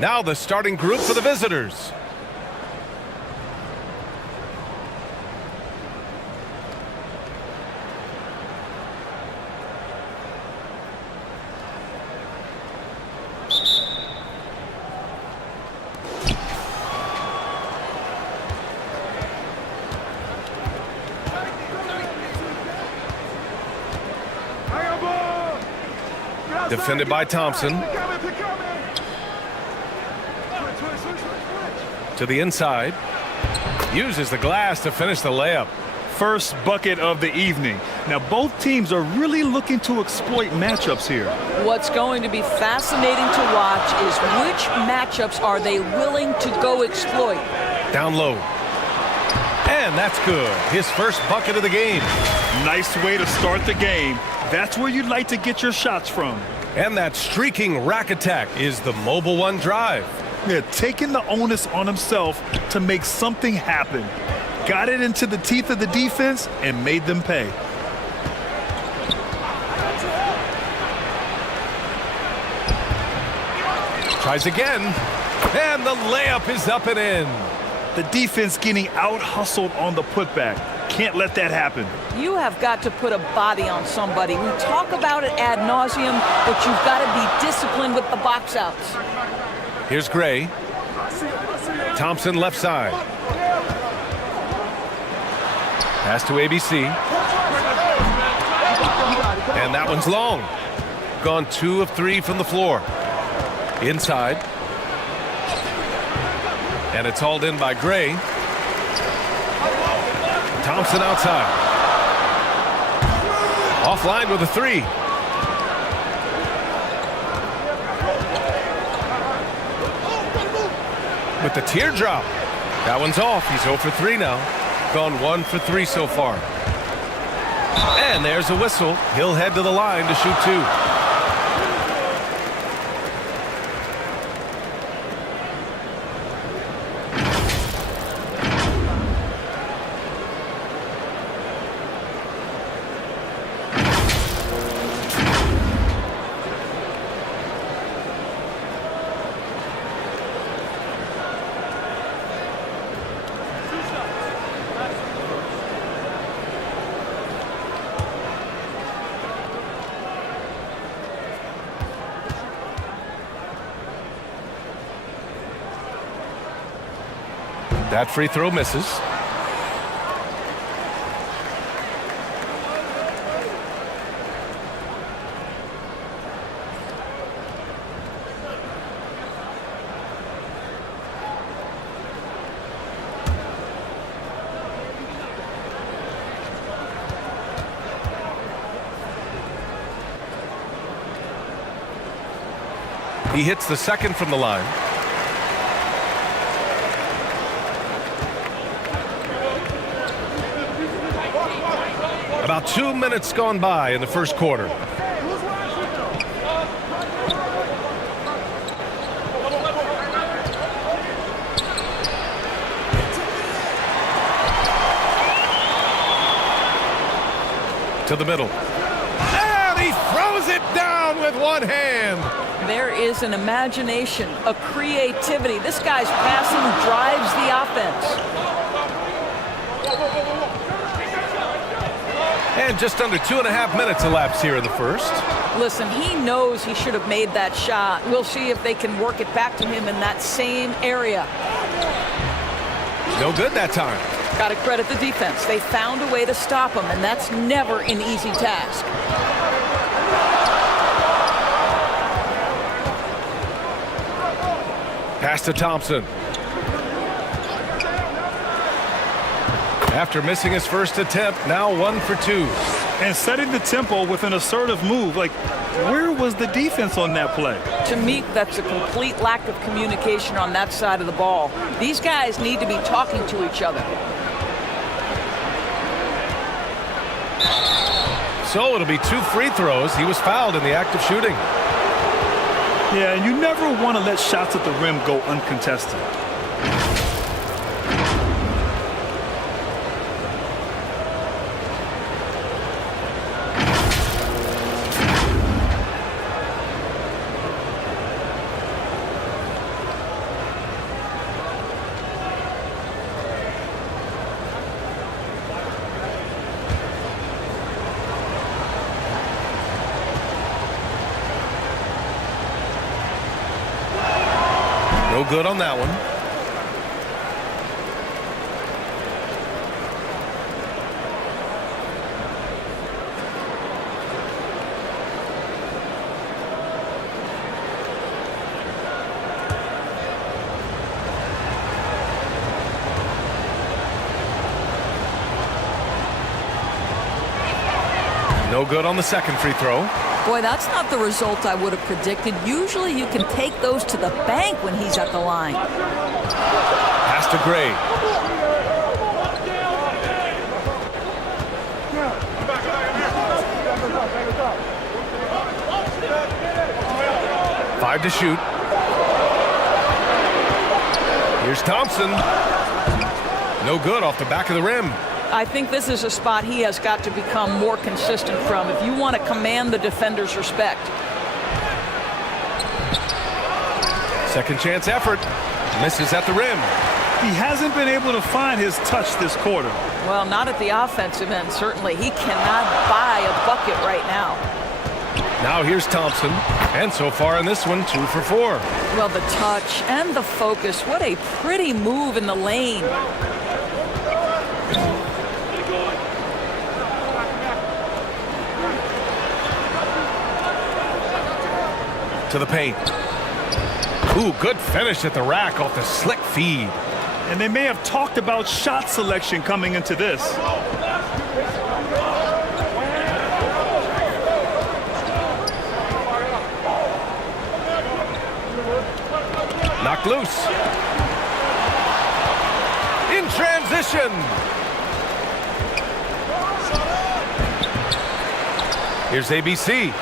Now the starting group for the visitors. Defended by Thompson. To the inside. Uses the glass to finish the layup. First bucket of the evening. Now both teams are really looking to exploit matchups here. What's going to be fascinating to watch is which matchups are they willing to go exploit. Down low. And that's good. His first bucket of the game. Nice way to start the game. That's where you'd like to get your shots from. And that streaking rack attack is the Mobile One drive. Yeah, taking the onus on himself to make something happen. Got it into the teeth of the defense and made them pay. Tries again. And the layup is up and in. The defense getting out-hustled on the putback. Can't let that happen. You have got to put a body on somebody. We talk about it ad nauseum, but you've got to be disciplined with the box outs. Here's Gray. Thompson left side. Pass to ABC. And that one's long. Gone 2 of 3 from the floor. Inside. And it's hauled in by Gray. Thompson outside. Offline with a 3. With the teardrop. That one's off. He's 0 for 3 now. Gone 1 for 3 so far. And there's a whistle. He'll head to the line to shoot 2. That free throw misses. He hits the second from the line. About 2 minutes gone by in the first quarter. To the middle. And he throws it down with one hand. There is an imagination, a creativity. This guy's passing drives the offense. And just under 2.5 minutes elapsed here in the first. Listen, he knows he should have made that shot. We'll see if they can work it back to him in that same area. No good that time. Got to credit the defense. They found a way to stop him, and that's never an easy task. Pass to Thompson. After missing his first attempt, now 1 for 2. And setting the tempo with an assertive move. Like, where was the defense on that play? To me, that's a complete lack of communication on that side of the ball. These guys need to be talking to each other. So it'll be 2 free throws. He was fouled in the act of shooting. Yeah, and you never want to let shots at the rim go uncontested. No good on that one. No good on the second free throw. Boy, that's not the result I would have predicted. Usually you can take those to the bank when he's at the line. Pass to Gray. Five to shoot. Here's Thompson. No good off the back of the rim. I think this is a spot he has got to become more consistent from if you want to command the defender's respect. Second chance effort. Misses at the rim. He hasn't been able to find his touch this quarter. Well, not at the offensive end, certainly. He cannot buy a bucket right now. Now here's Thompson. And so far in this one, 2 for 4. Well, the touch and the focus. What a pretty move in the lane. To the paint. Ooh, good finish at the rack off the slick feed. And they may have talked about shot selection coming into this. Knocked loose. In transition. Here's ABC.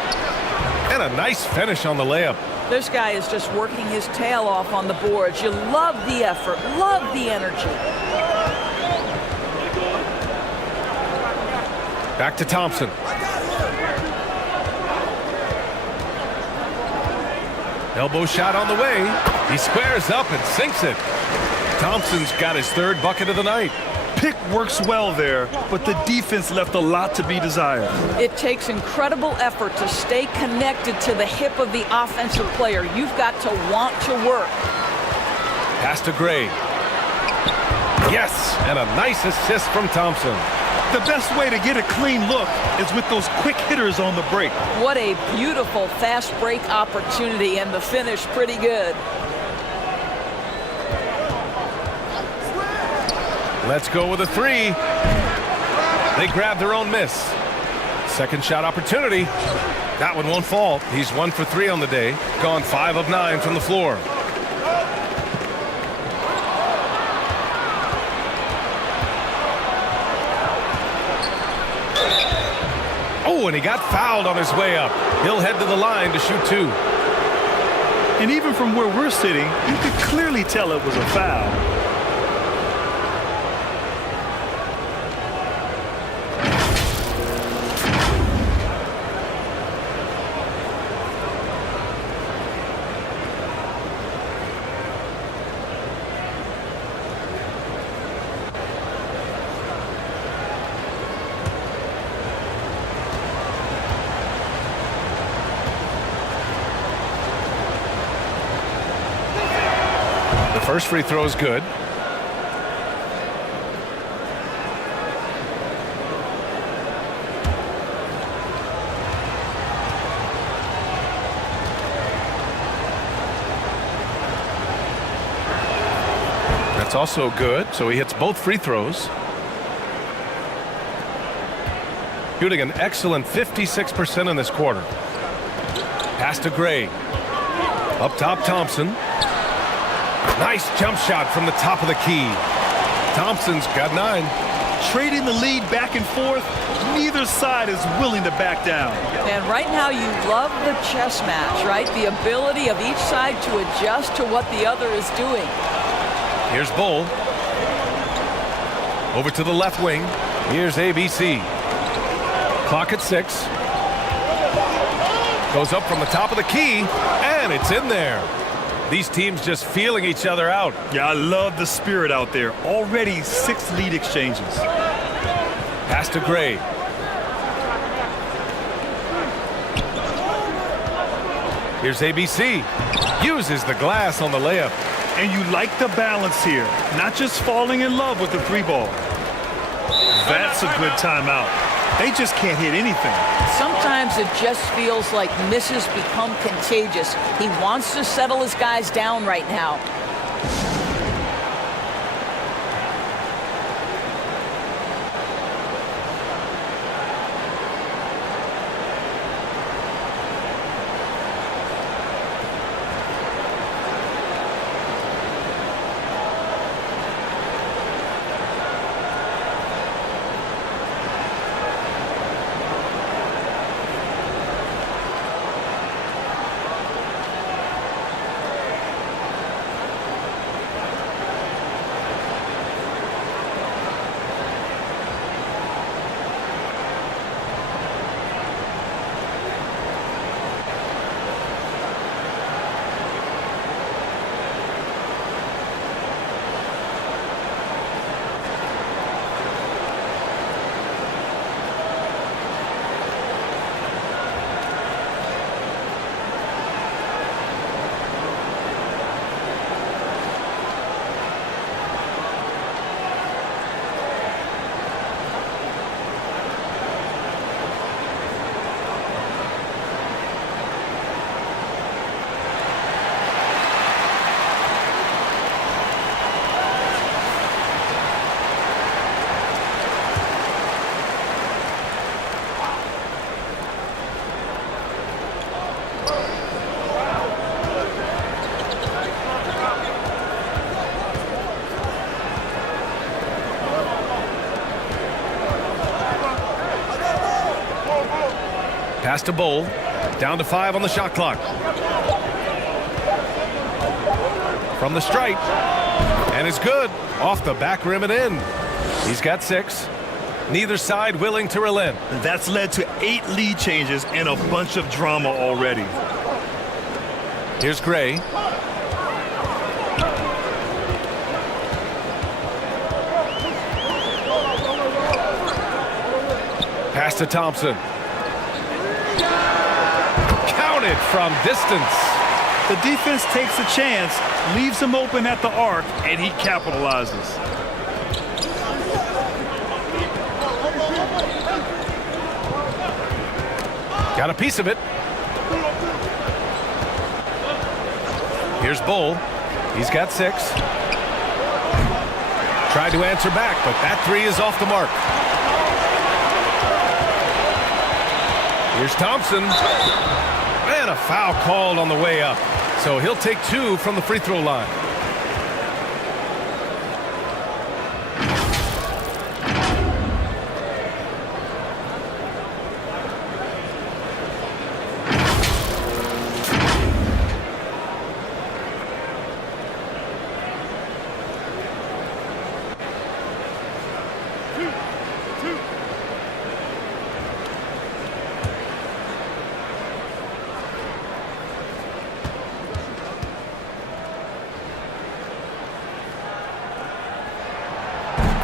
And a nice finish on the layup. This guy is just working his tail off on the boards. You love the effort, love the energy. Back to Thompson. Elbow shot on the way. He squares up and sinks it. Thompson's got his third bucket of the night. Pick works well there, but the defense left a lot to be desired. It takes incredible effort to stay connected to the hip of the offensive player. You've got to want to work. Pass to Gray. Yes, and a nice assist from Thompson. The best way to get a clean look is with those quick hitters on the break. What a beautiful fast break opportunity, and the finish pretty good. Let's go with a three. They grab their own miss. Second shot opportunity. That one won't fall. He's 1 for 3 on the day. Gone 5 of 9 from the floor. Oh, and he got fouled on his way up. He'll head to the line to shoot 2. And even from where we're sitting, you could clearly tell it was a foul. The first free throw is good. That's also good, so he hits both free throws. Shooting an excellent 56% in this quarter. Pass to Gray. Up top, Thompson. Nice jump shot from the top of the key. Thompson's got 9. Trading the lead back and forth, neither side is willing to back down. And right now you love the chess match, right? The ability of each side to adjust to what the other is doing. Here's Bull. Over to the left wing. Here's ABC. Clock at 6. Goes up from the top of the key, and it's in there. These teams just feeling each other out. Yeah, I love the spirit out there. Already 6 lead exchanges. Pass to Gray. Here's ABC. Uses the glass on the layup. And you like the balance here, not just falling in love with the three ball. That's a good timeout. They just can't hit anything. Sometimes it just feels like misses become contagious. He wants to settle his guys down right now. Pass to Bowl. Down to 5 on the shot clock. From the stripe. And it's good. Off the back rim and in. He's got 6. Neither side willing to relent. That's led to 8 lead changes and a bunch of drama already. Here's Gray. Pass to Thompson. Counted from distance. The defense takes a chance, leaves him open at the arc, and he capitalizes. Got a piece of it. Here's Bull. He's got 6. Tried to answer back, but that 3 is off the mark. Here's Thompson. And a foul called on the way up. So he'll take 2 from the free throw line.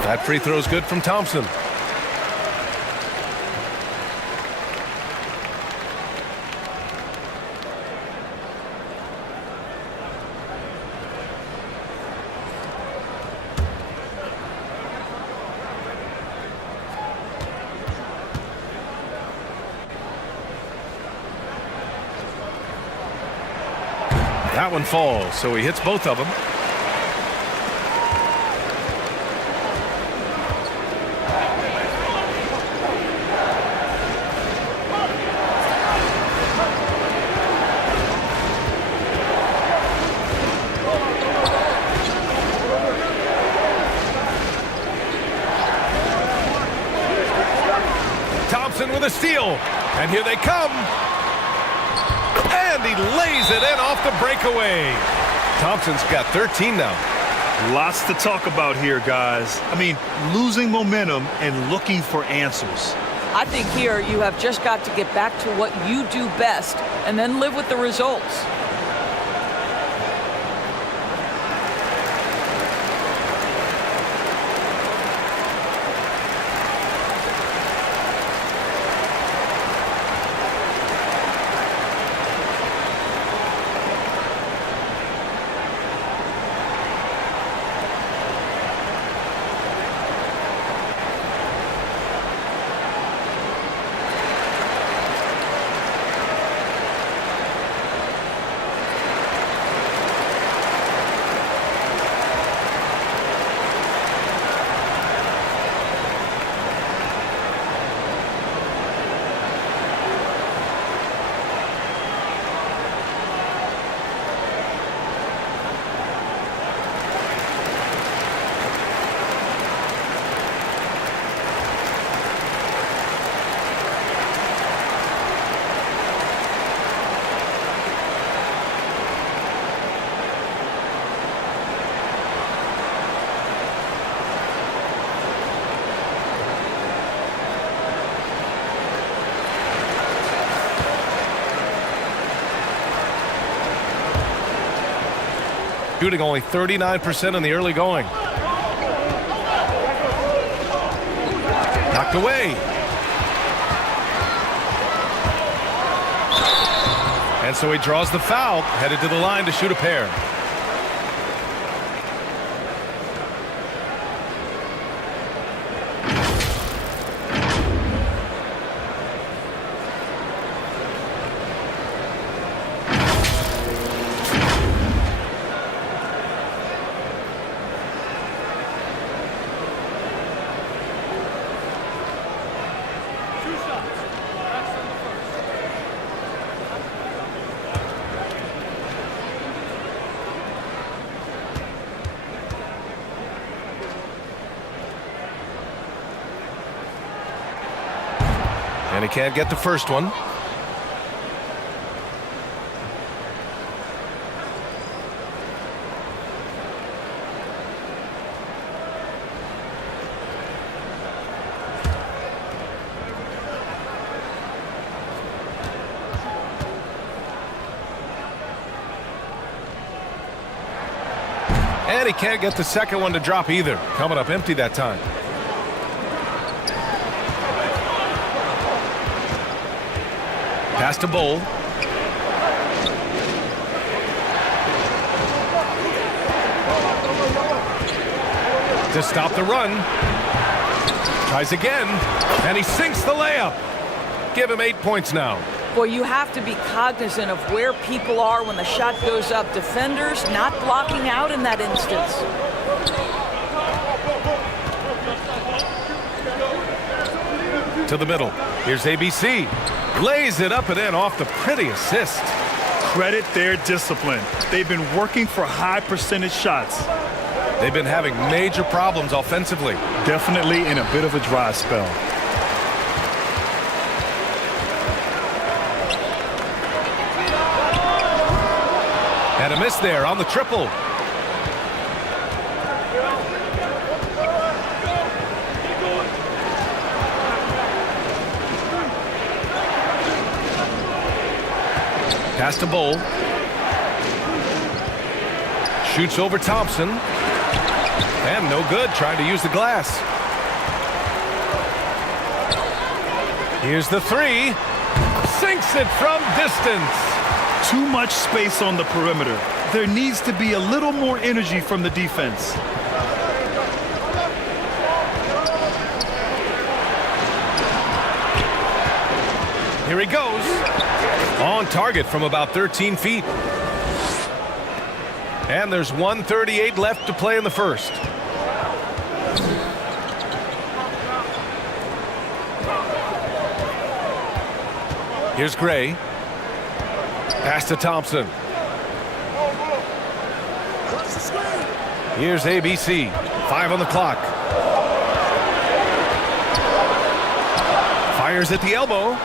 That free throw is good from Thompson. That one falls, so he hits both of them. With a steal, and here they come, and he lays it in off the breakaway. Thompson's got 13 now. Lots to talk about here, guys. I mean, losing momentum and looking for answers. I think here you have just got to get back to what you do best and then live with the results. shooting only 39% in the early going. Knocked away. And so he draws the foul, headed to the line to shoot a pair. And he can't get the first one. And he can't get the second one to drop either. Coming up empty that time. Pass to Bowl. To stop the run. Tries again. And he sinks the layup. Give him 8 points now. Boy, you have to be cognizant of where people are when the shot goes up. Defenders not blocking out in that instance. To the middle. Here's ABC. Lays it up and in off the pretty assist. Credit their discipline. They've been working for high percentage shots. They've been having major problems offensively. Definitely in a bit of a dry spell. And a miss there on the triple. Pass to Bowl. Shoots over Thompson. And no good, trying to use the glass. Here's the three. Sinks it from distance. Too much space on the perimeter. There needs to be a little more energy from the defense. Here he goes. On target from about 13 feet. And there's 1:38 left to play in the first. Here's Gray. Pass to Thompson. Here's ABC. 5 on the clock. Fires at the elbow.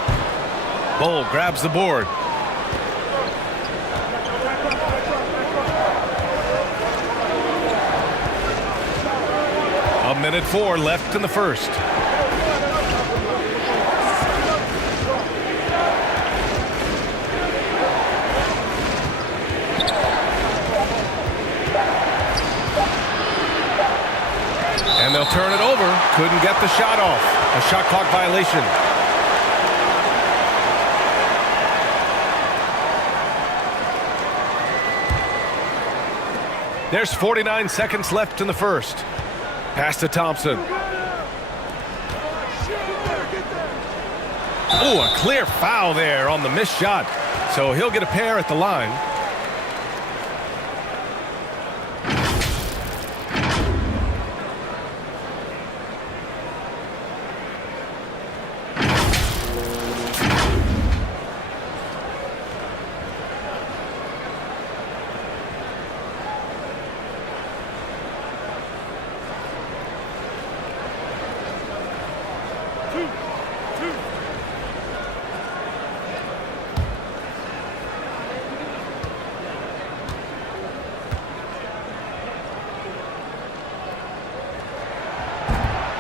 Bowl grabs the board. A minute 4 left in the first. And they'll turn it over. Couldn't get the shot off. A shot clock violation. There's 49 seconds left in the first. Pass to Thompson. Oh, a clear foul there on the missed shot. So he'll get a pair at the line.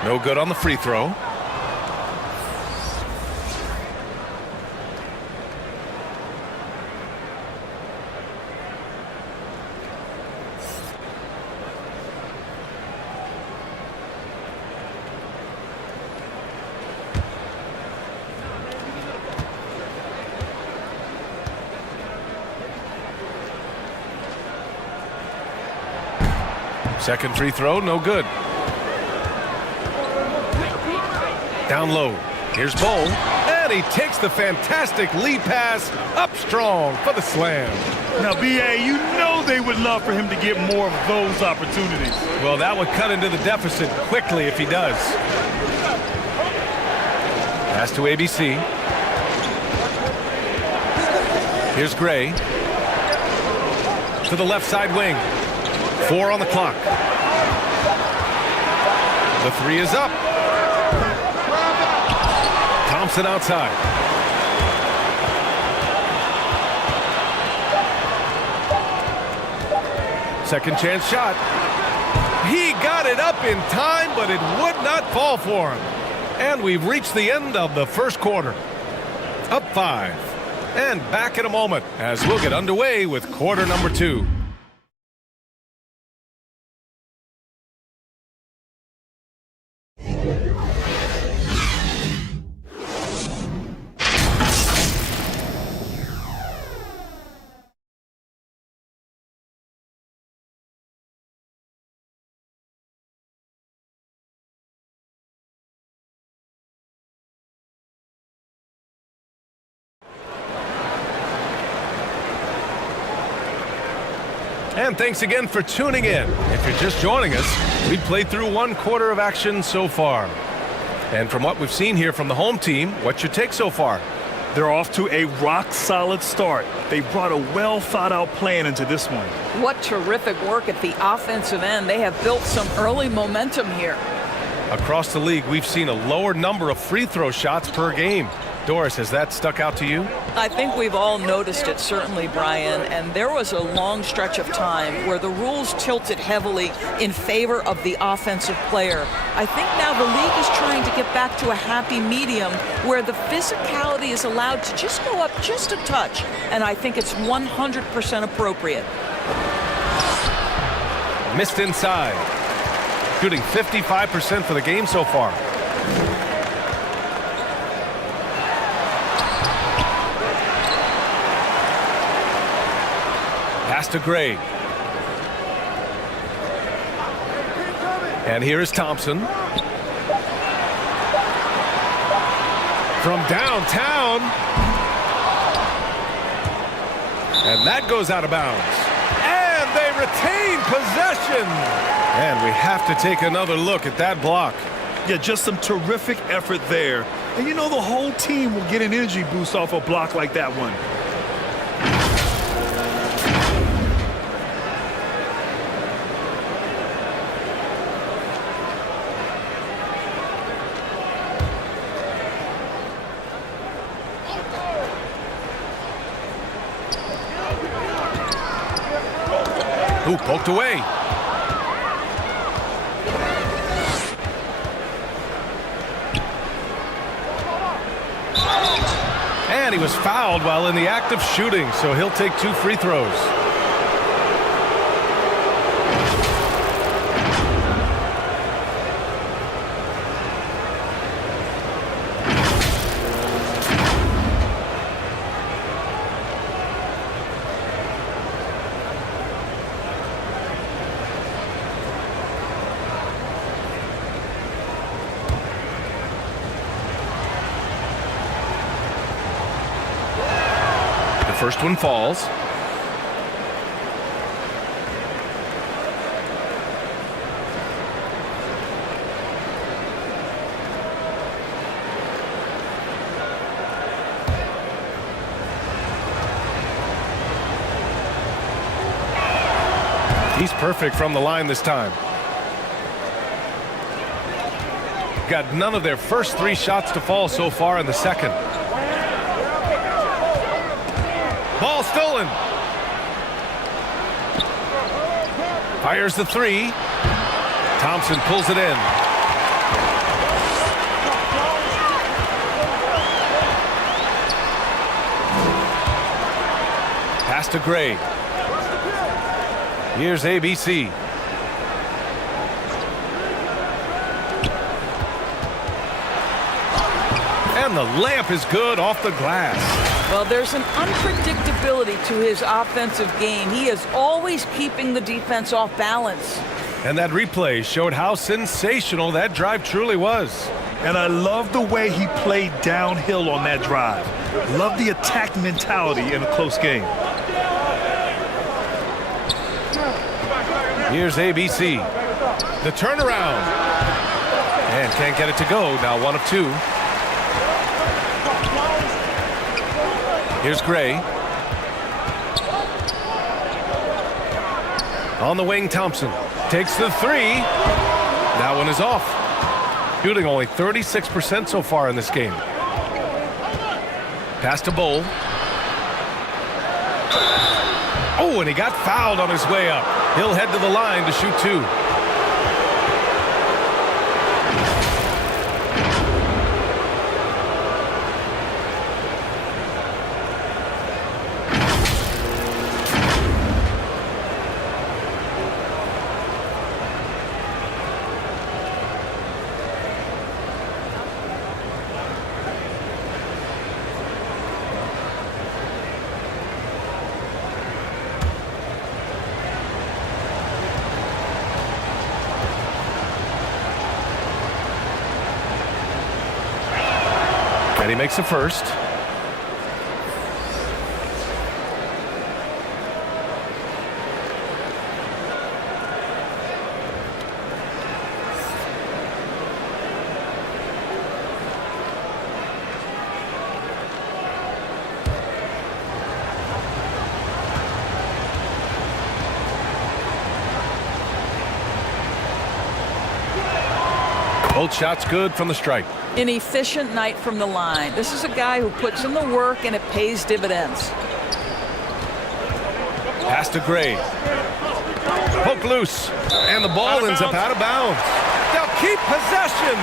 No good on the free throw. Second free throw, no good. Down low. Here's Bull. And he takes the fantastic lead pass up strong for the slam. Now, BA, you know they would love for him to get more of those opportunities. Well, that would cut into the deficit quickly if he does. Pass to ABC. Here's Gray. To the left side wing. 4 on the clock. The 3 is up. Thompson outside. Second chance shot. He got it up in time, but it would not fall for him. And we've reached the end of the first quarter. Up 5. And back in a moment as we'll get underway with quarter number 2. And thanks again for tuning in. If you're just joining us, we've played through 1 quarter of action so far. And from what we've seen here from the home team, what's your take so far? They're off to a rock-solid start. They brought a well-thought-out plan into this one. What terrific work at the offensive end. They have built some early momentum here. Across the league, we've seen a lower number of free throw shots per game. Doris, has that stuck out to you? I think we've all noticed it, certainly, Brian, and there was a long stretch of time where the rules tilted heavily in favor of the offensive player. I think now the league is trying to get back to a happy medium where the physicality is allowed to just go up just a touch, and I think it's 100% appropriate. Missed inside. Shooting 55% for the game so far. Pass to Gray. And here is Thompson. From downtown. And that goes out of bounds. And they retain possession. And we have to take another look at that block. Yeah, just some terrific effort there. And you know the whole team will get an energy boost off a block like that one. Ooh, poked away. And he was fouled while in the act of shooting, so he'll take 2 free throws. First one falls. He's perfect from the line this time. Got none of their first 3 shots to fall so far in the second. Ball stolen. Fires the 3. Thompson pulls it in. Pass to Gray. Here's ABC. And the layup is good off the glass. Well, there's an unpredictability to his offensive game. He is always keeping the defense off balance. And that replay showed how sensational that drive truly was. And I love the way he played downhill on that drive. Love the attack mentality in a close game. Here's ABC. The turnaround. And can't get it to go. Now 1 of 2. Here's Gray. On the wing, Thompson. Takes the 3. That one is off. Shooting only 36% so far in this game. Pass to Bowl. Oh, and he got fouled on his way up. He'll head to the line to shoot 2. And he makes a first. Both shots good from the stripe. An efficient night from the line. This is a guy who puts in the work and it pays dividends. Pass to Gray. Poke loose. And the ball ends up out of bounds. They'll keep possession.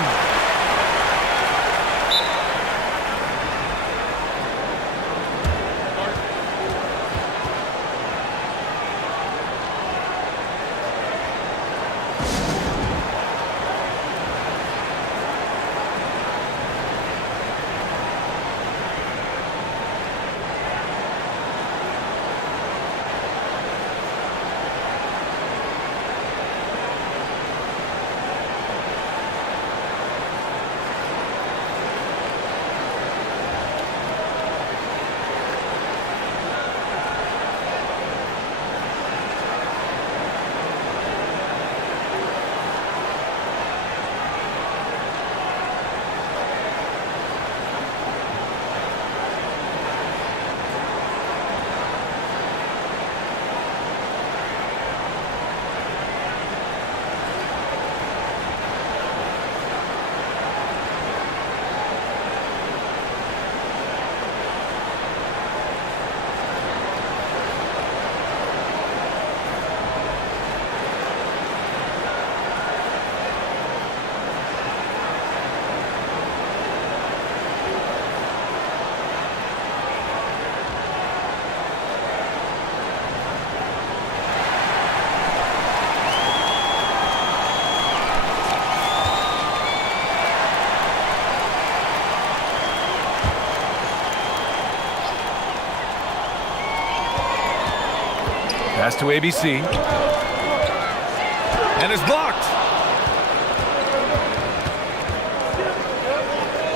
Pass to ABC. And is blocked.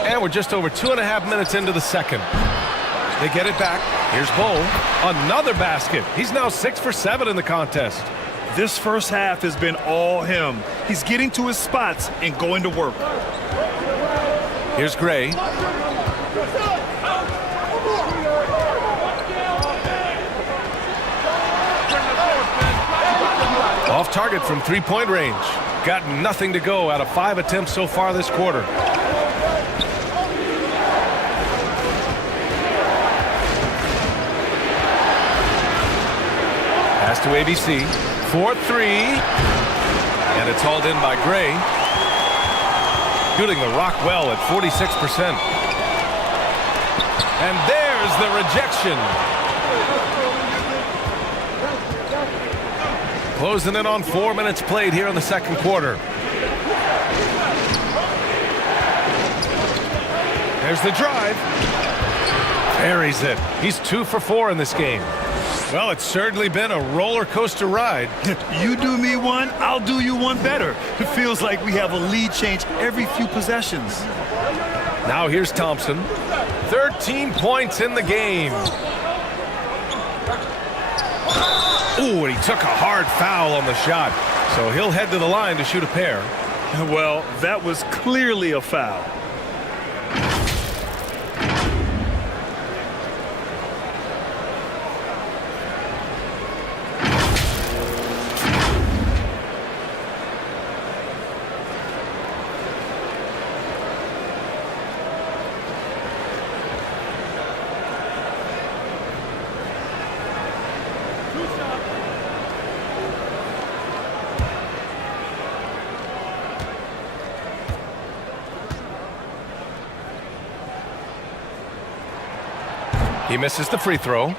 And we're just over 2.5 minutes into the second. They get it back. Here's Bowl. Another basket. He's now 6 for 7 in the contest. This first half has been all him. He's getting to his spots and going to work. Here's Gray. Off target from three-point range. Got nothing to go out of 5 attempts so far this quarter. Pass to ABC. 4-3. And it's hauled in by Gray. Shooting the rock well at 46%. And there's the rejection. Closing in on 4 minutes played here in the second quarter. There's the drive. Buries it. He's 2 for 4 in this game. Well, it's certainly been a roller coaster ride. You do me one, I'll do you one better. It feels like we have a lead change every few possessions. Now here's Thompson. 13 points in the game. Ooh, and he took a hard foul on the shot. So he'll head to the line to shoot a pair. Well, that was clearly a foul. He misses the free throw.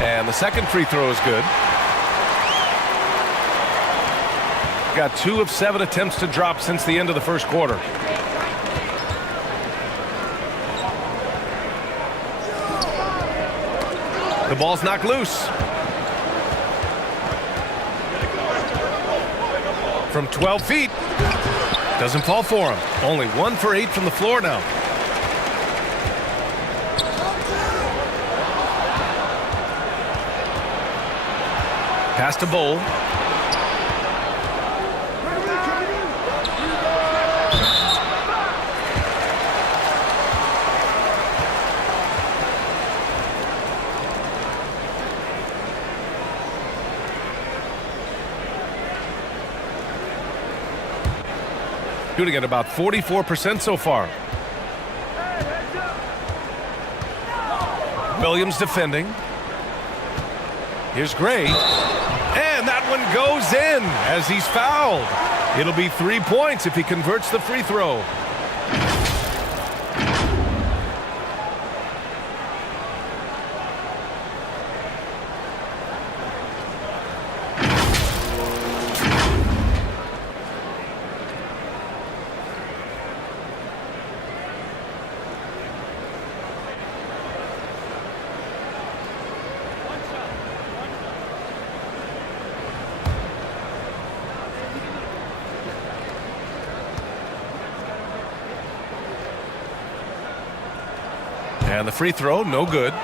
And the second free throw is good. Got 2 of 7 attempts to drop since the end of the first quarter. The ball's knocked loose. From 12 feet. Doesn't fall for him. Only 1 for 8 from the floor now. Pass to Bowl. Shooting at about 44% so far. Williams defending. Here's Gray. And that one goes in as he's fouled. It'll be 3 points if he converts the free throw. And the free throw, no good.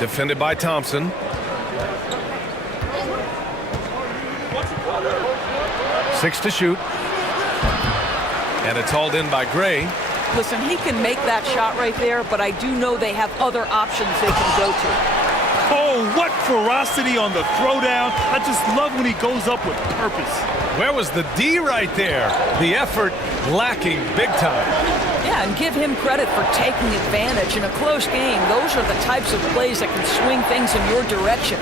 Defended by Thompson. Six to shoot. And it's hauled in by Gray. Listen, he can make that shot right there, but I do know they have other options they can go to. Oh, what ferocity on the throwdown. I just love when he goes up with purpose. Where was the D right there? The effort lacking big time. Yeah, and give him credit for taking advantage in a close game. Those are the types of plays that can swing things in your direction.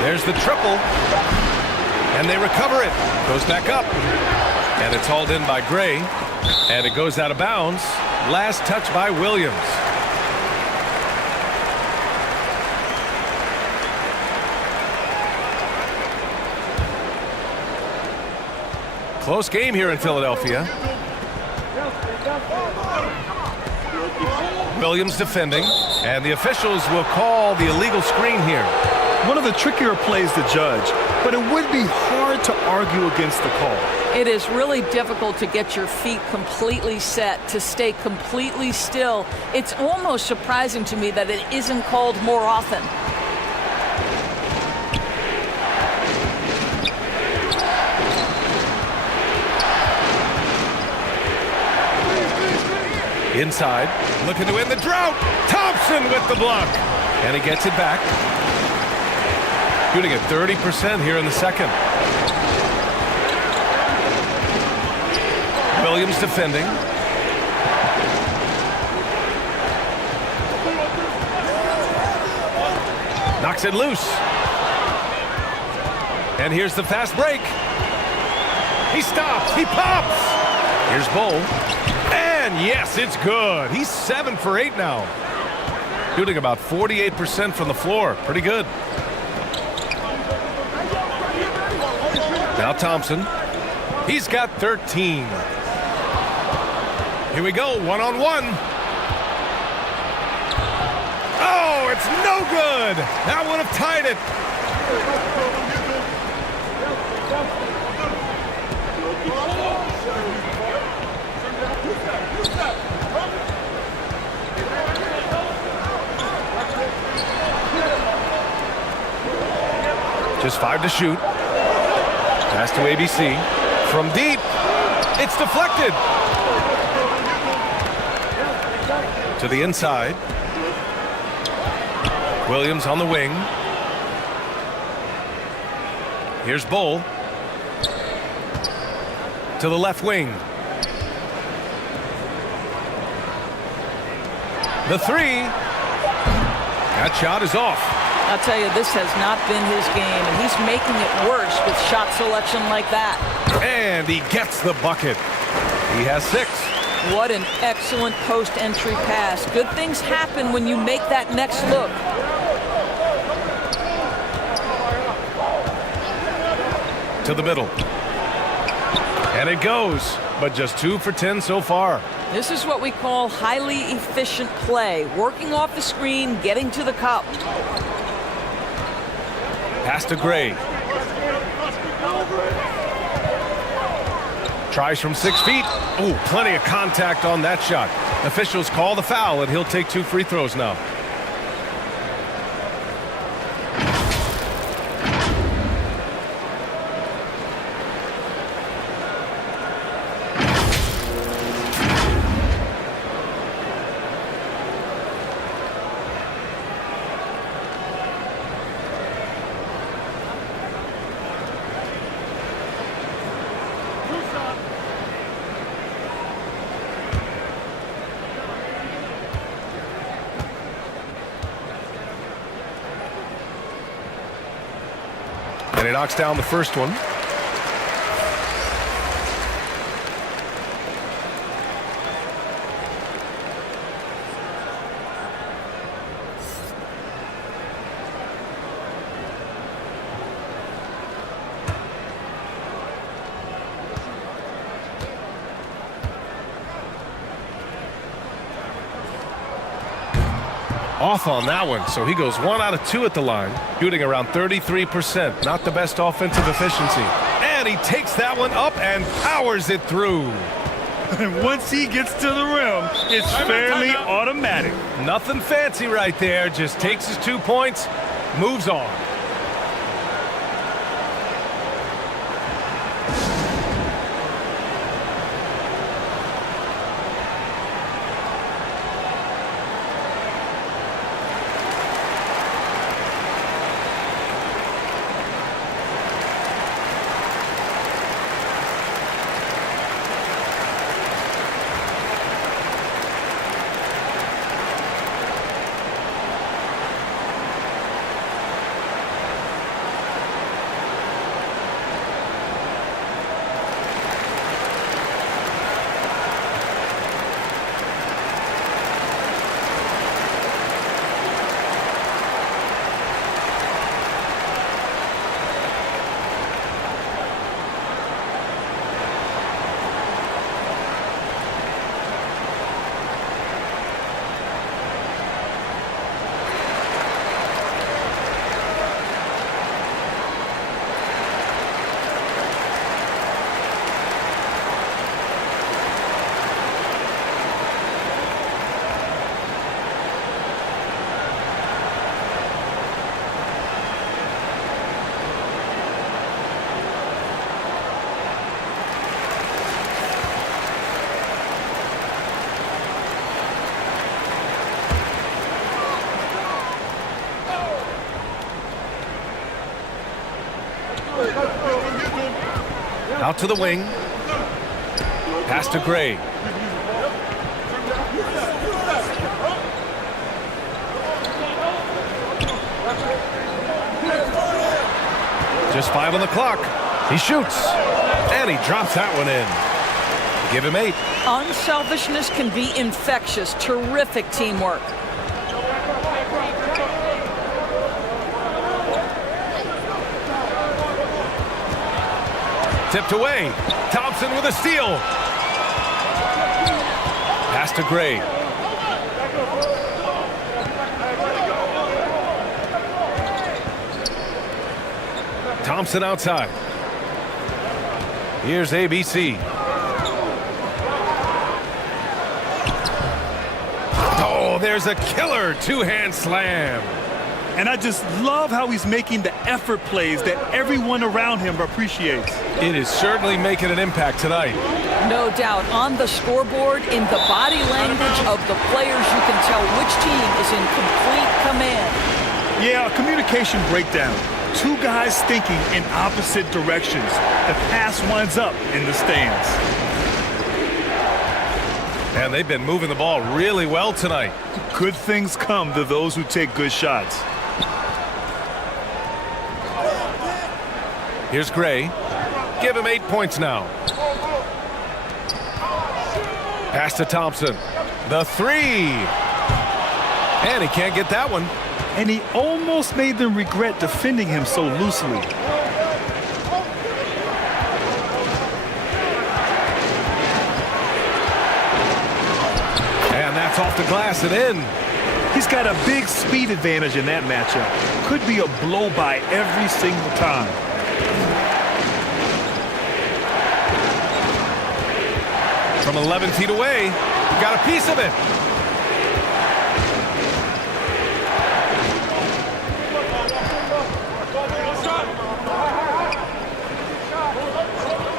There's the triple. And they recover it. Goes back up. And it's hauled in by Gray. And it goes out of bounds. Last touch by Williams. Close game here in Philadelphia. Williams defending, and the officials will call the illegal screen here. One of the trickier plays to judge, but it would be hard to argue against the call. It is really difficult to get your feet completely set, to stay completely still. It's almost surprising to me that it isn't called more often. Inside, looking to win the drought. Thompson with the block. And he gets it back. Shooting at 30% here in the second. Williams defending. Knocks it loose. And here's the fast break. He stops. He pops. Here's Bull. And yes, it's good. He's 7 for 8 now. Shooting about 48% from the floor. Pretty good. Now Thompson. He's got 13. Here we go, one-on-one. Oh, it's no good. That would have tied it. Just 5 to shoot. Pass to ABC. From deep. It's deflected. To the inside. Williams on the wing. Here's Bull. To the left wing. The three. That shot is off. I'll tell you, this has not been his game, and he's making it worse with shot selection like that. And he gets the bucket. He has 6. What an excellent post-entry pass. Good things happen when you make that next look. To the middle. And it goes, but just 2 for 10 so far. This is what we call highly efficient play. Working off the screen, getting to the cup. Pass to Gray. Tries from 6 feet. Ooh, plenty of contact on that shot. Officials call the foul, and he'll take 2 free throws now. And he knocks down the first one. Off on that one, so he goes 1 out of 2 at the line, shooting around 33%. Not the best offensive efficiency. And he takes that one up and powers it through. And once he gets to the rim, it's fairly automatic. Nothing fancy right there, just takes his 2 points, moves on. Out to the wing. Pass to Gray. Just 5 on the clock. He shoots. And he drops that one in. Give him 8. Unselfishness can be infectious. Terrific teamwork. Tipped away. Thompson with a steal. Pass to Gray. Thompson outside. Here's ABC. Oh, there's a killer two-hand slam. And I just love how he's making the effort plays that everyone around him appreciates. It is certainly making an impact tonight. No doubt. On the scoreboard, in the body language of the players, you can tell which team is in complete command. Yeah, a communication breakdown. Two guys thinking in opposite directions. The pass winds up in the stands. And they've been moving the ball really well tonight. Good things come to those who take good shots. Here's Gray. Give him 8 points now. Pass to Thompson. The 3. And he can't get that one. And he almost made them regret defending him so loosely. And that's off the glass and in. He's got a big speed advantage in that matchup. Could be a blow by every single time. From 11 feet away, he got a piece of it.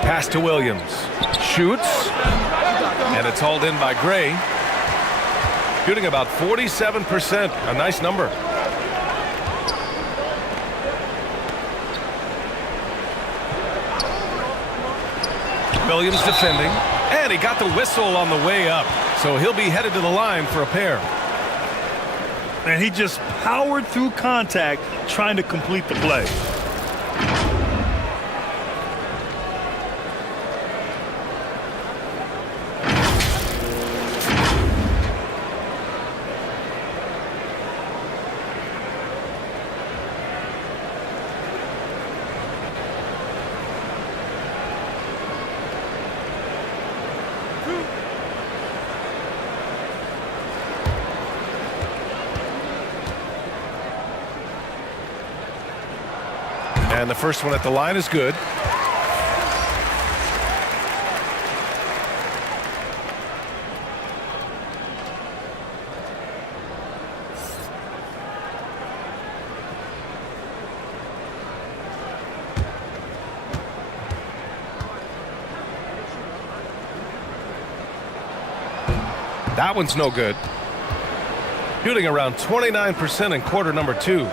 Pass to Williams. Shoots. And it's hauled in by Gray. Shooting about 47%. A nice number. Williams defending. And he got the whistle on the way up. So he'll be headed to the line for a pair. And he just powered through contact trying to complete the play. And the first one at the line is good. That one's no good. Shooting around 29% in quarter number 2.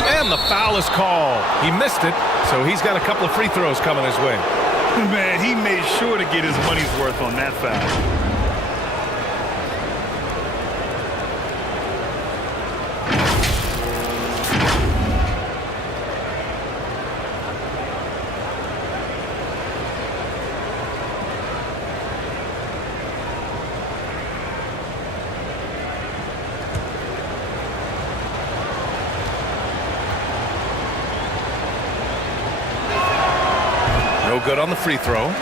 And the foul is called. He missed it, so he's got a couple of free throws coming his way. Man, he made sure to get his money's worth on that foul. No good on the free throw.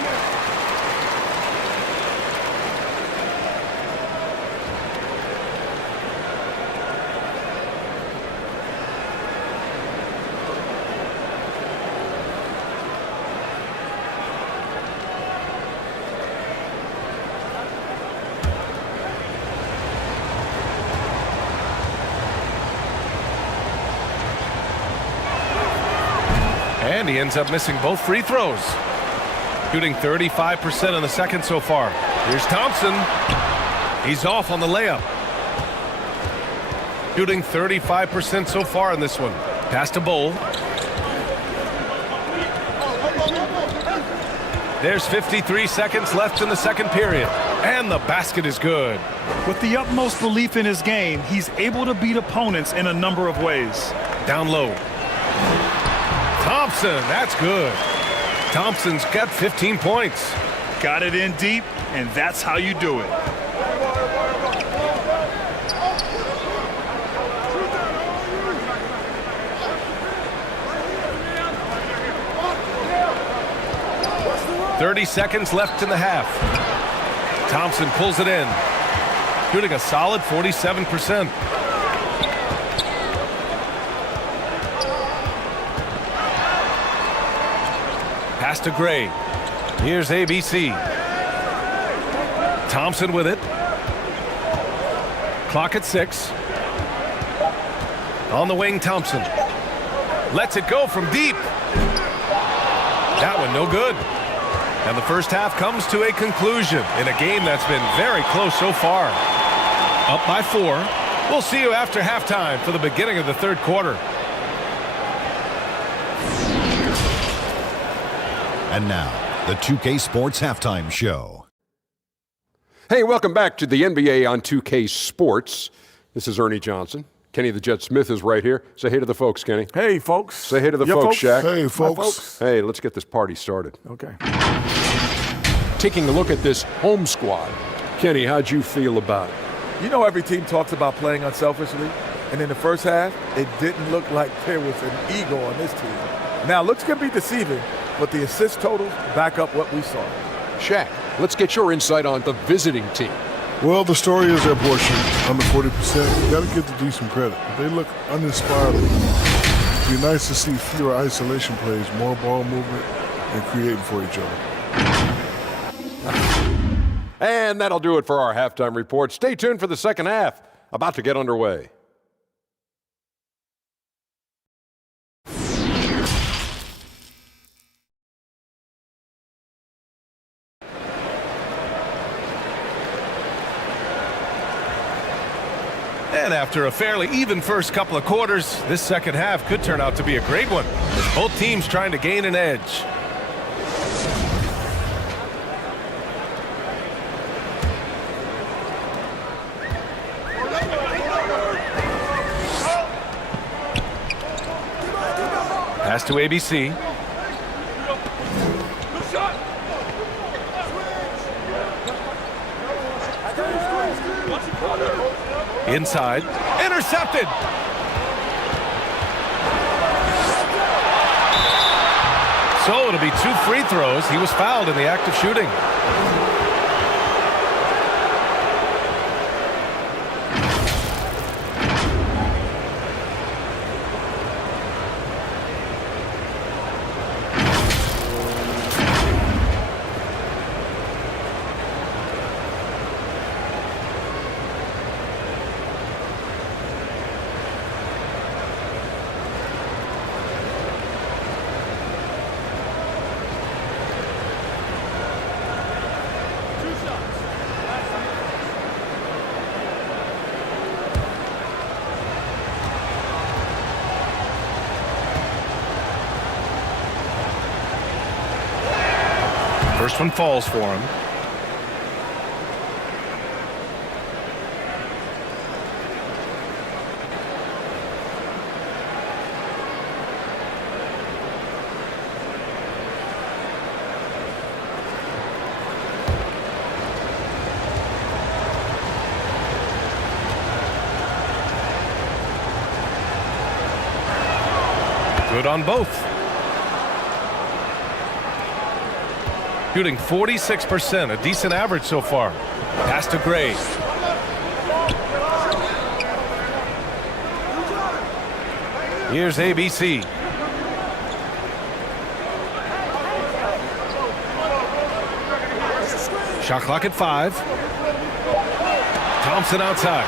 And he ends up missing both free throws. Shooting 35% in the second so far. Here's Thompson. He's off on the layup. Shooting 35% so far in this one. Pass to Bull. There's 53 seconds left in the second period, and the basket is good. With the utmost belief in his game, he's able to beat opponents in a number of ways. Down low. Thompson, that's good. Thompson's got 15 points. Got it in deep, and that's how you do it. .30 seconds left in the half. Thompson pulls it in, shooting a solid 47%. Pass to Gray. Here's ABC. Thompson with it. Clock at 6. On the wing, Thompson. Lets it go from deep. That one no good. And the first half comes to a conclusion in a game that's been very close so far. Up by 4. We'll see you after halftime for the beginning of the third quarter. And now, the 2K Sports Halftime Show. Hey, welcome back to the NBA on 2K Sports. This is Ernie Johnson. Kenny the Jet Smith is right here. Say hey to the folks, Kenny. Hey, folks. Say hey to the folks, Shaq. Hey, folks. Hey, let's get this party started. Okay. Taking a look at this home squad. Kenny, how'd you feel about it? You know every team talks about playing unselfishly, and in the first half, it didn't look like there was an ego on this team. Now, looks can be deceiving, but the assist totals back up what we saw. Shaq, let's get your insight on the visiting team. Well, the story is their portion, under 40%. You got to give the D some credit. They look uninspired. It'd be nice to see fewer isolation plays, more ball movement, and creating for each other. And that'll do it for our halftime report. Stay tuned for the second half, about to get underway. And after a fairly even first couple of quarters, this second half could turn out to be a great one, with both teams trying to gain an edge. Pass to ABC. Inside. Intercepted. So it'll be 2 free throws. He was fouled in the act of shooting. First one falls for him. Good on both. Shooting 46%, a decent average so far. Pass to Gray. Here's ABC. Shot clock at 5. Thompson outside.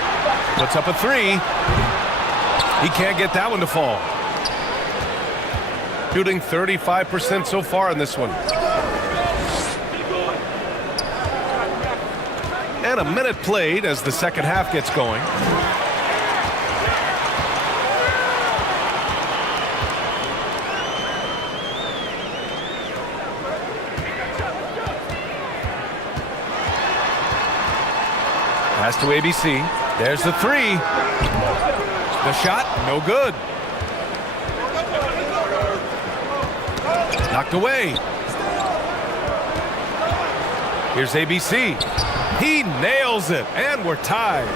Puts up a 3. He can't get that one to fall. Shooting 35% so far in this one. And a minute played as the second half gets going. Pass to ABC. There's the three. The shot, no good. Knocked away. Here's ABC. He nails it, and we're tied.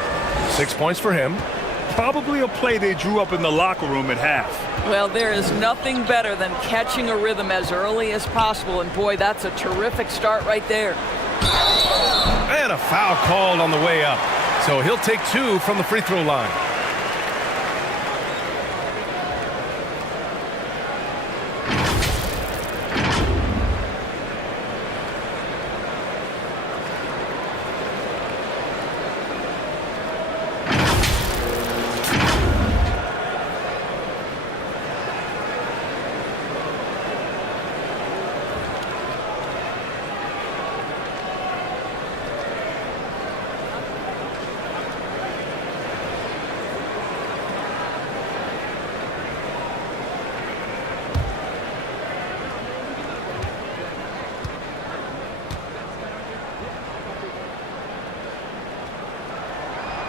6 points for him. Probably a play they drew up in the locker room at half. Well, there is nothing better than catching a rhythm as early as possible, and boy, that's a terrific start right there. And a foul called on the way up. So he'll take 2 from the free throw line.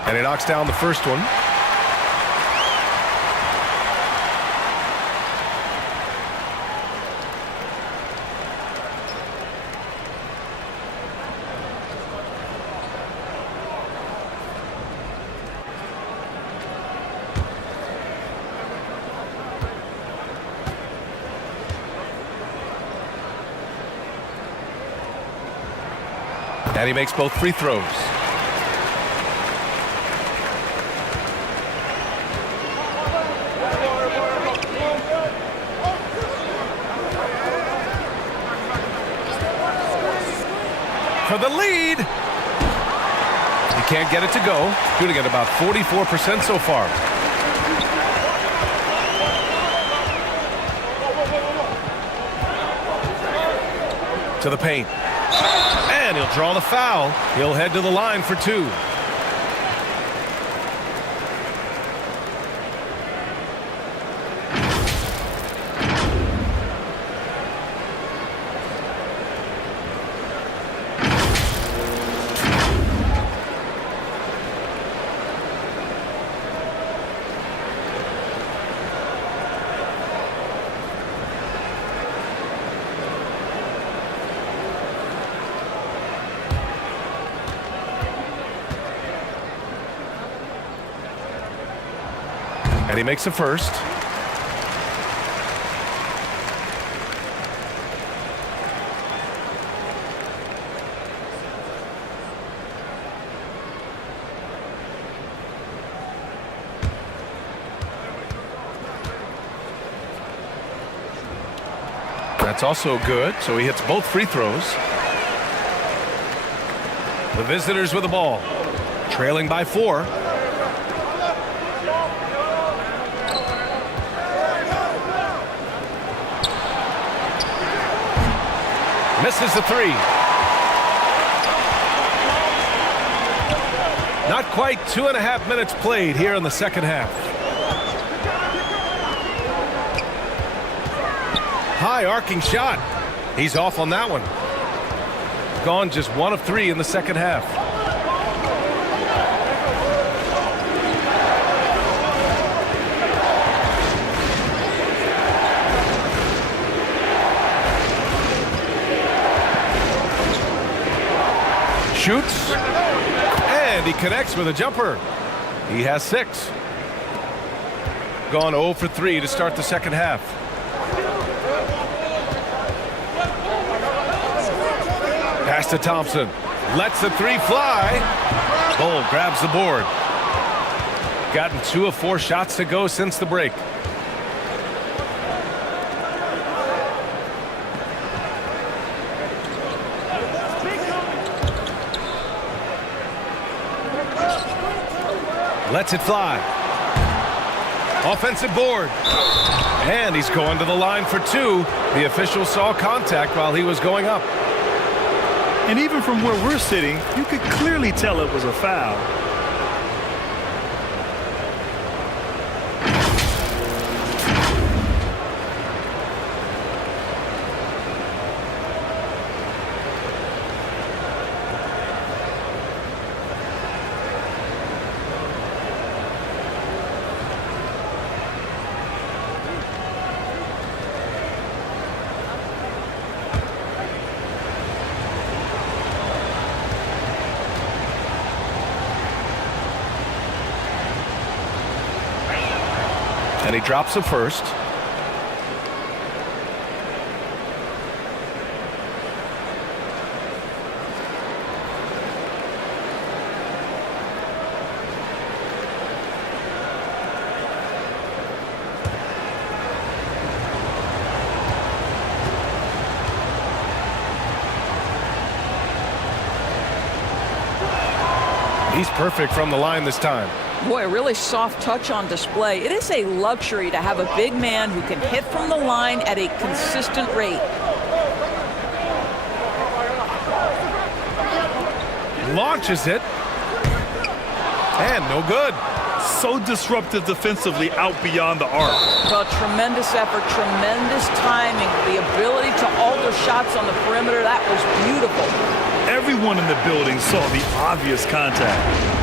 And he knocks down the first one. And he makes both free throws. For the lead. He can't get it to go. Shooting at about 44% so far. To the paint. And he'll draw the foul. He'll head to the line for 2. And he makes the first. That's also good, so he hits both free throws. The visitors with the ball, trailing by 4. Misses the 3. Not quite 2.5 minutes played here in the second half. High arcing shot. He's off on that one. Gone just 1 of 3 in the second half. Shoots, and he connects with a jumper. He has 6. Gone 0 for 3 to start the second half. Pass to Thompson. Lets the 3 fly. Bull grabs the board. Gotten 2 of 4 shots to go since the break. Lets it fly. Offensive board. And he's going to the line for 2. The official saw contact while he was going up. And even from where we're sitting, you could clearly tell it was a foul. And he drops it first. He's perfect from the line this time. Boy, a really soft touch on display. It is a luxury to have a big man who can hit from the line at a consistent rate. Launches it. And no good. So disruptive defensively out beyond the arc. Well, tremendous effort, tremendous timing, the ability to alter shots on the perimeter. That was beautiful. Everyone in the building saw the obvious contact.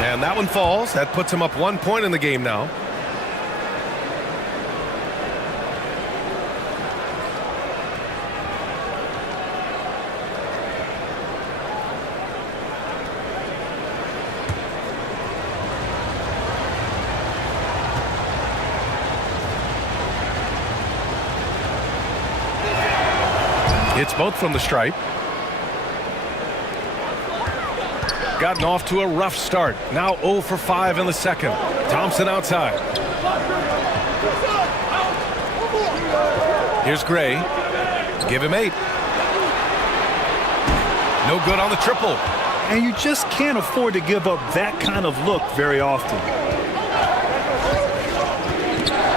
And that one falls. That puts him up 1 point in the game now. It's both from the stripe. Gotten off to a rough start. Now 0 for 5 in the second. Thompson outside. Here's Gray. Give him 8. No good on the triple. And you just can't afford to give up that kind of look very often.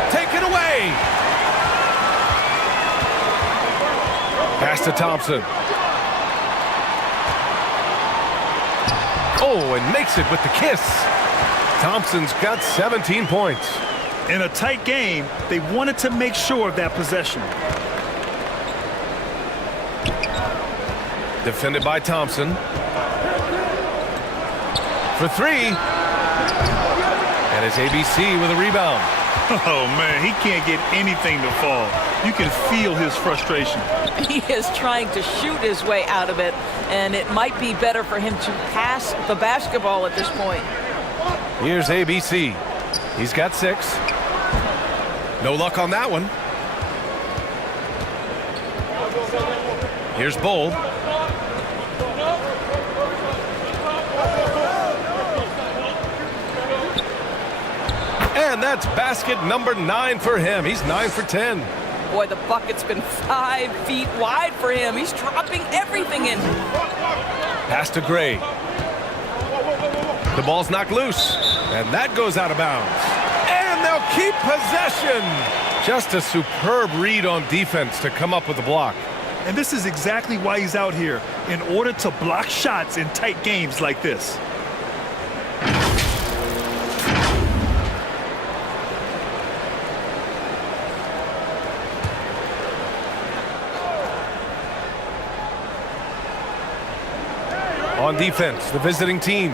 Take it away. Pass to Thompson. Oh, and makes it with the kiss. Thompson's got 17 points. In a tight game, they wanted to make sure of that possession. Defended by Thompson. For 3. And it's ABC with a rebound. Oh, man, he can't get anything to fall. You can feel his frustration. He is trying to shoot his way out of it, and it might be better for him to pass the basketball at this point. Here's ABC. He's got 6. No luck on that one. Here's Bull. And that's basket number 9 for him. He's 9 for 10. Boy, the bucket's been 5 feet wide for him. He's dropping everything in. Pass to Gray. The ball's knocked loose, and that goes out of bounds. And they'll keep possession. Just a superb read on defense to come up with the block. And this is exactly why he's out here, in order to block shots in tight games like this. On defense, the visiting team.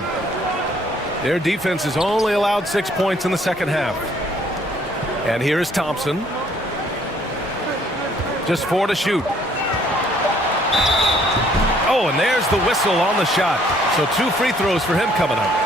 Their defense has only allowed 6 points in the second half. And here is Thompson. Just 4 to shoot. Oh, and there's the whistle on the shot. So 2 free throws for him coming up.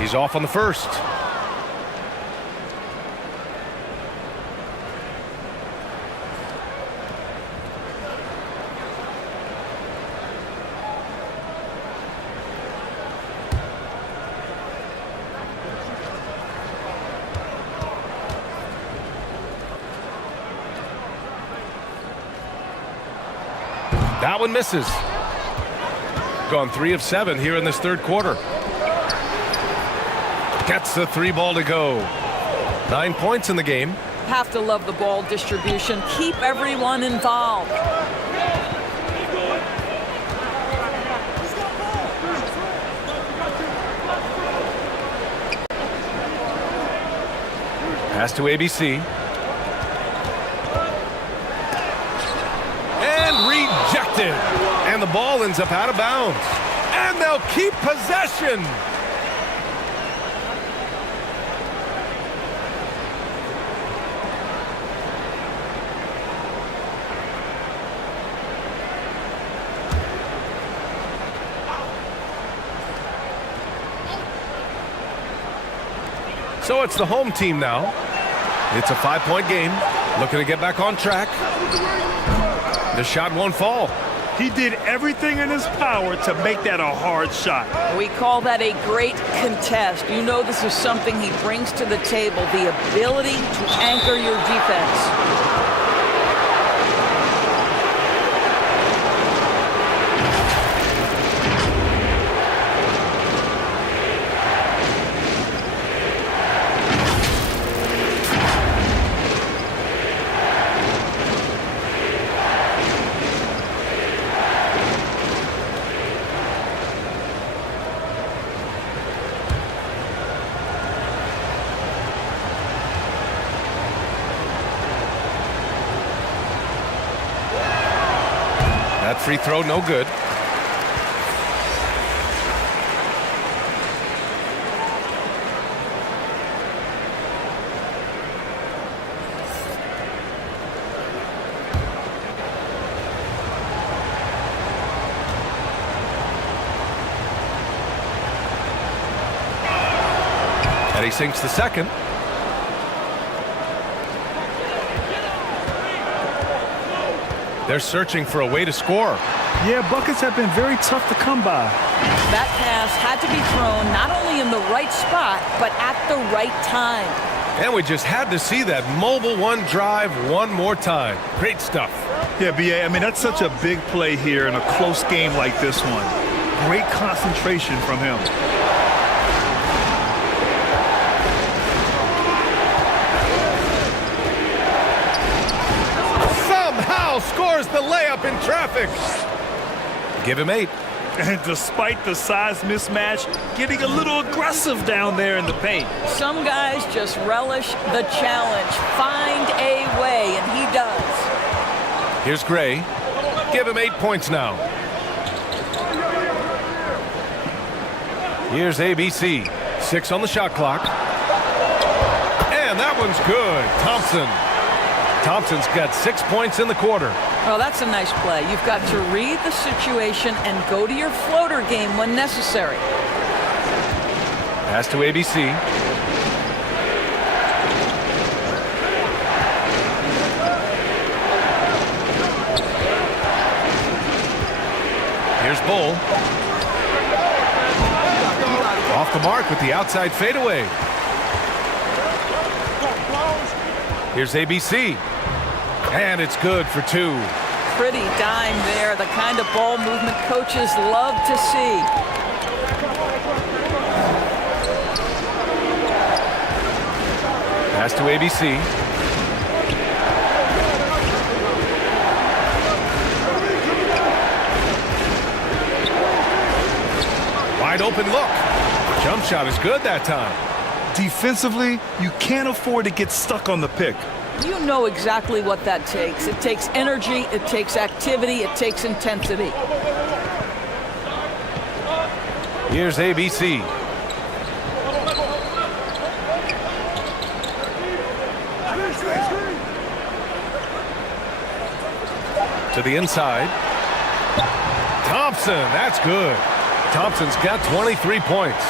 He's off on the first. That one misses. Gone 3 of 7 here in this third quarter. Gets the 3 ball to go. 9 points in the game. Have to love the ball distribution. Keep everyone involved. Pass to ABC. And rejected. And the ball ends up out of bounds. And they'll keep possession. So it's the home team now. It's a 5-point game. Looking to get back on track. The shot won't fall. He did everything in his power to make that a hard shot. We call that a great contest. You know this is something he brings to the table, the ability to anchor your defense. That free throw, no good. And he sinks the second. They're searching for a way to score. Yeah, buckets have been very tough to come by. That pass had to be thrown not only in the right spot, but at the right time. And we just had to see that mobile one drive one more time. Great stuff. Yeah, BA, I mean, that's such a big play here in a close game like this one. Great concentration from him. Scores the layup in traffic. Give him 8. And despite the size mismatch, getting a little aggressive down there in the paint. Some guys just relish the challenge. Find a way, and he does. Here's Gray. Give him 8 points now. Here's ABC. 6 on the shot clock. And that one's good. Thompson's got 6 points in the quarter. Well, that's a nice play. You've got to read the situation and go to your floater game when necessary. Pass to ABC. Here's Bull. Off the mark with the outside fadeaway. Here's ABC. And it's good for 2. Pretty dime there, the kind of ball movement coaches love to see. Pass to ABC. Wide open look. Jump shot is good that time. Defensively, you can't afford to get stuck on the pick. You know exactly what that takes. It takes energy, it takes activity, it takes intensity. Here's ABC. To the inside. Thompson, that's good. Thompson's got 23 points.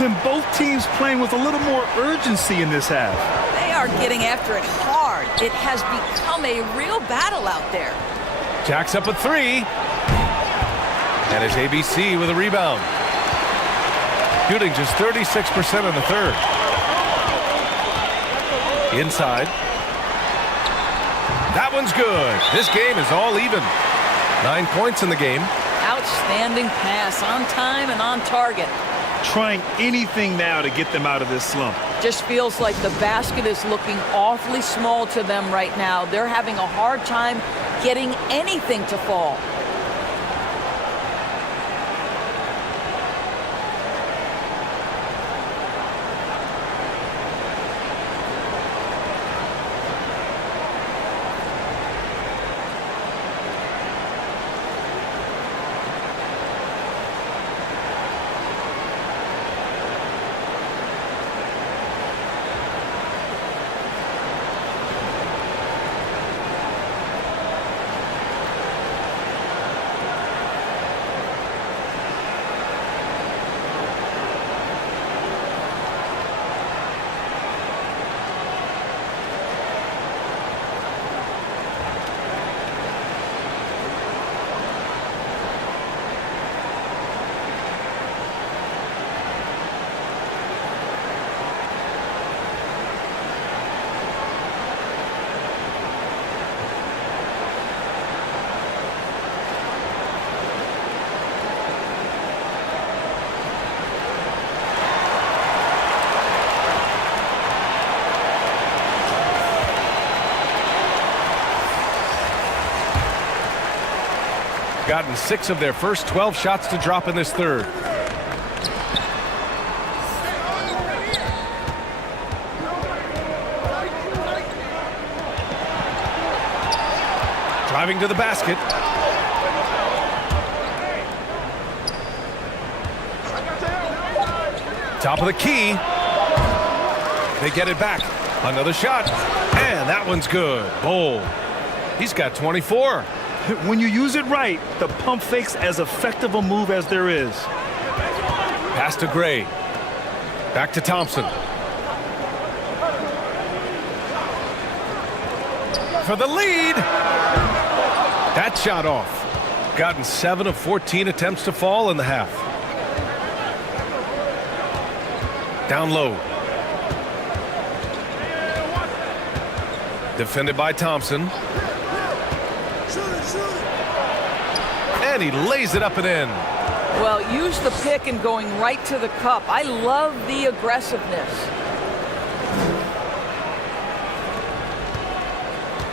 And both teams playing with a little more urgency in this half. They are getting after it hard. It has become a real battle out there. Jacks up a 3. And it's ABC with a rebound. Shooting just 36% in the third. Inside. That one's good. This game is all even. 9 points in the game. Outstanding pass, on time and on target. Trying anything now to get them out of this slump. Just feels like the basket is looking awfully small to them right now. They're having a hard time getting anything to fall. Gotten 6 of their first 12 shots to drop in this third. Driving to the basket. Top of the key. They get it back. Another shot. And that one's good. Bold. He's got 24. When you use it right, the pump fake's as effective a move as there is. Pass to Gray. Back to Thompson. For the lead. That shot off. Gotten 7 of 14 attempts to fall in the half. Down low. Defended by Thompson. And he lays it up and in. Well, use the pick and going right to the cup. I love the aggressiveness.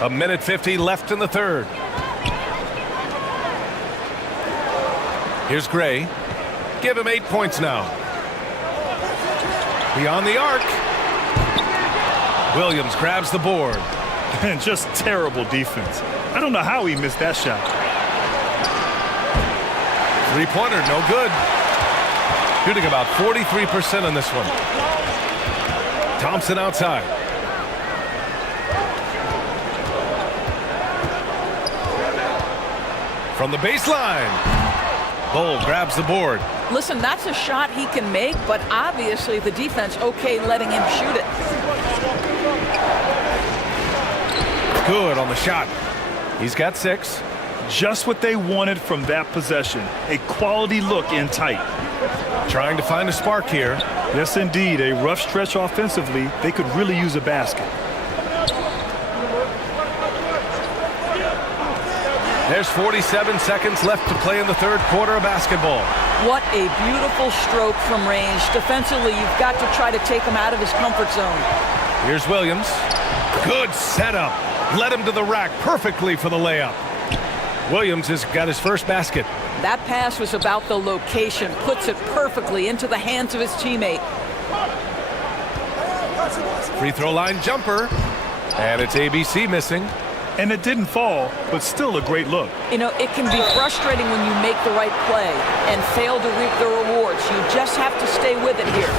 A minute 50 left in the third. Here's Gray. Give him 8 points now. Beyond the arc. Williams grabs the board. And just terrible defense. I don't know how he missed that shot. Three-pointer, no good. Shooting about 43% on this one. Thompson outside. From the baseline. Bull grabs the board. Listen, that's a shot he can make, but obviously the defense okay letting him shoot it. Good on the shot. He's got 6. Just what they wanted from that possession. A quality look in tight. Trying to find a spark here. Yes, indeed. A rough stretch offensively. They could really use a basket. There's 47 seconds left to play in the third quarter of basketball. What a beautiful stroke from range. Defensively, you've got to try to take him out of his comfort zone. Here's Williams. Good setup. Led him to the rack perfectly for the layup. Williams has got his first basket. That pass was about the location. Puts it perfectly into the hands of his teammate. Free throw line jumper. And it's ABC missing. And it didn't fall, but still a great look. You know, it can be frustrating when you make the right play and fail to reap the rewards. You just have to stay with it here.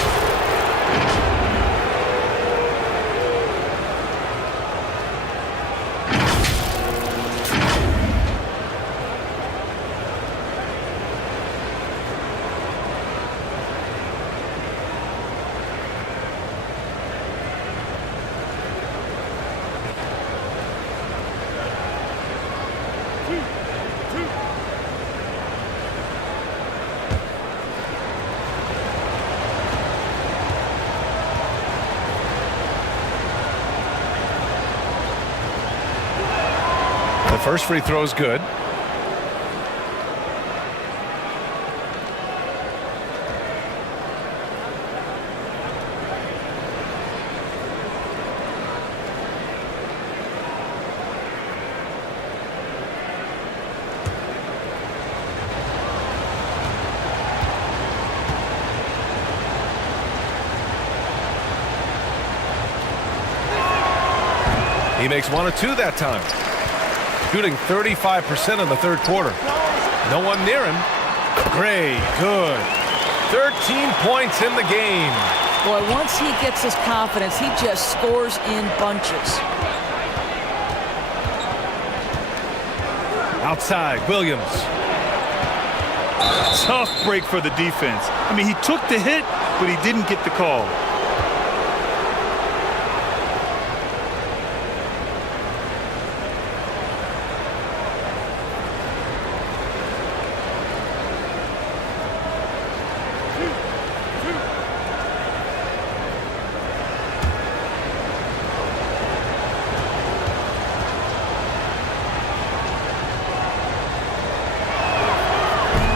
The first free throw is good. He makes 1 of 2 that time. Shooting 35% in the third quarter. No one near him. Gray, good. 13 points in the game. Boy, once he gets his confidence, he just scores in bunches. Outside, Williams. Tough break for the defense. I mean, he took the hit, but he didn't get the call.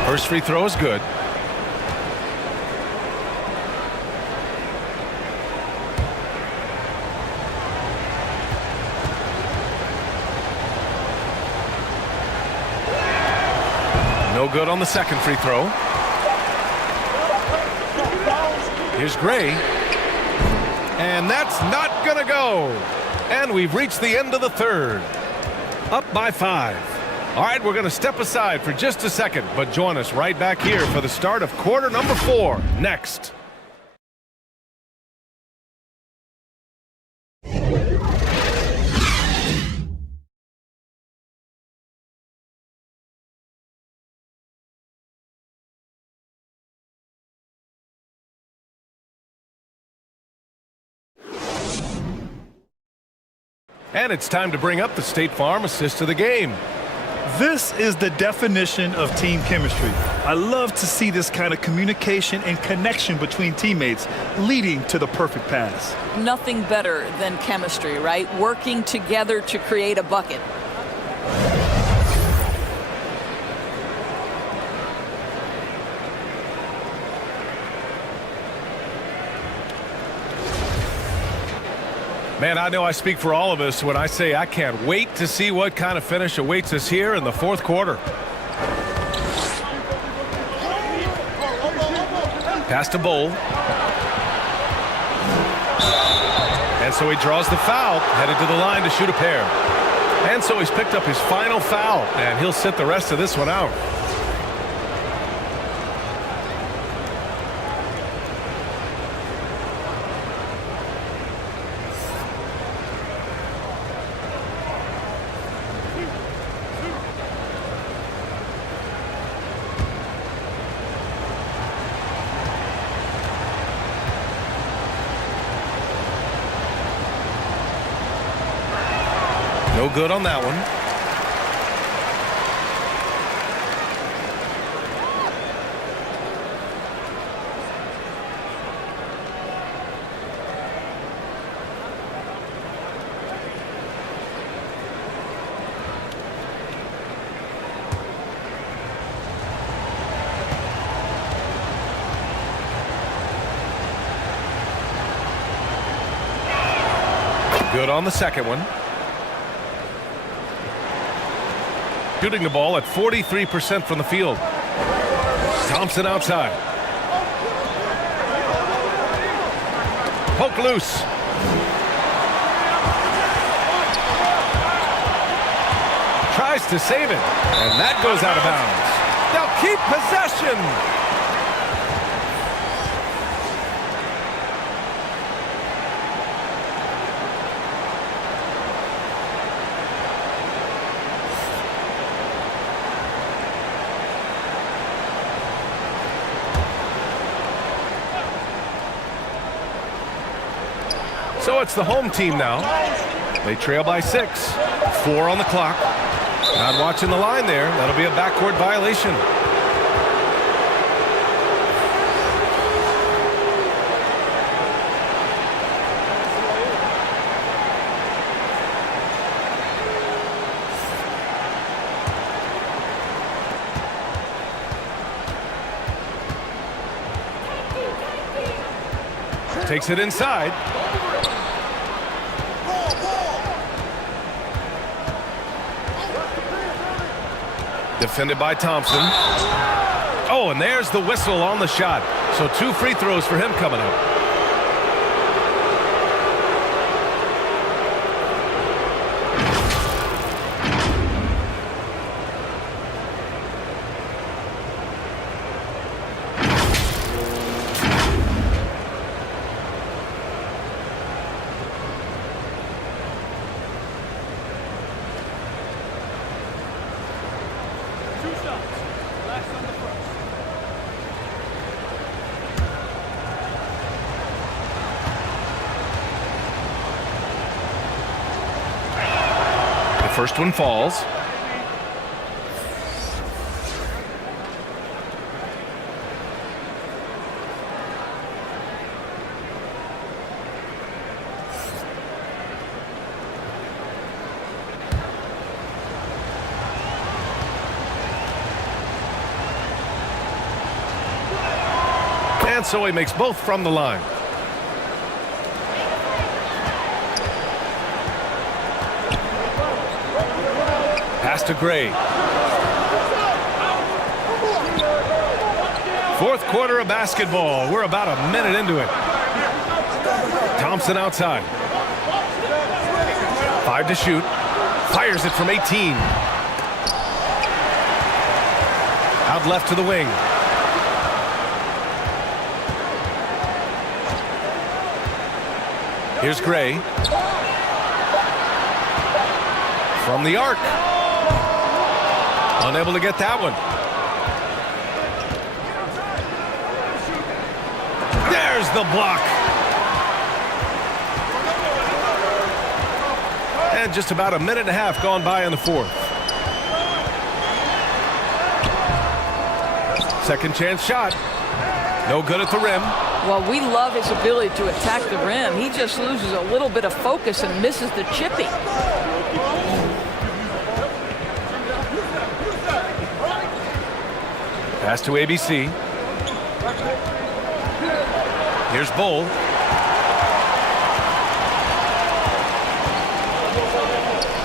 First free throw is good. No good on the second free throw. Here's Gray. And that's not gonna go. And we've reached the end of the third. Up by 5. All right, we're going to step aside for just a second, but join us right back here for the start of quarter number 4 next. And it's time to bring up the State Farm assist of the game. This is the definition of team chemistry. I love to see this kind of communication and connection between teammates leading to the perfect pass. Nothing better than chemistry, right? Working together to create a bucket. Man, I know I speak for all of us when I say I can't wait to see what kind of finish awaits us here in the fourth quarter. Pass to Bowl. And so he draws the foul, headed to the line to shoot a pair. And so he's picked up his final foul, and he'll sit the rest of this one out. No good on that one. Good on the second one. Shooting the ball at 43% from the field. Thompson outside. Poke loose. Tries to save it. And that goes out of bounds. They'll keep possession. So it's the home team now. They trail by 6. 4 on the clock. Not watching the line there. That'll be a backcourt violation. Takes it inside. Defended by Thompson. Oh, and there's the whistle on the shot. So 2 free throws for him coming up. The first one falls. And so he makes both from the line. Pass to Gray. Fourth quarter of basketball. We're about a minute into it. Thompson outside. 5 to shoot. Fires it from 18. Out left to the wing. Here's Gray. From the arc. Unable to get that one. There's the block. And just about a minute and a half gone by in the fourth. Second chance shot. No good at the rim. Well, we love his ability to attack the rim. He just loses a little bit of focus and misses the chippy. Pass to ABC. Here's Bull.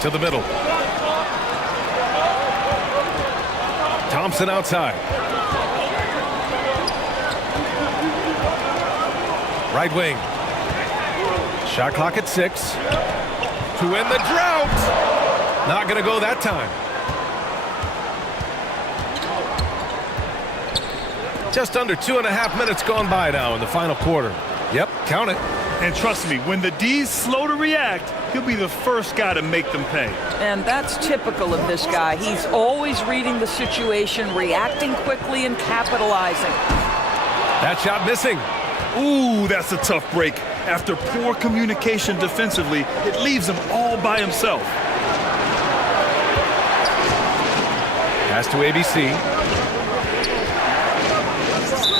To the middle. Thompson outside. Right wing. Shot clock at 6. To end the drought. Not going to go that time. Just under 2.5 minutes gone by now in the final quarter. Yep, count it. And trust me, when the D's slow to react, he'll be the first guy to make them pay. And that's typical of this guy. He's always reading the situation, reacting quickly, and capitalizing. That shot missing. Ooh, that's a tough break. After poor communication defensively, it leaves him all by himself. Pass to ABC.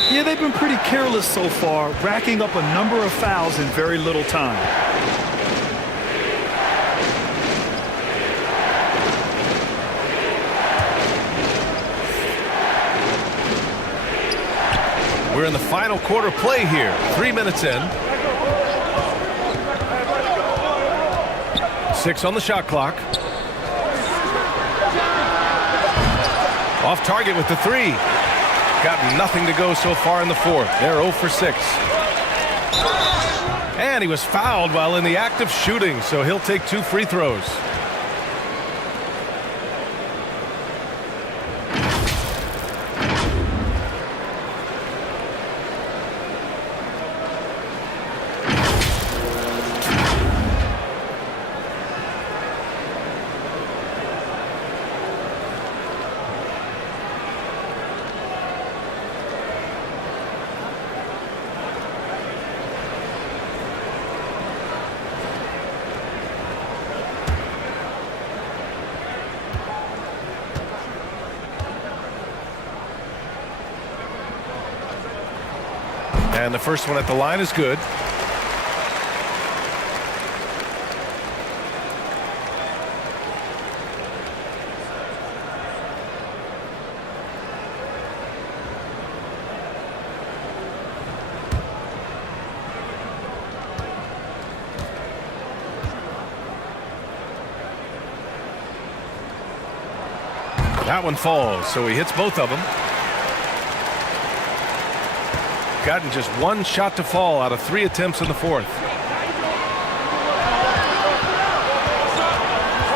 Yeah, they've been pretty careless so far, racking up a number of fouls in very little time. We're in the final quarter play here. 3 minutes in. 6 on the shot clock. Off target with the 3. Got nothing to go so far in the fourth. They're 0 for 6. And he was fouled while in the act of shooting, so he'll take 2 free throws. And the first one at the line is good. That one falls, so he hits both of them. Gotten just 1 shot to fall out of 3 attempts in the fourth.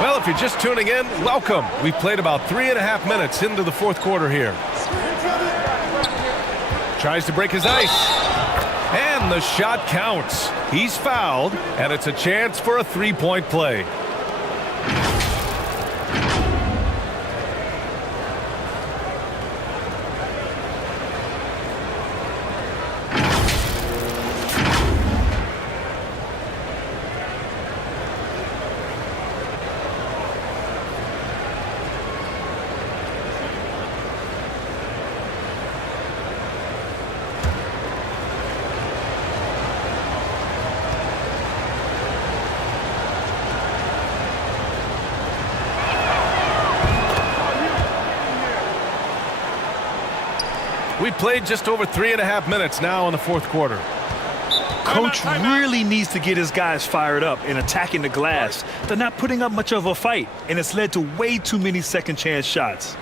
Well, if you're just tuning in, welcome. We've played about 3.5 minutes into the fourth quarter here. Tries to break his ice. And the shot counts. He's fouled, and it's a chance for a 3-point play. We played just over 3.5 minutes now in the fourth quarter. Coach really needs to get his guys fired up and attacking the glass. They're not putting up much of a fight, and it's led to way too many second chance shots.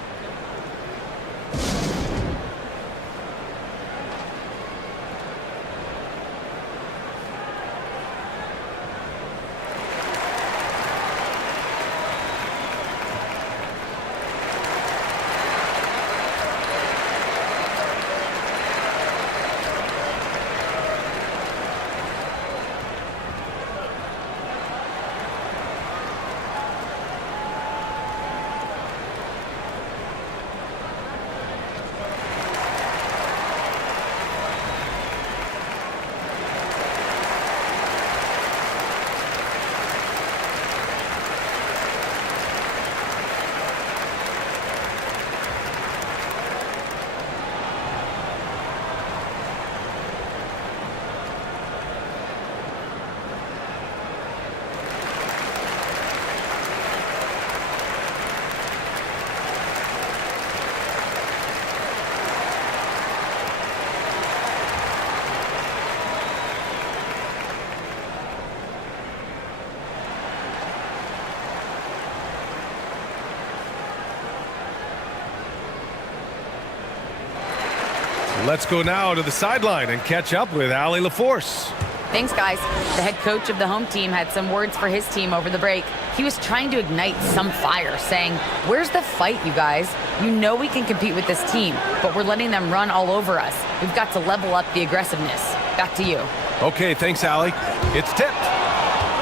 Let's go now to the sideline and catch up with Allie LaForce. Thanks, guys. The head coach of the home team had some words for his team over the break. He was trying to ignite some fire, saying, "Where's the fight, you guys? You know we can compete with this team, but we're letting them run all over us. We've got to level up the aggressiveness." Back to you. Okay, thanks, Allie. It's tipped.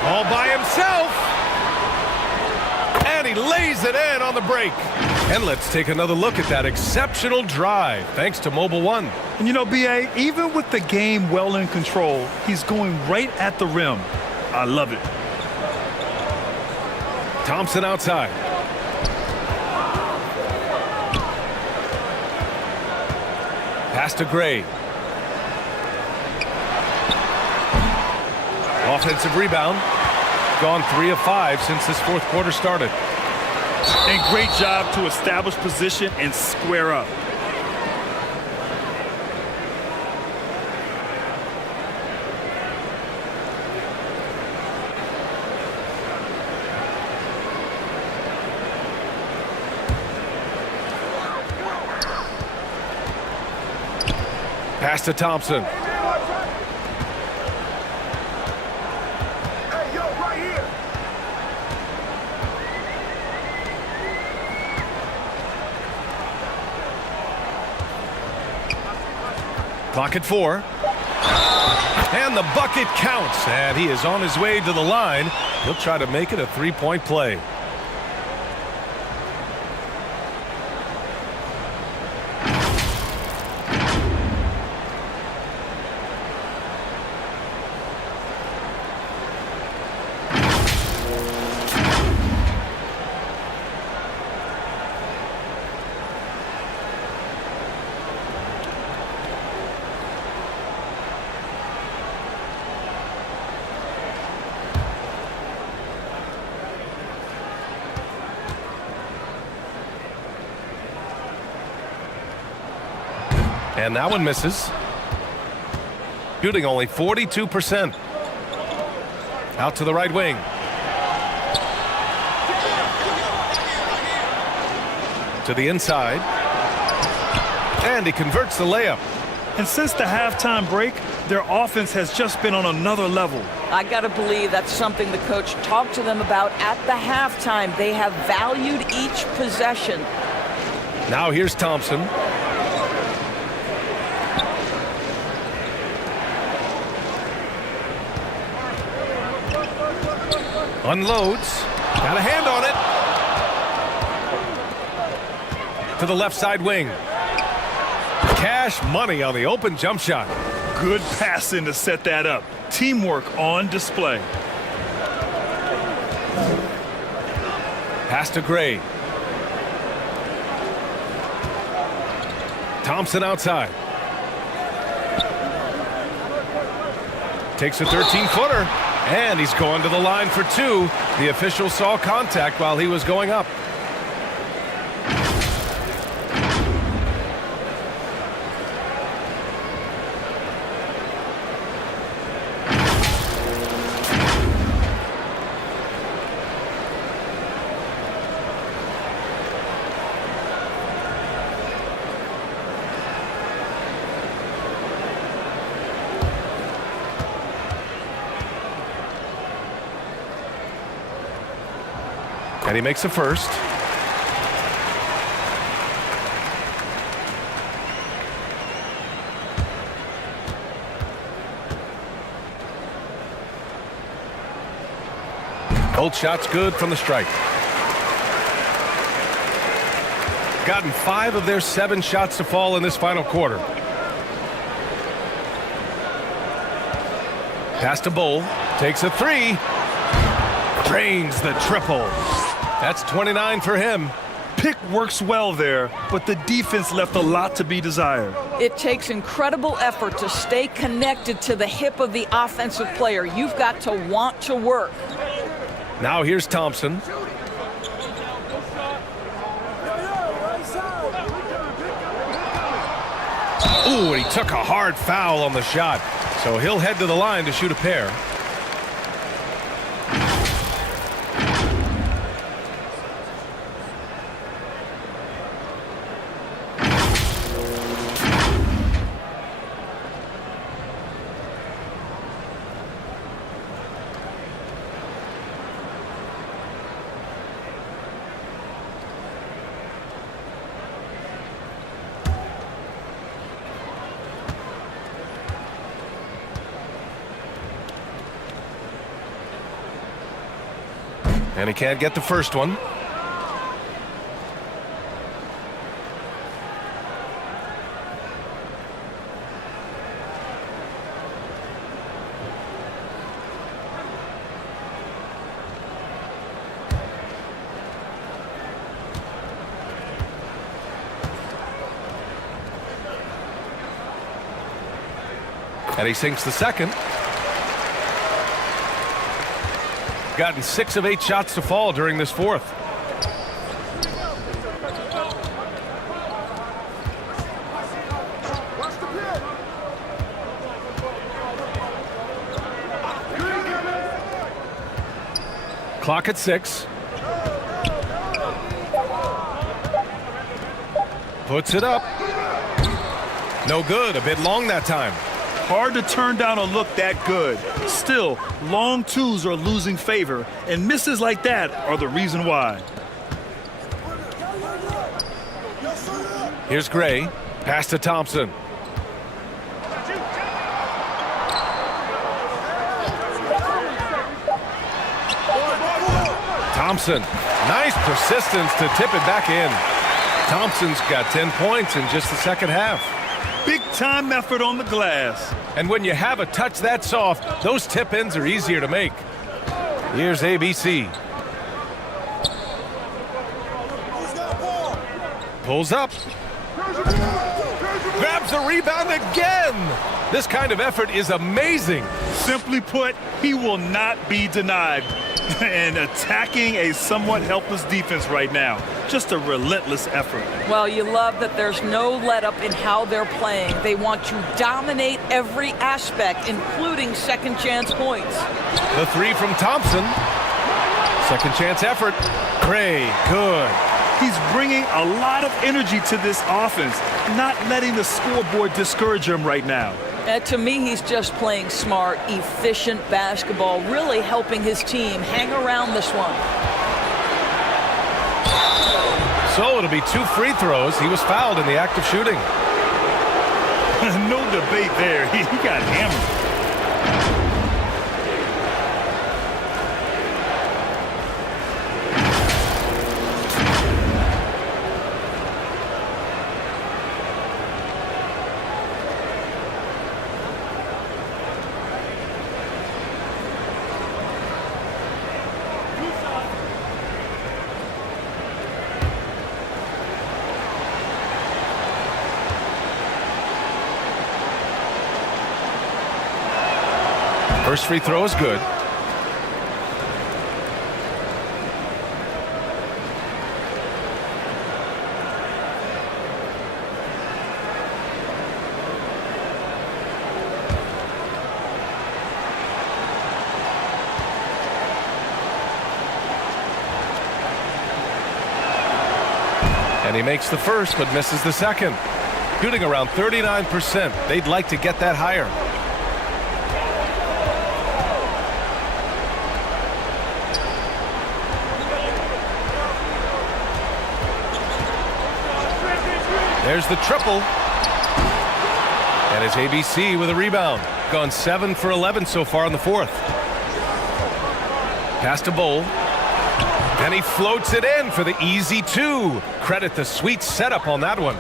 All by himself. And he lays it in on the break. And let's take another look at that exceptional drive, thanks to Mobile One. And you know, BA, even with the game well in control, he's going right at the rim. I love it. Thompson outside. Pass to Gray. Offensive rebound. Gone 3 of 5 since this fourth quarter started. And great job to establish position and square up. Pass to Thompson. Clock at 4. And the bucket counts. And he is on his way to the line. He'll try to make it a three-point play. And that one misses. Shooting only 42%. Out to the right wing. To the inside. And he converts the layup. And since the halftime break, their offense has just been on another level. I got to believe that's something the coach talked to them about at the halftime. They have valued each possession. Now here's Thompson. Unloads. Got a hand on it. To the left side wing. Cash money on the open jump shot. Good passing to set that up. Teamwork on display. Pass to Gray. Thompson outside. Takes a 13-footer. And he's going to the line for 2. The official saw contact while he was going up. And he makes the first. Both shots good from the stripe. Gotten 5 of their 7 shots to fall in this final quarter. Pass to Bull. Takes a 3. Drains the triple. That's 29 for him. Pick works well there, but the defense left a lot to be desired. It takes incredible effort to stay connected to the hip of the offensive player. You've got to want to work. Now here's Thompson. Ooh, he took a hard foul on the shot. So he'll head to the line to shoot a pair. And he can't get the first one. And he sinks the second. Gotten 6 of 8 shots to fall during this fourth. Clock at 6. Puts it up. No good. A bit long that time. Hard to turn down a look that good. Still, long twos are losing favor, and misses like that are the reason why. Here's Gray. Pass to Thompson. Thompson. Nice persistence to tip it back in. Thompson's got 10 points in just the second half. Big time effort on the glass. And when you have a touch that soft, those tip-ins are easier to make. Here's ABC. Pulls up. Grabs the rebound again. This kind of effort is amazing. Simply put, he will not be denied. And attacking a somewhat helpless defense right now. Just a relentless effort. Well, you love that there's no let-up in how they're playing. They want to dominate every aspect, including second-chance points. The 3 from Thompson. Second-chance effort. Gray, good. He's bringing a lot of energy to this offense, not letting the scoreboard discourage him right now. To me, he's just playing smart, efficient basketball, really helping his team hang around this one. So it'll be 2 free throws. He was fouled in the act of shooting. No debate there. He got hammered. First free throw is good. And he makes the first, but misses the second. Shooting around 39%. They'd like to get that higher. There's the triple. And it's ABC with a rebound. Gone 7 for 11 so far in the fourth. Pass to Bowl. And he floats it in for the easy two. Credit the sweet setup on that one.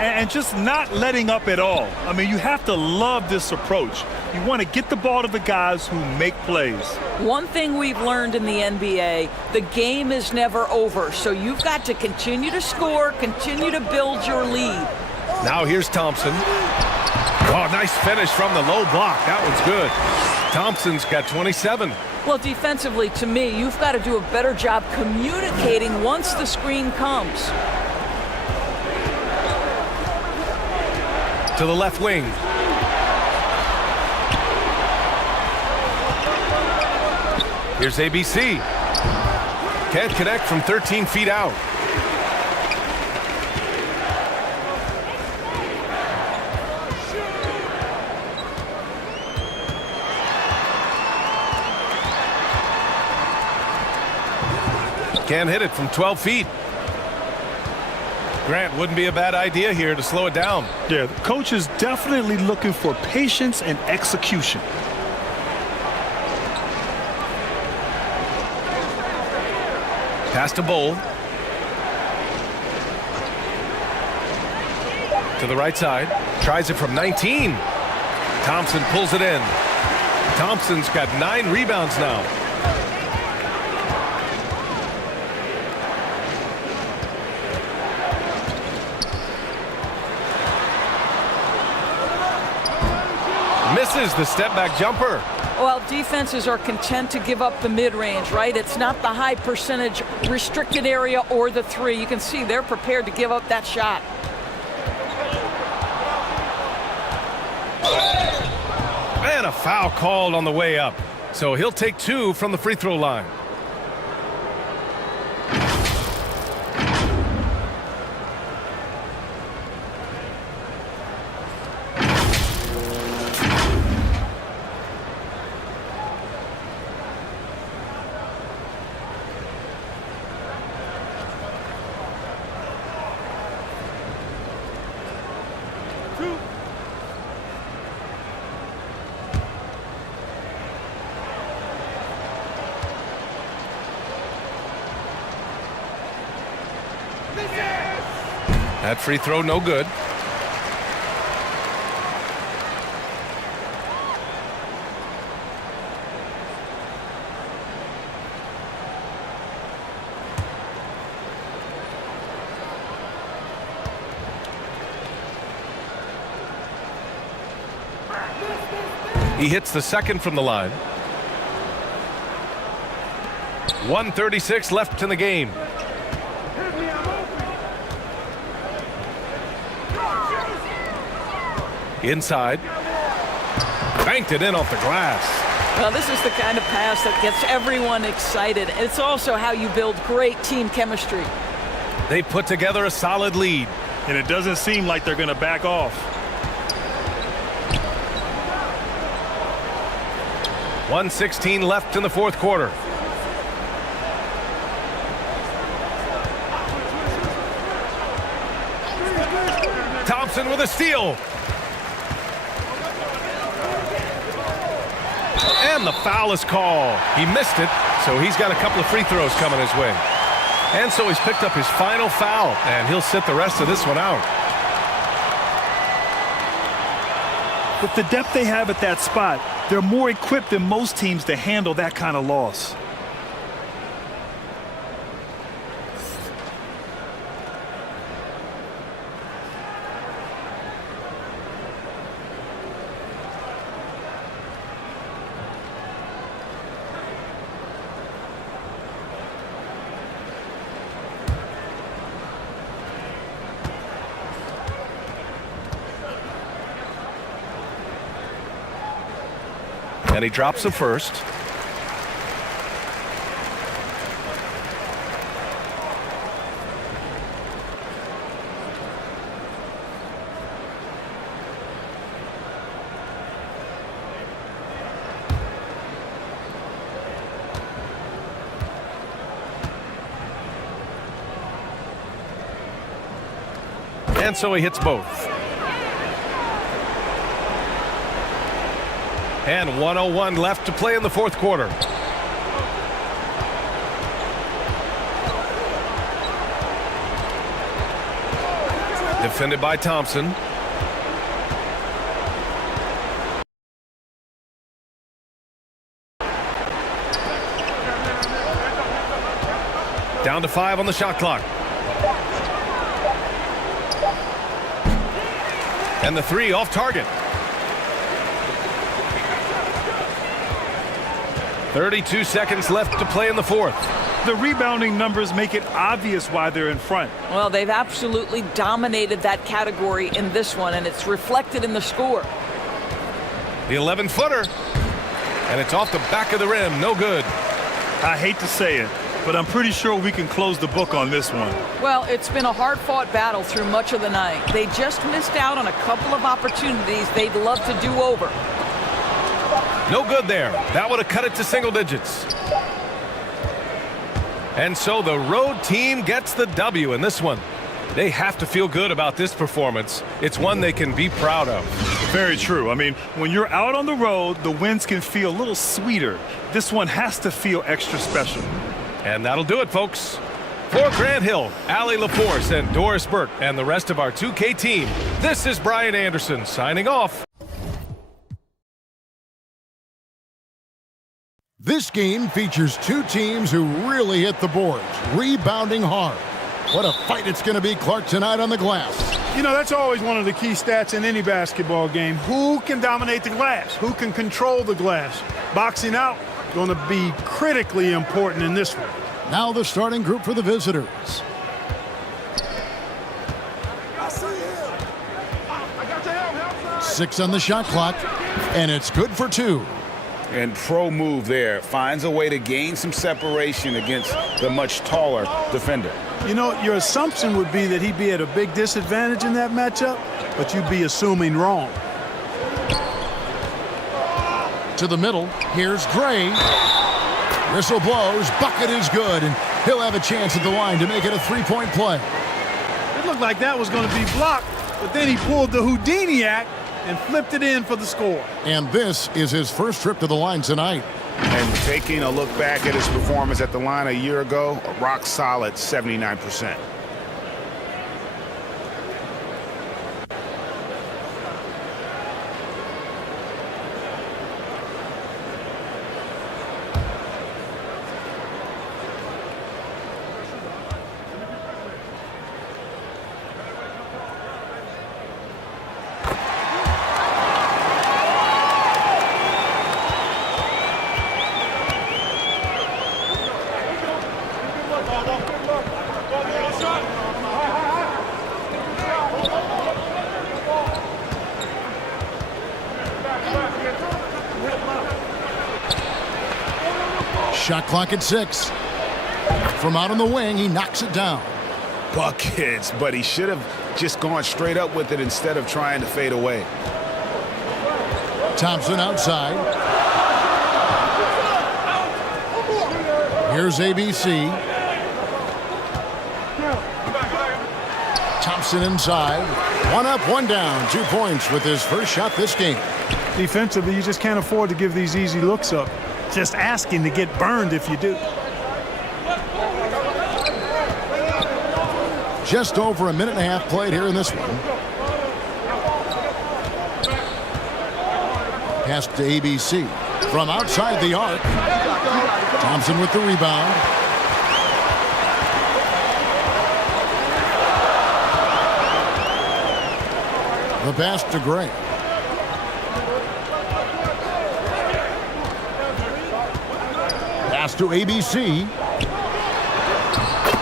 And just not letting up at all. I mean, you have to love this approach. You want to get the ball to the guys who make plays. One thing we've learned in the NBA, the game is never over. So you've got to continue to score, continue to build your lead. Now here's Thompson. Oh, nice finish from the low block. That one's good. Thompson's got 27. Well, defensively, to me, you've got to do a better job communicating once the screen comes. To the left wing. Here's ABC. Can't connect from 13 feet out. Can't hit it from 12 feet. Grant, wouldn't be a bad idea here to slow it down. Yeah, the coach is definitely looking for patience and execution. Pass to Bowl. To the right side. Tries it from 19. Thompson pulls it in. Thompson's got 9 rebounds now. Misses the step-back jumper. Well, defenses are content to give up the mid-range, right? It's not the high percentage restricted area or the three. You can see they're prepared to give up that shot. And a foul called on the way up. So he'll take 2 from the free throw line. That free throw no good. He hits the second from the line. 1:36 left in the game. Inside. Banked it in off the glass. Well, this is the kind of pass that gets everyone excited. It's also how you build great team chemistry. They put together a solid lead. And it doesn't seem like they're going to back off. .116 left in the fourth quarter. Thompson with a steal. And the foul is called. He missed it, so he's got a couple of free throws coming his way. And so he's picked up his final foul, and he'll sit the rest of this one out. With the depth they have at that spot, they're more equipped than most teams to handle that kind of loss. And he drops the first. And so he hits both. And 1:01 left to play in the fourth quarter. Defended by Thompson. Down to 5 on the shot clock. And the 3 off target. 32 seconds left to play in the fourth. The rebounding numbers make it obvious why they're in front. Well, they've absolutely dominated that category in this one, and it's reflected in the score. The 11-footer. And it's off the back of the rim. No good. I hate to say it, but I'm pretty sure we can close the book on this one. Well, it's been a hard-fought battle through much of the night. They just missed out on a couple of opportunities they'd love to do over. No good there. That would have cut it to single digits. And so the road team gets the W in this one. They have to feel good about this performance. It's one they can be proud of. Very true. I mean, when you're out on the road, the wins can feel a little sweeter. This one has to feel extra special. And that'll do it, folks. For Grant Hill, Allie LaForce, and Doris Burke, and the rest of our 2K team, this is Brian Anderson signing off. This game features two teams who really hit the boards, rebounding hard. What a fight it's going to be, Clark, tonight on the glass. You know, that's always one of the key stats in any basketball game. Who can dominate the glass? Who can control the glass? Boxing out going to be critically important in this one. Now the starting group for the visitors. Six on the shot clock, and it's good for 2. And pro move there. Finds a way to gain some separation against the much taller defender. You know, your assumption would be that he'd be at a big disadvantage in that matchup, but you'd be assuming wrong. To the middle, here's Gray. Whistle blows, bucket is good, and he'll have a chance at the line to make it a 3-point play. It looked like that was going to be blocked, but then he pulled the Houdini act and flipped it in for the score. And this is his first trip to the line tonight. And taking a look back at his performance at the line a year ago, a rock solid 79%. Shot clock at 6. From out on the wing, he knocks it down. Buckets, but he should have just gone straight up with it instead of trying to fade away. Thompson outside. Here's ABC. Thompson inside. 1 up, 1 down. 2 points with his first shot this game. Defensively, you just can't afford to give these easy looks up. Just asking to get burned if you do. Just over a minute and a half played here in this one. Pass to ABC. From outside the arc. Thompson with the rebound. The pass to Gray. Pass to ABC.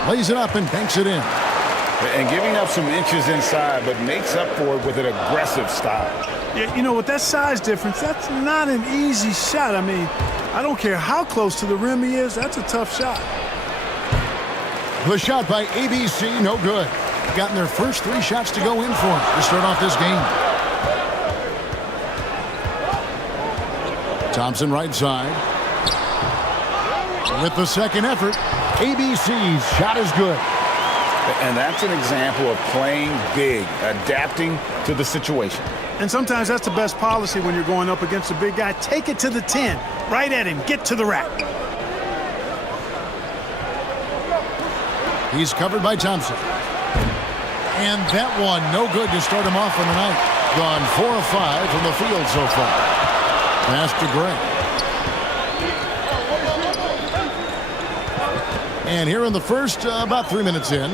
Lays it up and banks it in. And giving up some inches inside, but makes up for it with an aggressive style. Yeah, you know, with that size difference, that's not an easy shot. I mean, I don't care how close to the rim he is, that's a tough shot. The shot by ABC, no good. Gotten their first 3 shots to go in for him to start off this game. Thompson right side. With the second effort, ABC's shot is good. And that's an example of playing big, adapting to the situation. And sometimes that's the best policy when you're going up against a big guy. Take it to the 10. Right at him. Get to the rack. He's covered by Thompson. And that one, no good to start him off on the night. Gone 4 of 5 from the field so far. Pass to Gray. And here in the first, about 3 minutes in.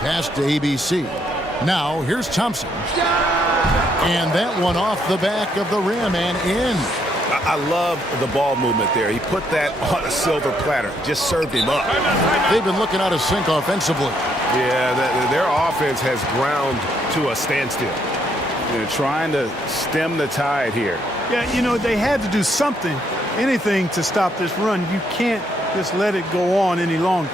Pass to ABC. Now, here's Thompson. And that one off the back of the rim and in. I love the ball movement there. He put that on a silver platter. Just served him up. They've been looking out of sync offensively. Yeah, their offense has ground to a standstill. They're trying to stem the tide here. Yeah, you know, they had to do something, anything to stop this run. You can't just let it go on any longer.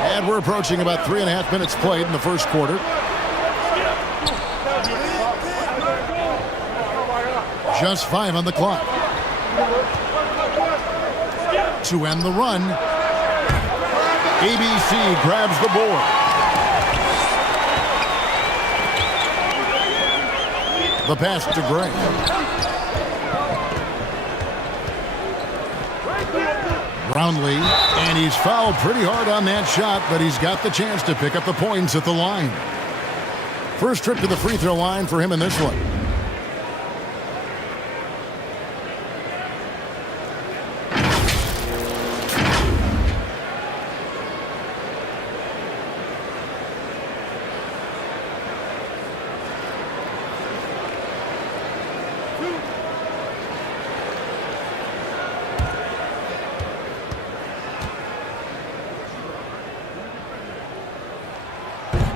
And we're approaching about 3.5 minutes played in the first quarter. Just 5 on the clock. To end the run, ABC grabs the board. The pass to Gray. Brownlee, and he's fouled pretty hard on that shot, but he's got the chance to pick up the points at the line. First trip to the free throw line for him in this one.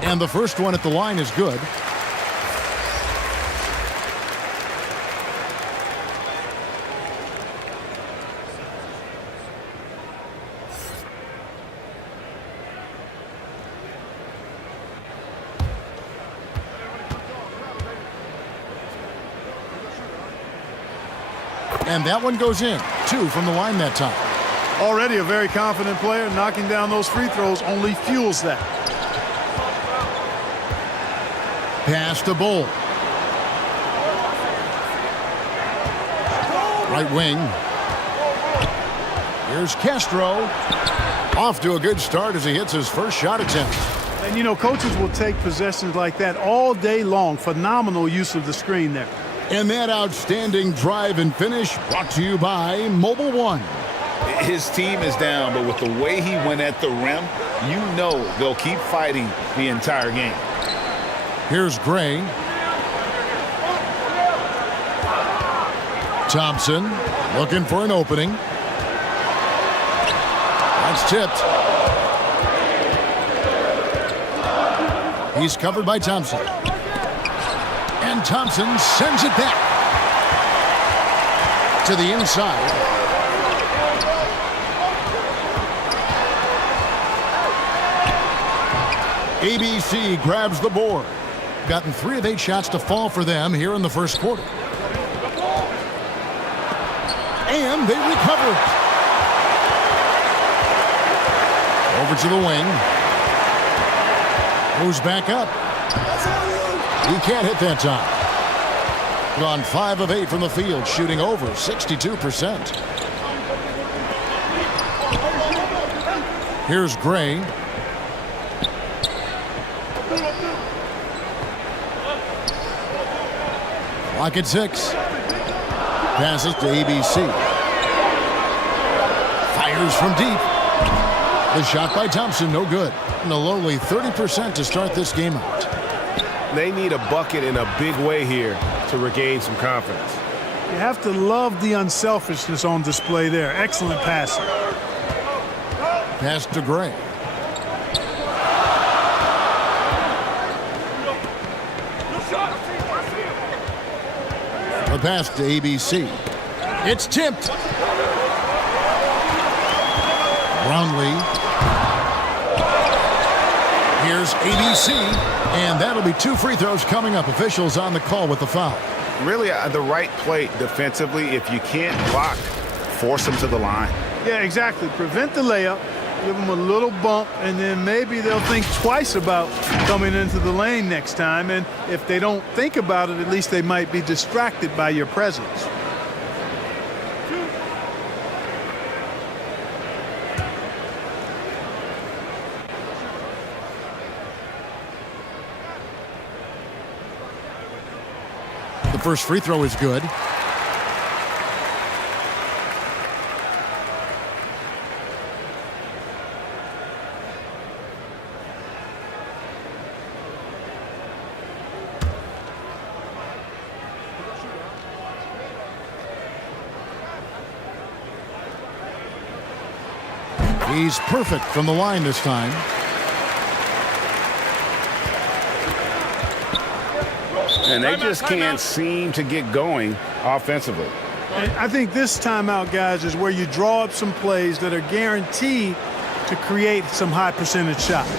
And the first one at the line is good. And that one goes in. 2 from the line that time. Already a very confident player. Knocking down those free throws only fuels that. Pass to Bull. Right wing. Here's Castro. Off to a good start as he hits his first shot attempt. And, you know, coaches will take possessions like that all day long. Phenomenal use of the screen there. And that outstanding drive and finish brought to you by Mobile One. His team is down, but with the way he went at the rim, you know they'll keep fighting the entire game. Here's Gray. Thompson looking for an opening. That's tipped. He's covered by Thompson. And Thompson sends it back to the inside. ABC grabs the board. Gotten 3 of 8 shots to fall for them here in the first quarter. And they recover it. Over to the wing. Moves back up. He can't hit that time. Gone 5 of 8 from the field, shooting over 62%. Here's Gray. Clock at 6. Passes to ABC. Fires from deep. The shot by Thompson, no good. And a lowly 30% to start this game out. They need a bucket in a big way here to regain some confidence. You have to love the unselfishness on display there. Excellent passing. Pass to Gray. The pass to ABC. It's tipped. Brownlee. Here's ABC. And that'll be 2 free throws coming up. Officials on the call with the foul. Really the right play defensively. If you can't block, force them to the line. Yeah, exactly. Prevent the layup. Give them a little bump, and then maybe they'll think twice about coming into the lane next time. And if they don't think about it, at least they might be distracted by your presence. The first free throw is good. He's perfect from the line this time. And they just can't seem to get going offensively. And I think this timeout, guys, is where you draw up some plays that are guaranteed to create some high percentage shots.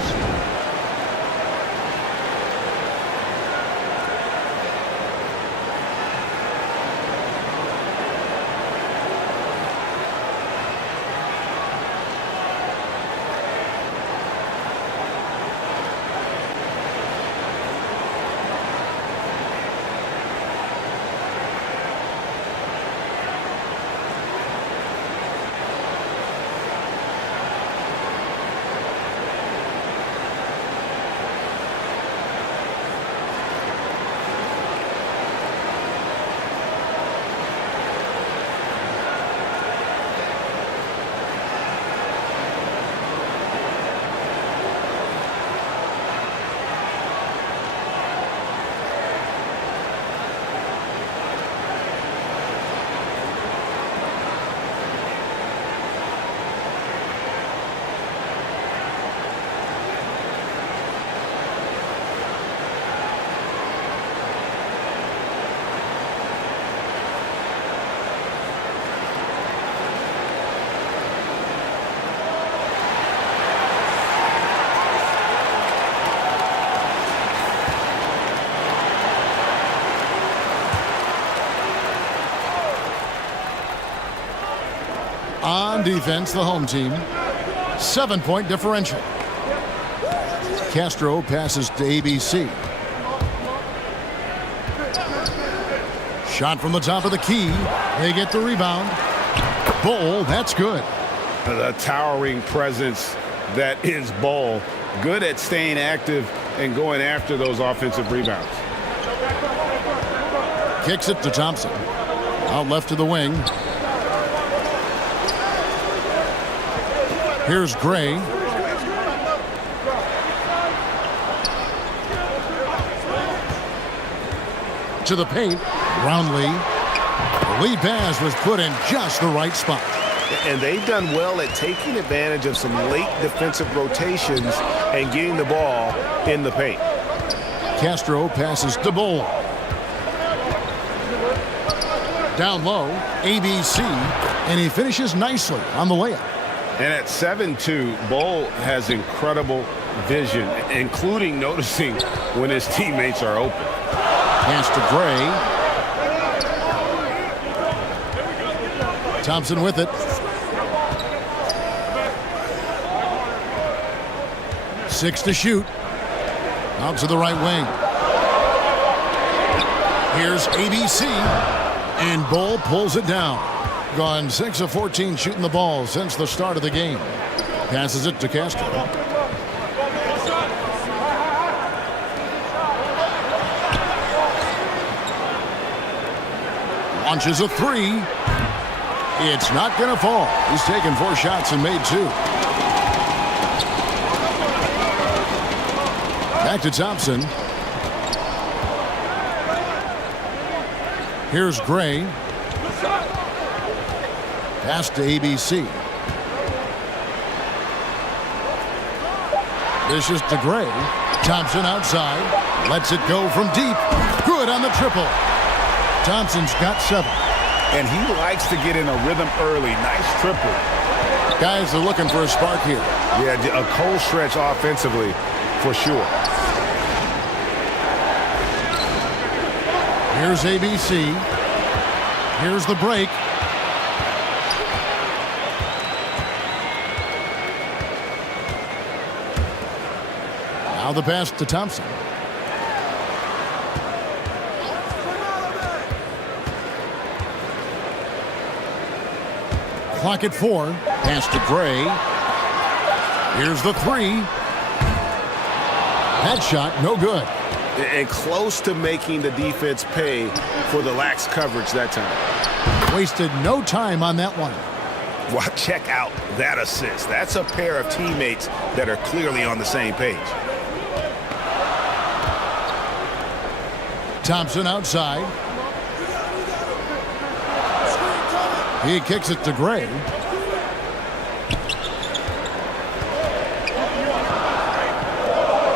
On defense, the home team. 7-point differential. Castro passes to ABC. Shot from the top of the key. They get the rebound. Bull, that's good. The towering presence that is Bull. Good at staying active and going after those offensive rebounds. Kicks it to Thompson. Out left to the wing. Here's Gray. To the paint. Brownlee. The lead pass was put in just the right spot. And they've done well at taking advantage of some late defensive rotations and getting the ball in the paint. Castro passes to Bull. Down low, ABC, and he finishes nicely on the layup. And at 7-2, Bull has incredible vision, including noticing when his teammates are open. Pass to Gray. Thompson with it. 6 to shoot. Out to the right wing. Here's ABC. And Bull pulls it down. Gone 6 of 14 shooting the ball since the start of the game. Passes it to Castro. Launches a 3. It's not going to fall. He's taken 4 shots and made 2. Back to Thompson. Here's Gray. Pass to ABC. Dishes to Gray. Thompson outside. Lets it go from deep. Good on the triple. Thompson's got 7. And he likes to get in a rhythm early. Nice triple. Guys are looking for a spark here. Yeah, a cold stretch offensively for sure. Here's ABC. Here's the break. Now the pass to Thompson. Clock at 4. Pass to Gray. Here's the 3. That shot, no good. And close to making the defense pay for the lax coverage that time. Wasted no time on that one. Well, check out that assist. That's a pair of teammates that are clearly on the same page. Thompson outside. He kicks it to Gray.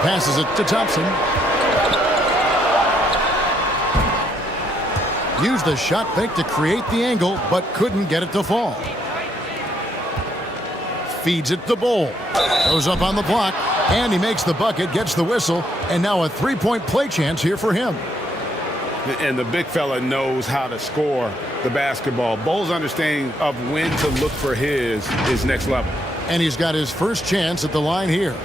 Passes it to Thompson. Used the shot fake to create the angle, but couldn't get it to fall. Feeds it to Bull. Goes up on the block, and he makes the bucket, gets the whistle, and now a 3-point play chance here for him. And the big fella knows how to score the basketball. Bull's understanding of when to look for his next level. And he's got his first chance at the line here.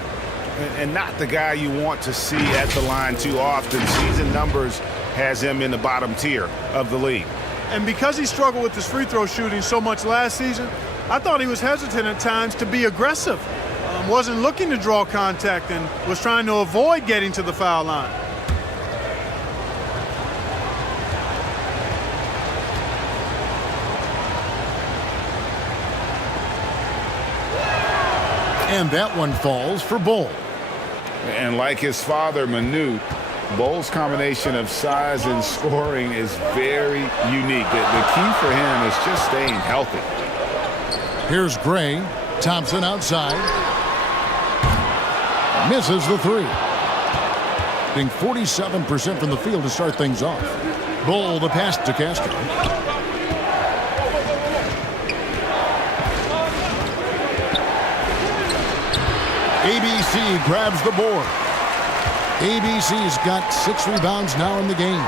And not the guy you want to see at the line too often. Season numbers has him in the bottom tier of the league. And because he struggled with his free throw shooting so much last season, I thought he was hesitant at times to be aggressive. Wasn't looking to draw contact and was trying to avoid getting to the foul line. And that one falls for Bull. And like his father, Manu, Bull's combination of size and scoring is very unique. The key for him is just staying healthy. Here's Gray. Thompson outside. Misses the 3. Being 47% from the field to start things off. Bull the pass to Castro. ABC grabs the board. ABC's got 6 rebounds now in the game.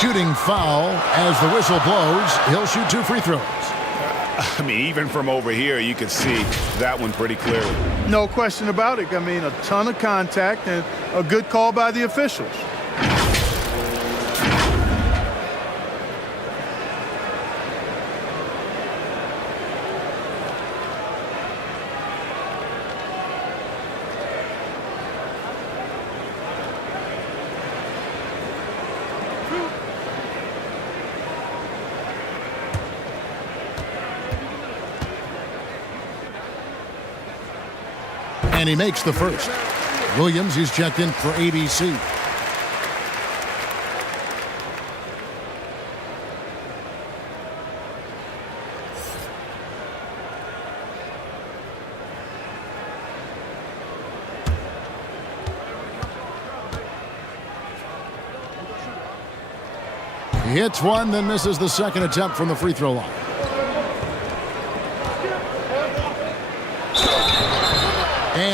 Shooting foul as the whistle blows. He'll shoot 2 free throws. I mean, even from over here, you could see that one pretty clearly. No question about it. I mean, a ton of contact and a good call by the officials. And he makes the first. Williams is checked in for ABC. He hits one, then misses the second attempt from the free throw line.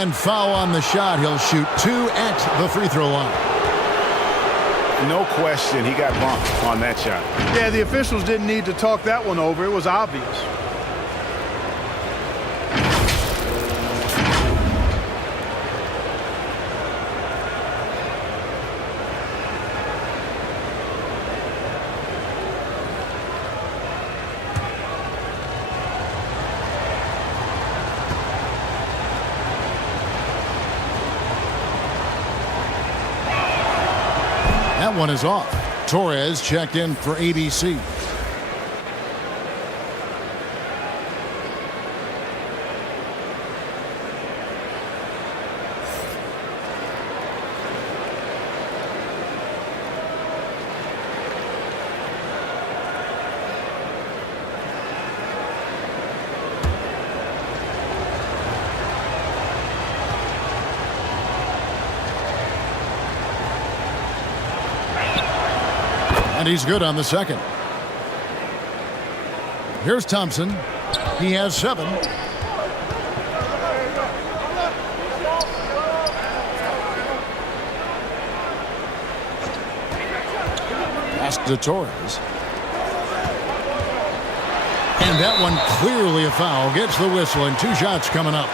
And foul on the shot. He'll shoot 2 at the free throw line. No question, he got bumped on that shot. Yeah, the officials didn't need to talk that one over. It was obvious. That one is off. Torres checked in for ABC. And he's good on the second. Here's Thompson. He has 7. Pass to Torres. And that one clearly a foul. Gets the whistle, and 2 shots coming up.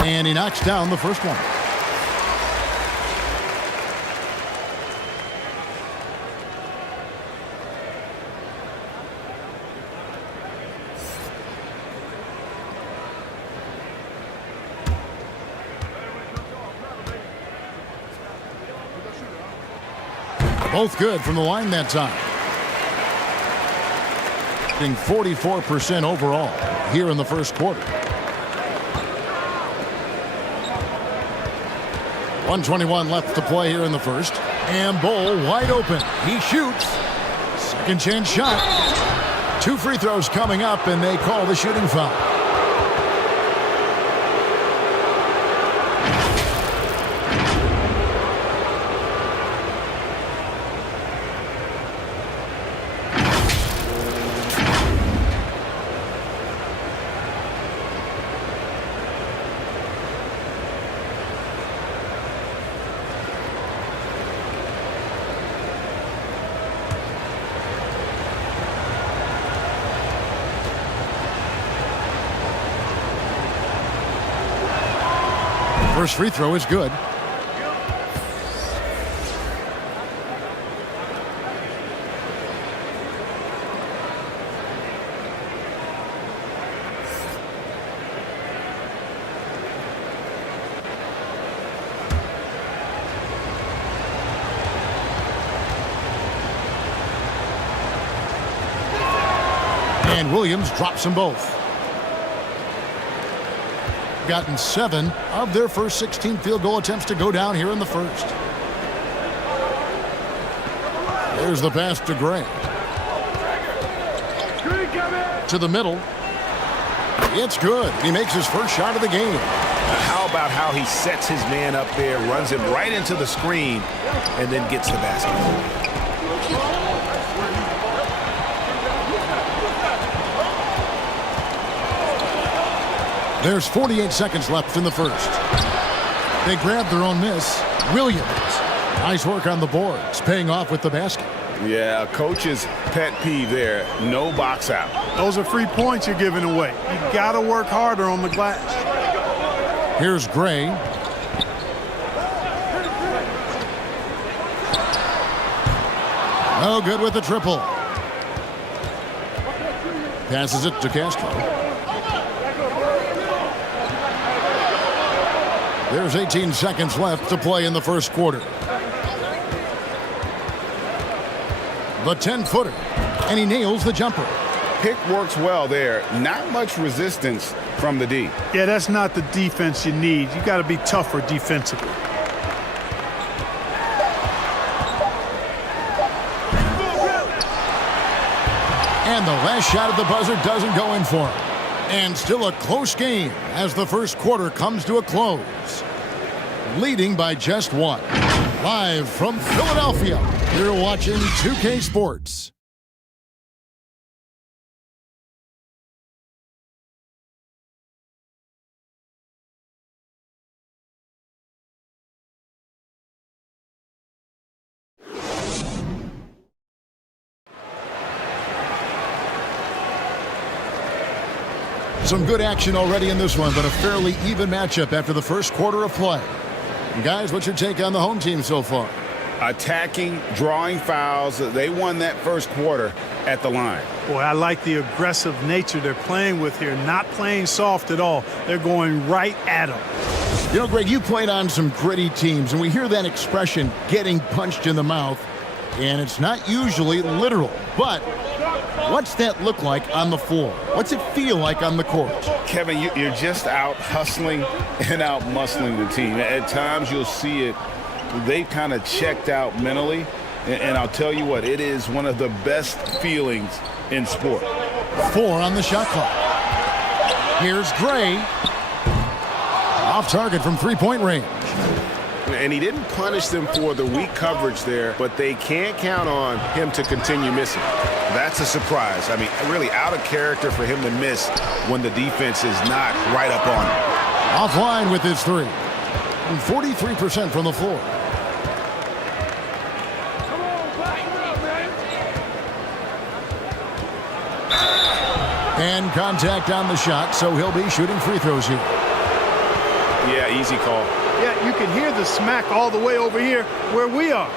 And he knocks down the first one. Both good from the line that time. 44% overall here in the first quarter. 1:21 left to play here in the first. And Bull wide open. He shoots. Second chance shot. 2 free throws coming up, and they call the shooting foul. First free throw is good. And Williams drops them both. Gotten 7 of their first 16 field goal attempts to go down here in the first. There's the pass to Gray. To the middle. It's good. He makes his first shot of the game. How about how he sets his man up there, runs him right into the screen, and then gets the basket. There's 48 seconds left in the first. They grab their own miss. Williams. Nice work on the boards, paying off with the basket. Yeah, a coach's pet peeve there. No box out. Those are free points you're giving away. You got to work harder on the glass. Here's Gray. No good with the triple. Passes it to Castro. There's 18 seconds left to play in the first quarter. The 10-footer And he nails the jumper. Pick works well there. Not much resistance from the D. Yeah, that's not the defense you need. You got to be tougher defensively. And the last shot at the buzzer doesn't go in for him. And still a close game as the first quarter comes to a close. Leading by just one. Live from Philadelphia, you're watching 2K Sports. Some good action already in this one, but a fairly even matchup after the first quarter of play. And guys, what's your take on the home team so far? Attacking, drawing fouls. They won that first quarter at the line. Boy, I like the aggressive nature they're playing with here. Not playing soft at all. They're going right at them. You know, Greg, you played on some gritty teams, and we hear that expression, getting punched in the mouth, and it's not usually literal. But what's that look like on the floor? What's it feel like on the court? Kevin, you're just out hustling and out muscling the team. At times you'll see it. They kind of checked out mentally. And I'll tell you what, it is one of the best feelings in sport. 4 on the shot clock. Here's Gray. Off target from three-point range. And he didn't punish them for the weak coverage there, but they can't count on him to continue missing. That's a surprise. I mean, really out of character for him to miss when the defense is not right up on him. Offline with his 3. 43% from the floor. And contact on the shot, so he'll be shooting free throws here. Yeah, easy call. Yeah, you can hear the smack all the way over here where we are.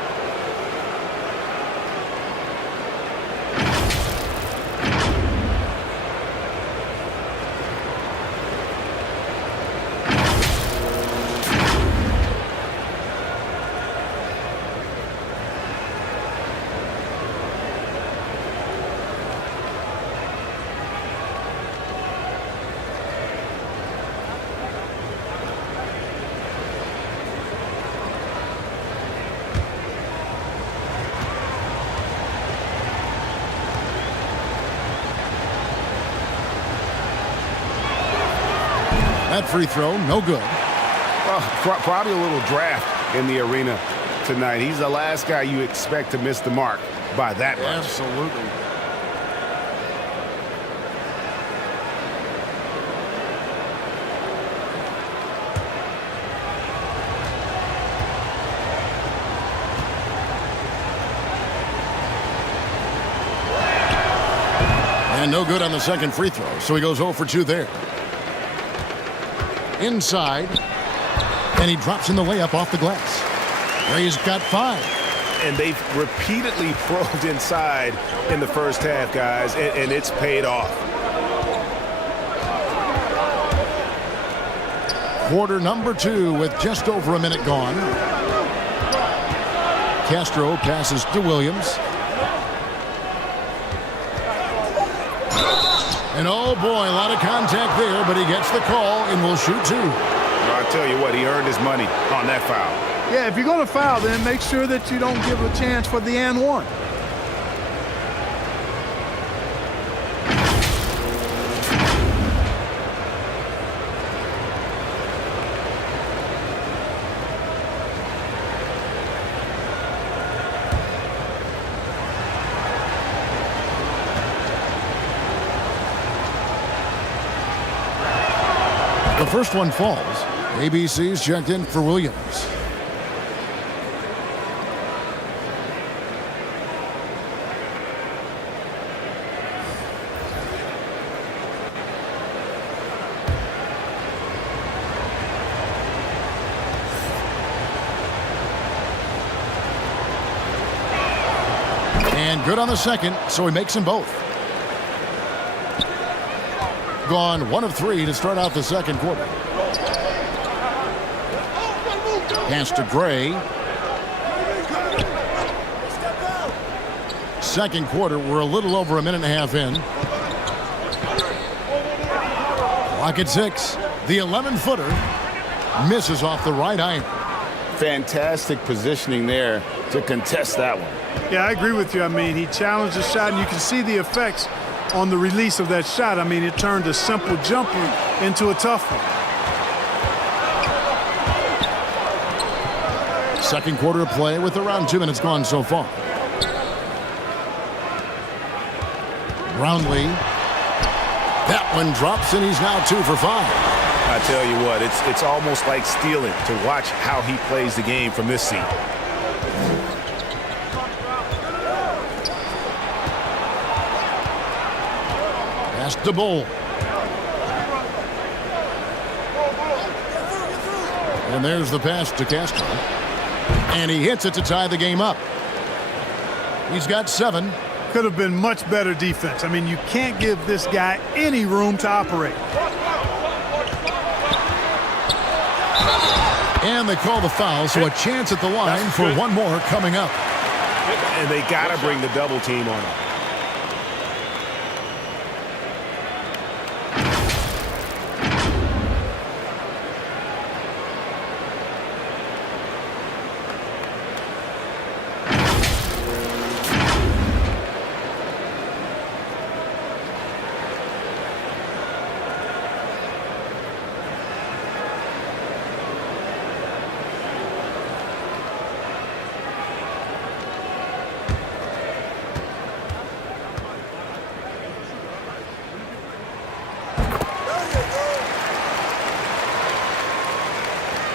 That free throw, no good. Well, probably a little draft in the arena tonight. He's the last guy you expect to miss the mark by that much. Absolutely. And no good on the second free throw, so he goes 0 for 2 there. Inside, and he drops in the layup off the glass. Gray's got 5. And they've repeatedly probed inside in the first half, guys, and it's paid off. Quarter number 2 with just over a minute gone. Castro passes to Williams. And oh boy, a lot of contact there, but he gets the call and will shoot 2. Well, I tell you what, he earned his money on that foul. Yeah, if you're going to foul, then make sure that you don't give a chance for the and one. The first one falls. ABC's checked in for Williams. And good on the second, so he makes them both. Gone 1 of 3 to start out the second quarter. Pass to Gray. second quarter. We're a little over a minute and a half in. Clock at 6. The 11-footer misses off the right iron. Fantastic positioning there to contest that one. Yeah, I agree with you. I mean, he challenged the shot, and you can see the effects on the release of that shot. I mean, it turned a simple jumper into a tough one. Second quarter of play with around 2 minutes gone so far. Brownlee. That one drops, and he's now 2 for 5. I tell you what, it's almost like stealing to watch how he plays the game from this seat. Pass to Bull. And there's the pass to Castro. And he hits it to tie the game up. He's got 7. Could have been much better defense. I mean, you can't give this guy any room to operate. And they call the foul, so a chance at the line for one more coming up. And they got to bring the double team on him.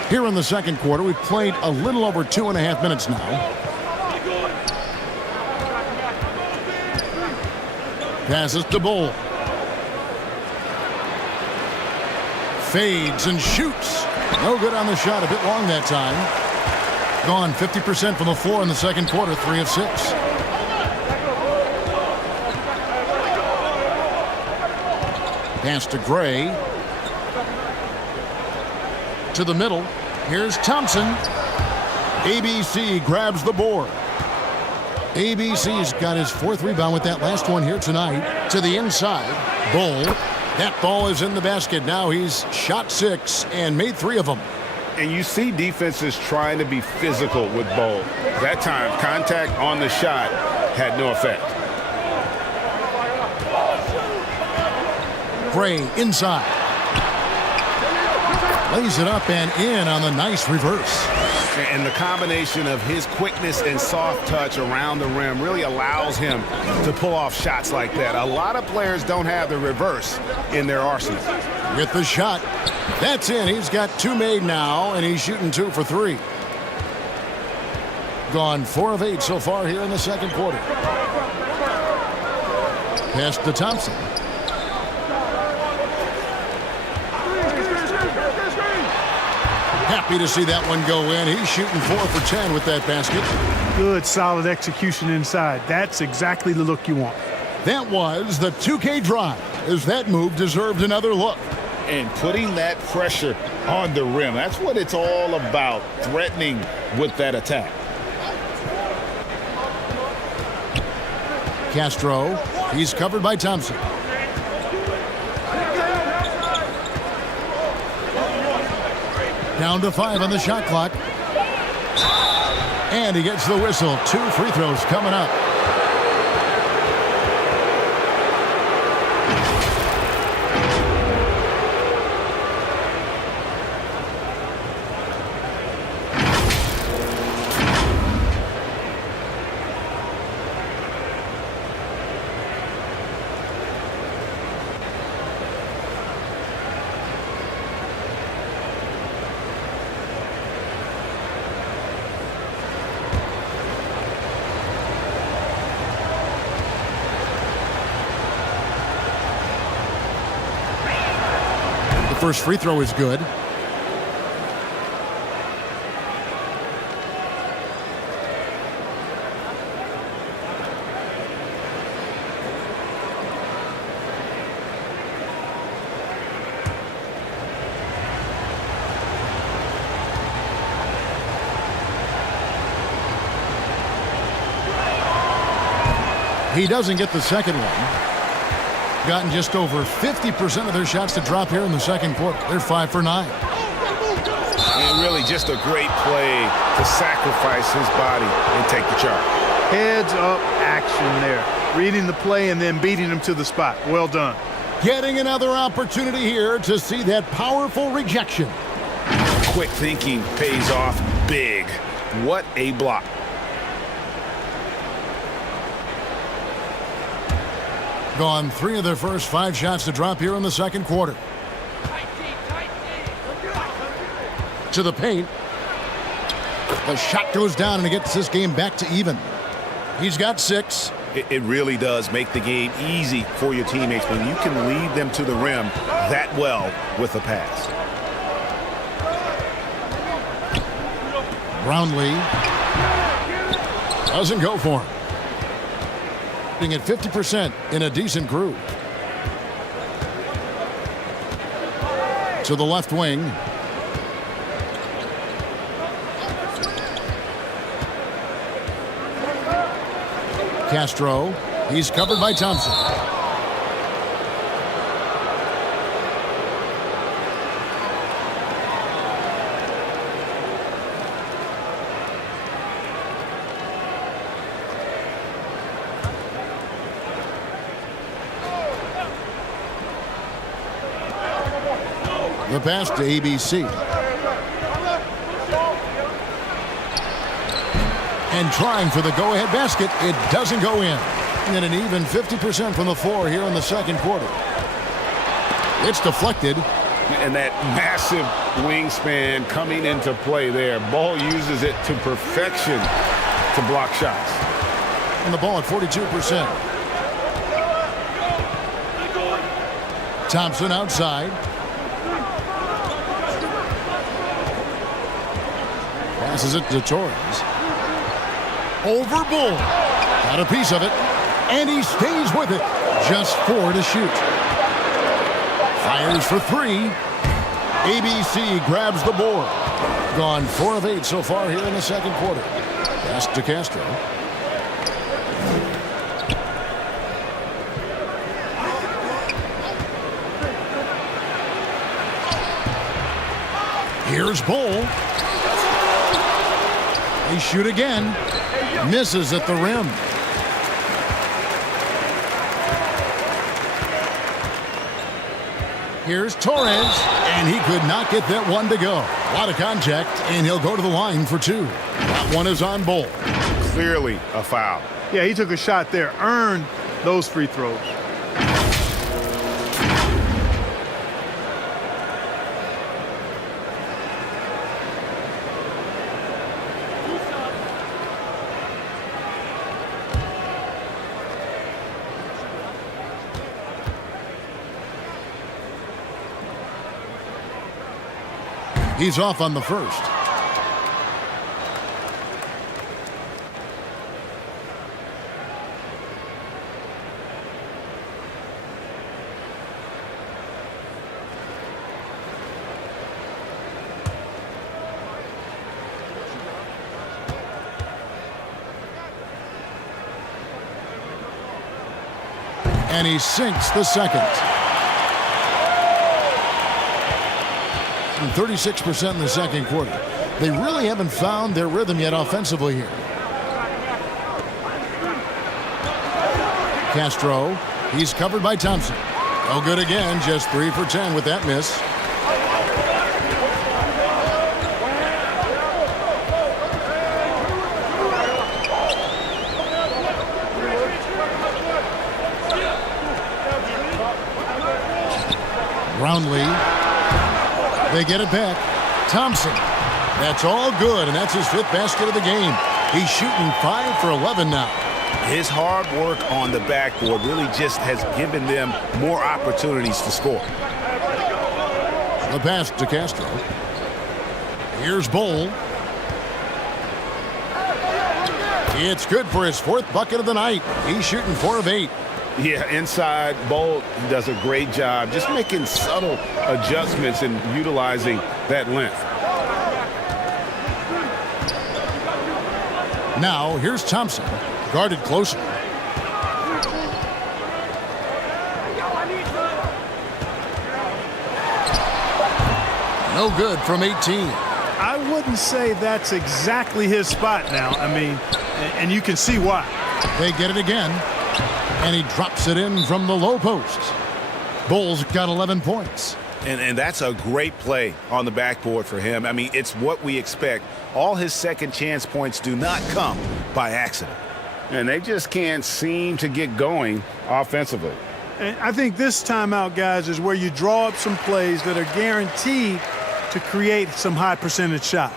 Here in the second quarter, we've played a little over 2.5 minutes now. Passes to Bull. Fades and shoots. No good on the shot. A bit long that time. Gone 50% from the floor in the second quarter. 3 of 6. Pass to Gray. To the middle. Here's Thompson. ABC grabs the board. ABC's got his 4th rebound with that last one here tonight. To the inside. Bull. That ball is in the basket. Now he's shot 6 and made 3 of them. And you see defenses trying to be physical with Bull. That time, contact on the shot had no effect. Gray inside. Lays it up and in on the nice reverse. And the combination of his quickness and soft touch around the rim really allows him to pull off shots like that. A lot of players don't have the reverse in their arsenal. With the shot. That's in. He's got 2 made now, and he's shooting 2 for 3. Gone 4 of 8 so far here in the second quarter. Pass to Thompson. Happy to see that one go in. He's shooting 4 for 10 with that basket. Good, solid execution inside. That's exactly the look you want. That was the 2K drive, as that move deserved another look. And putting that pressure on the rim. That's what it's all about, threatening with that attack. Castro, he's covered by Thompson. Down to 5 on the shot clock. And he gets the whistle. 2 free throws coming up. First free throw is good. He doesn't get the second one. Gotten just over 50% of their shots to drop here in the second quarter. They're 5 for 9. And really just a great play to sacrifice his body and take the charge. Heads up action there. Reading the play and then beating him to the spot. Well done. Getting another opportunity here to see that powerful rejection. Quick thinking pays off big. What a block. Gone 3 of their first 5 shots to drop here in the second quarter. To the paint. The shot goes down and it gets this game back to even. He's got 6. It really does make the game easy for your teammates when you can lead them to the rim that well with a pass. Brownlee doesn't go for him. Being at 50% in a decent group. To the left wing. Castro. He's covered by Thompson. The pass to ABC. And trying for the go-ahead basket. It doesn't go in. And an even 50% from the floor here in the second quarter. It's deflected. And that massive wingspan coming into play there. Ball uses it to perfection to block shots. And the ball at 42%. Thompson outside. Passes it to Torres. Over Bull. Got a piece of it. And he stays with it. Just 4 to shoot. Fires for 3. ABC grabs the board. Gone 4 of 8 so far here in the second quarter. Pass to Castro. Here's Bull. They shoot again. Misses at the rim. Here's Torres, and he could not get that one to go. A lot of contact, and he'll go to the line for 2. That one is on Bull. Clearly a foul. Yeah, he took a shot there. Earned those free throws. He's off on the first. And he sinks the second. 36% in the second quarter. They really haven't found their rhythm yet offensively here. Castro, he's covered by Thompson. Oh, good again, just 3 for 10 with that miss. Brownlee. They get it back. Thompson. That's all good, and that's his 5th basket of the game. He's shooting 5 for 11 now. His hard work on the backboard really just has given them more opportunities to score. The pass to Castro. Here's Bull. It's good for his 4th bucket of the night. He's shooting 4 of 8. Yeah, inside, Bolt does a great job just making subtle adjustments and utilizing that length. Now, here's Thompson, guarded closer. No good from 18. I wouldn't say that's exactly his spot now. I mean, and you can see why. They get it again, and he drops it in from the low post. Bulls got 11 points. And that's a great play on the backboard for him. I mean, it's what we expect. All his second chance points do not come by accident. And they just can't seem to get going offensively. And I think this timeout, guys, is where you draw up some plays that are guaranteed to create some high percentage shots.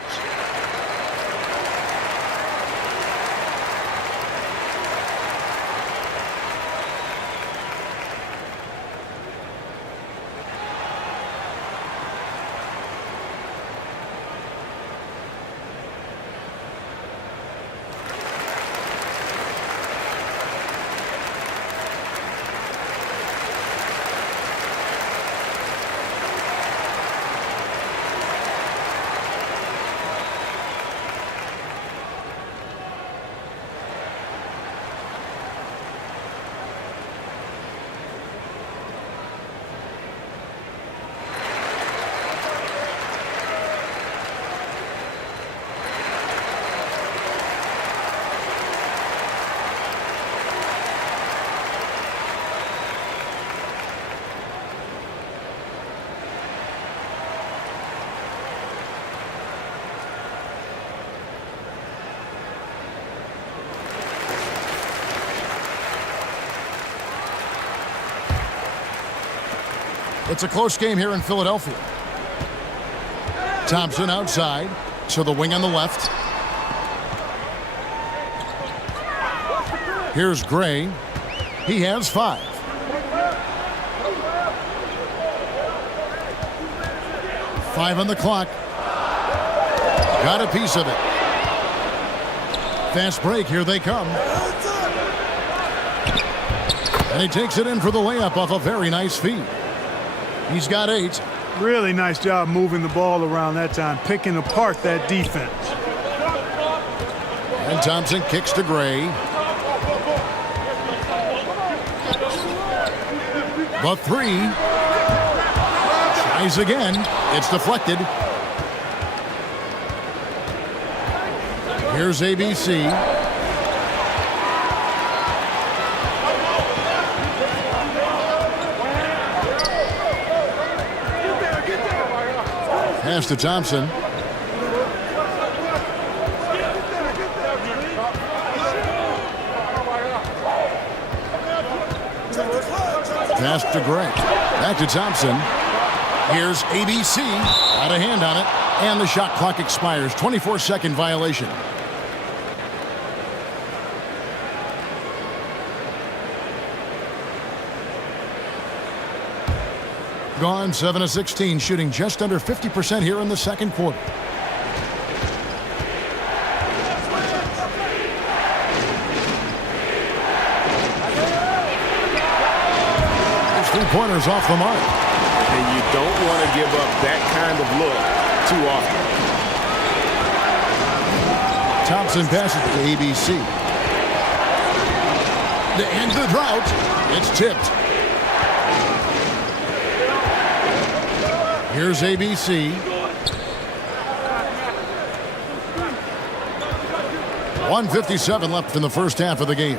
It's a close game here in Philadelphia. Thompson outside, so the wing on the left. Here's Gray. He has 5. Five on the clock. Got a piece of it. Fast break, here they come. And he takes it in for the layup off a very nice feed. He's got 8. Really nice job moving the ball around that time, picking apart that defense. And Thompson kicks to Gray. The 3. Tries again. It's deflected. Here's ABC. Pass to Thompson. Pass to Gray. Back to Thompson. Here's ABC. Got a hand on it. And the shot clock expires. 24-second violation. Gone 7 of 16, shooting just under 50% here in the second quarter. There's 3 pointers off the mark. And you don't want to give up that kind of look too often. Thompson passes to ABC. To end the drought, it's tipped. Here's ABC. 1:57 left in the first half of the game.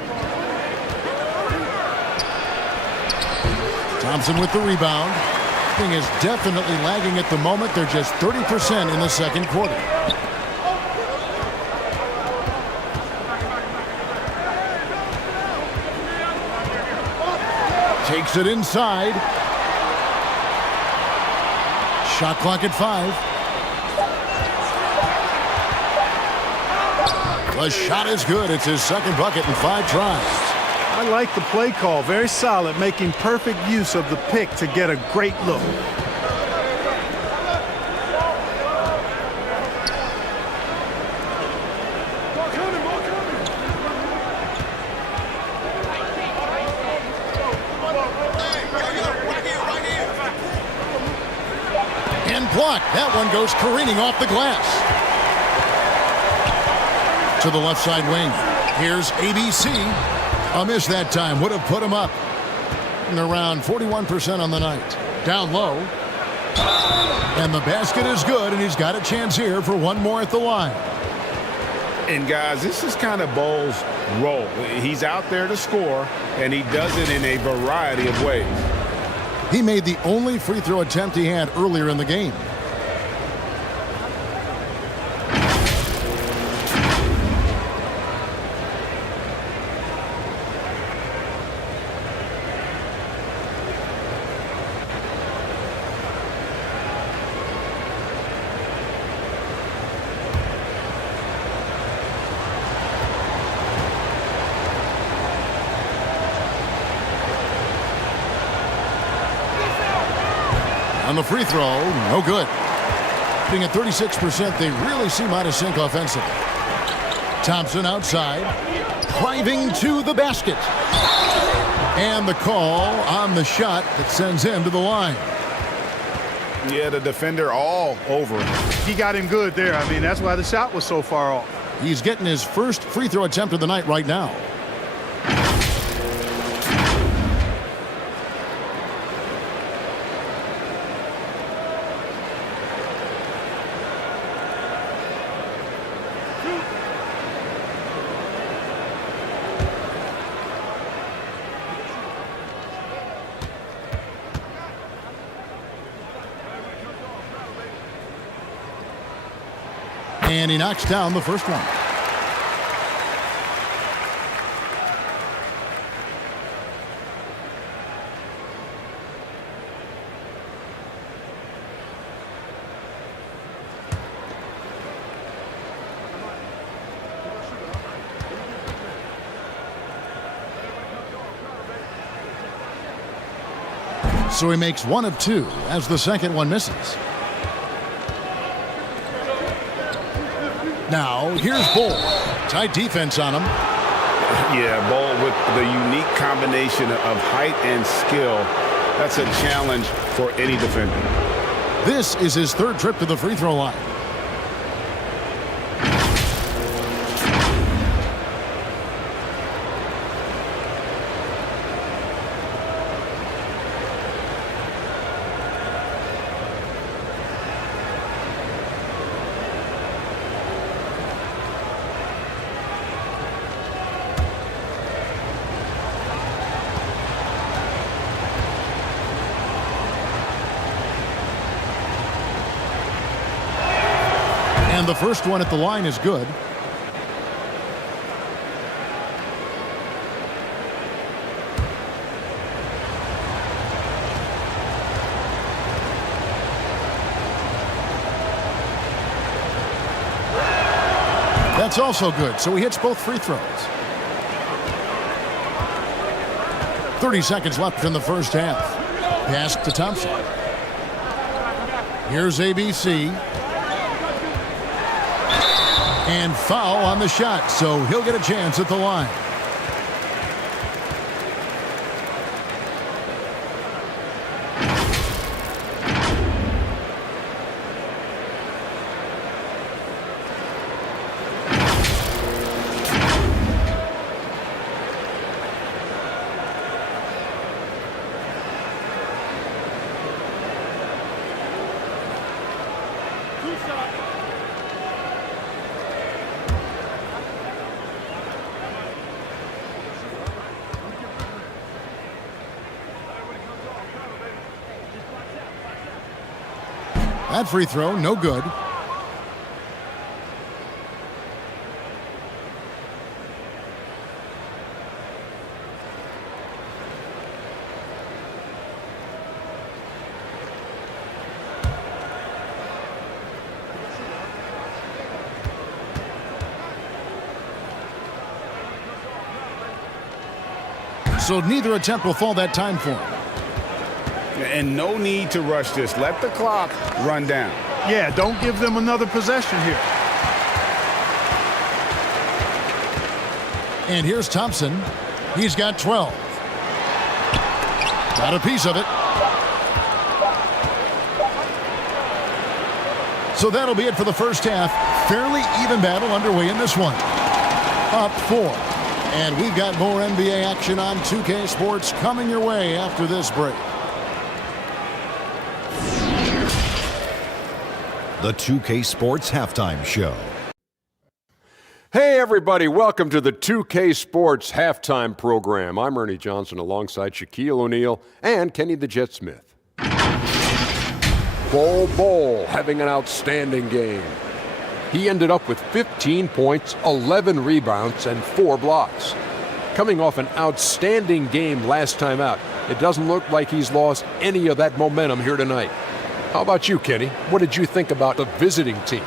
Thompson with the rebound. Thing is definitely lagging at the moment. They're just 30% in the second quarter. Takes it inside. Shot clock at 5. The shot is good. It's his second bucket in 5 tries. I like the play call. Very solid, making perfect use of the pick to get a great look. Block. That one goes careening off the glass. To the left side wing. Here's ABC. A miss that time. Would have put him up. And around 41% on the night. Down low. And the basket is good, and he's got a chance here for one more at the line. And guys, this is kind of Bole's role. He's out there to score, and he does it in a variety of ways. He made the only free throw attempt he had earlier in the game. On the free throw, no good. Being at 36%, they really seem out of sync offensively. Thompson outside, driving to the basket. And the call on the shot that sends him to the line. Yeah, the defender all over him. He got him good there. I mean, that's why the shot was so far off. He's getting his first free throw attempt of the night right now. And he knocks down the first one. So he makes one of two as the second one misses. Now, here's Bole. Tight defense on him. Yeah, Bole with the unique combination of height and skill. That's a challenge for any defender. This is his third trip to the free throw line. And the first one at the line is good. That's also good, so he hits both free throws. 30 seconds left in the first half. Pass to Thompson. Here's ABC. And foul on the shot, so he'll get a chance at the line. That free throw, no good. So neither attempt will fall that time for him. And no need to rush this. Let the clock run down. Yeah, don't give them another possession here. And here's Thompson. He's got 12. Got a piece of it. So that'll be it for the first half. Fairly even battle underway in this one. Up 4. And we've got more NBA action on 2K Sports coming your way after this break. the 2K Sports Halftime Show. Hey, everybody. Welcome to the 2K Sports Halftime Program. I'm Ernie Johnson alongside Shaquille O'Neal and Kenny the Jet Smith. Bol having an outstanding game. He ended up with 15 points, 11 rebounds, and 4 blocks. Coming off an outstanding game last time out, it doesn't look like he's lost any of that momentum here tonight. How about you, Kenny? What did you think about the visiting team?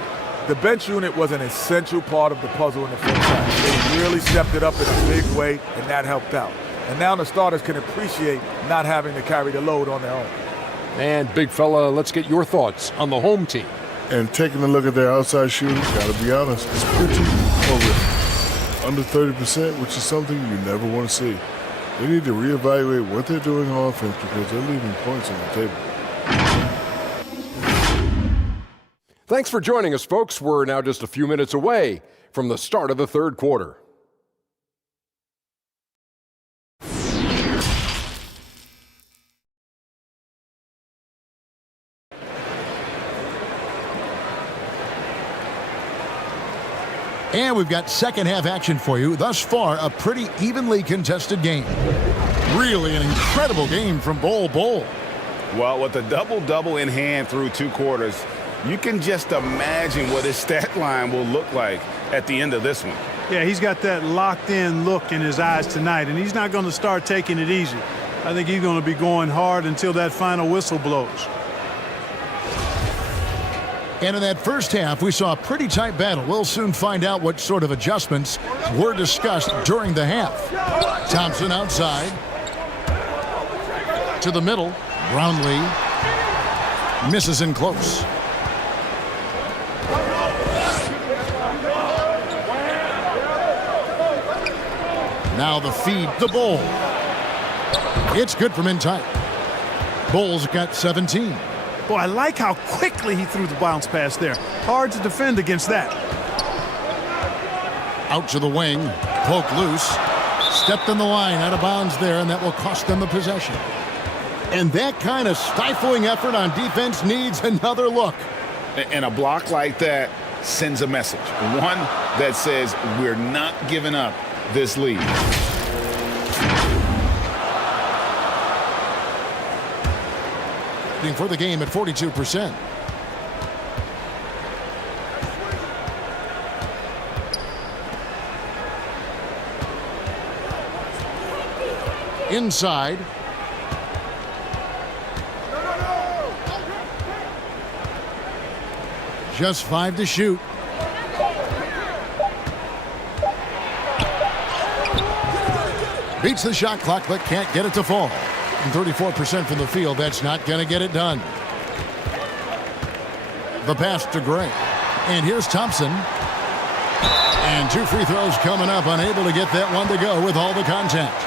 The bench unit was an essential part of the puzzle in the first half. They really stepped it up in a big way, and that helped out. And now the starters can appreciate not having to carry the load on their own. And big fella, let's get your thoughts on the home team. And taking a look at their outside shooting, gotta be honest, it's pretty horrific. Under 30%, which is something you never want to see. They need to reevaluate what they're doing on offense because they're leaving points on the table. Thanks for joining us, folks. We're now just a few minutes away from the start of the third quarter. And we've got second half action for you. Thus far, a pretty evenly contested game. Really an incredible game from Bol. Well, with a double-double in hand through 2 quarters, you can just imagine what his stat line will look like at the end of this one. Yeah, he's got that locked-in look in his eyes tonight, and he's not going to start taking it easy. I think he's going to be going hard until that final whistle blows. And in that first half, we saw a pretty tight battle. We'll soon find out what sort of adjustments were discussed during the half. Thompson outside. To the middle. Brownlee misses in close. Now the feed to Bol. It's good from in tight. Bol's got 17. Boy, I like how quickly he threw the bounce pass there. Hard to defend against that. Out to the wing. Poke loose. Stepped in the line, out of bounds there, and that will cost them the possession. And that kind of stifling effort on defense needs another look. And a block like that sends a message. One that says we're not giving up this lead. For the game at 42%. Inside. Just 5 to shoot. Beats the shot clock, but can't get it to fall. And 34% from the field, that's not going to get it done. The pass to Gray. And here's Thompson. And 2 free throws coming up, unable to get that one to go with all the contact.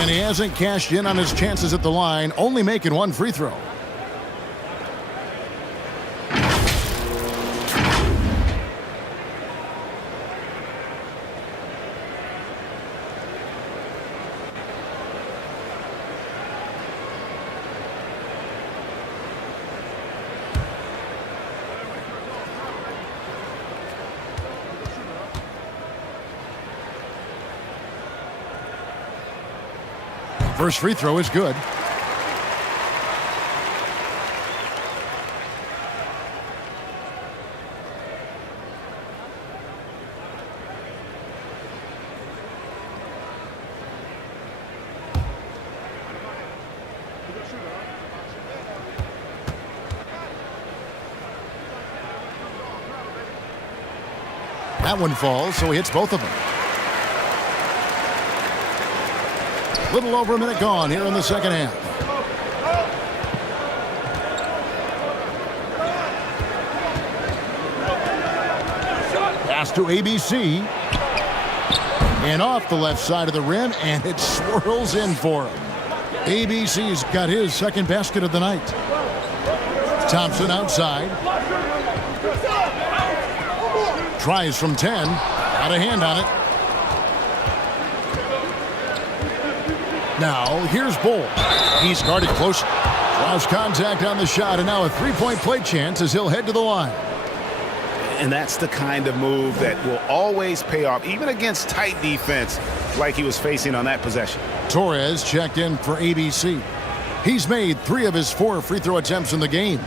And he hasn't cashed in on his chances at the line, only making 1 free throw. First free throw is good. That one falls, so he hits both of them. Little over a minute gone here in the second half. Pass to ABC. And off the left side of the rim, and it swirls in for him. ABC's got his second basket of the night. Thompson outside. Tries from 10. Got a hand on it. Now, here's Bull. He's guarded close. Draws contact on the shot, and now a three-point play chance as he'll head to the line. And that's the kind of move that will always pay off, even against tight defense like he was facing on that possession. Torres checked in for ABC. He's made 3 of his 4 free throw attempts in the game.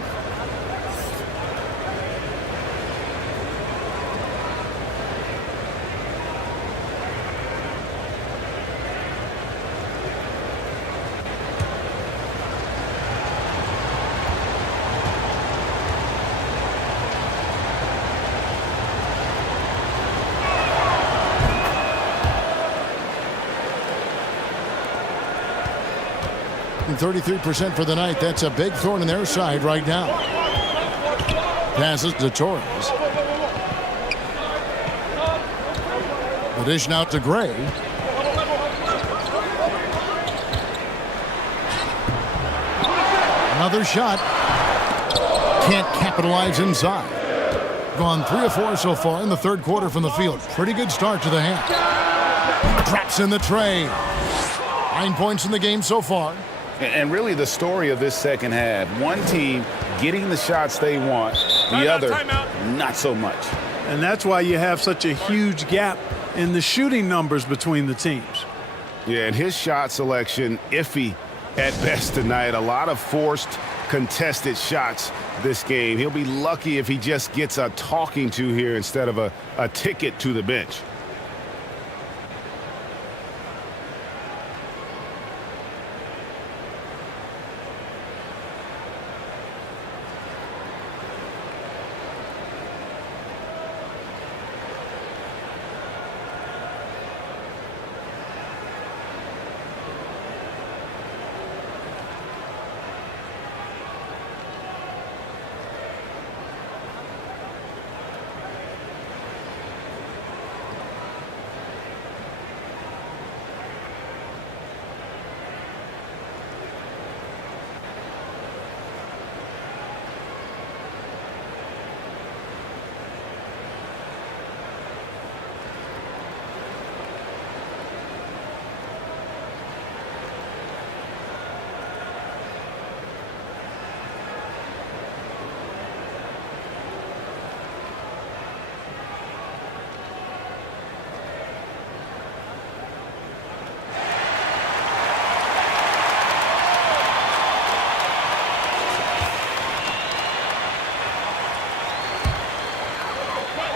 And 33% for the night. That's a big thorn in their side right now. Passes to Torres. The dish now to Gray. Another shot. Can't capitalize inside. Gone 3 of 4 so far in the third quarter from the field. Pretty good start to the half. Drops in the tray. 9 points in the game so far. And really the story of this second half, one team getting the shots they want, the other not so much. And that's why you have such a huge gap in the shooting numbers between the teams. Yeah, and his shot selection iffy at best tonight. A lot of forced contested shots this game. He'll be lucky if he just gets a talking to here instead of a ticket to the bench.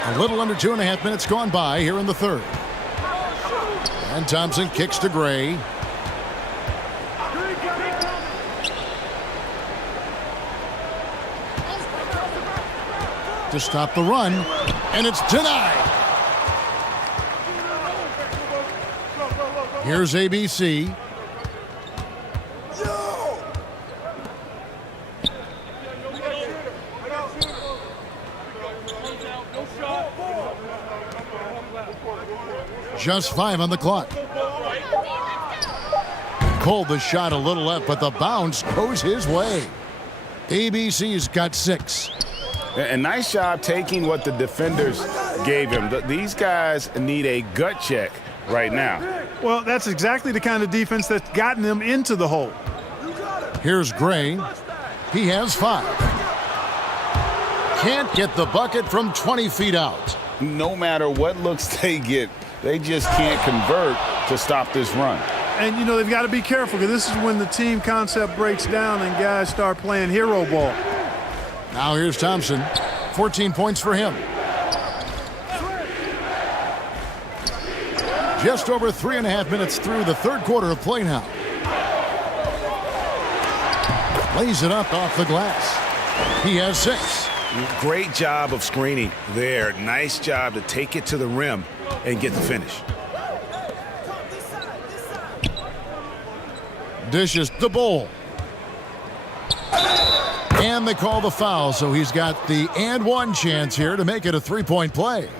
A little under 2.5 minutes gone by here in the third. And Thompson kicks to Gray. To stop the run, and it's denied. Here's ABC. Just 5 on the clock. Pulled the shot a little left, but the bounce goes his way. ABC's got 6. And nice job taking what the defenders gave him. These guys need a gut check right now. Well, that's exactly the kind of defense that's gotten them into the hole. Here's Gray. He has 5. Can't get the bucket from 20 feet out. No matter what looks they get, they just can't convert to stop this run. And, you know, they've got to be careful because this is when the team concept breaks down and guys start playing hero ball. Now here's Thompson. 14 points for him. Just over 3.5 minutes through the third quarter of play now. Lays it up off the glass. He has 6. Great job of screening there. Nice job to take it to the rim and get the finish. Dishes the Bull. And they call the foul, so he's got the and one chance here to make it a 3-point play.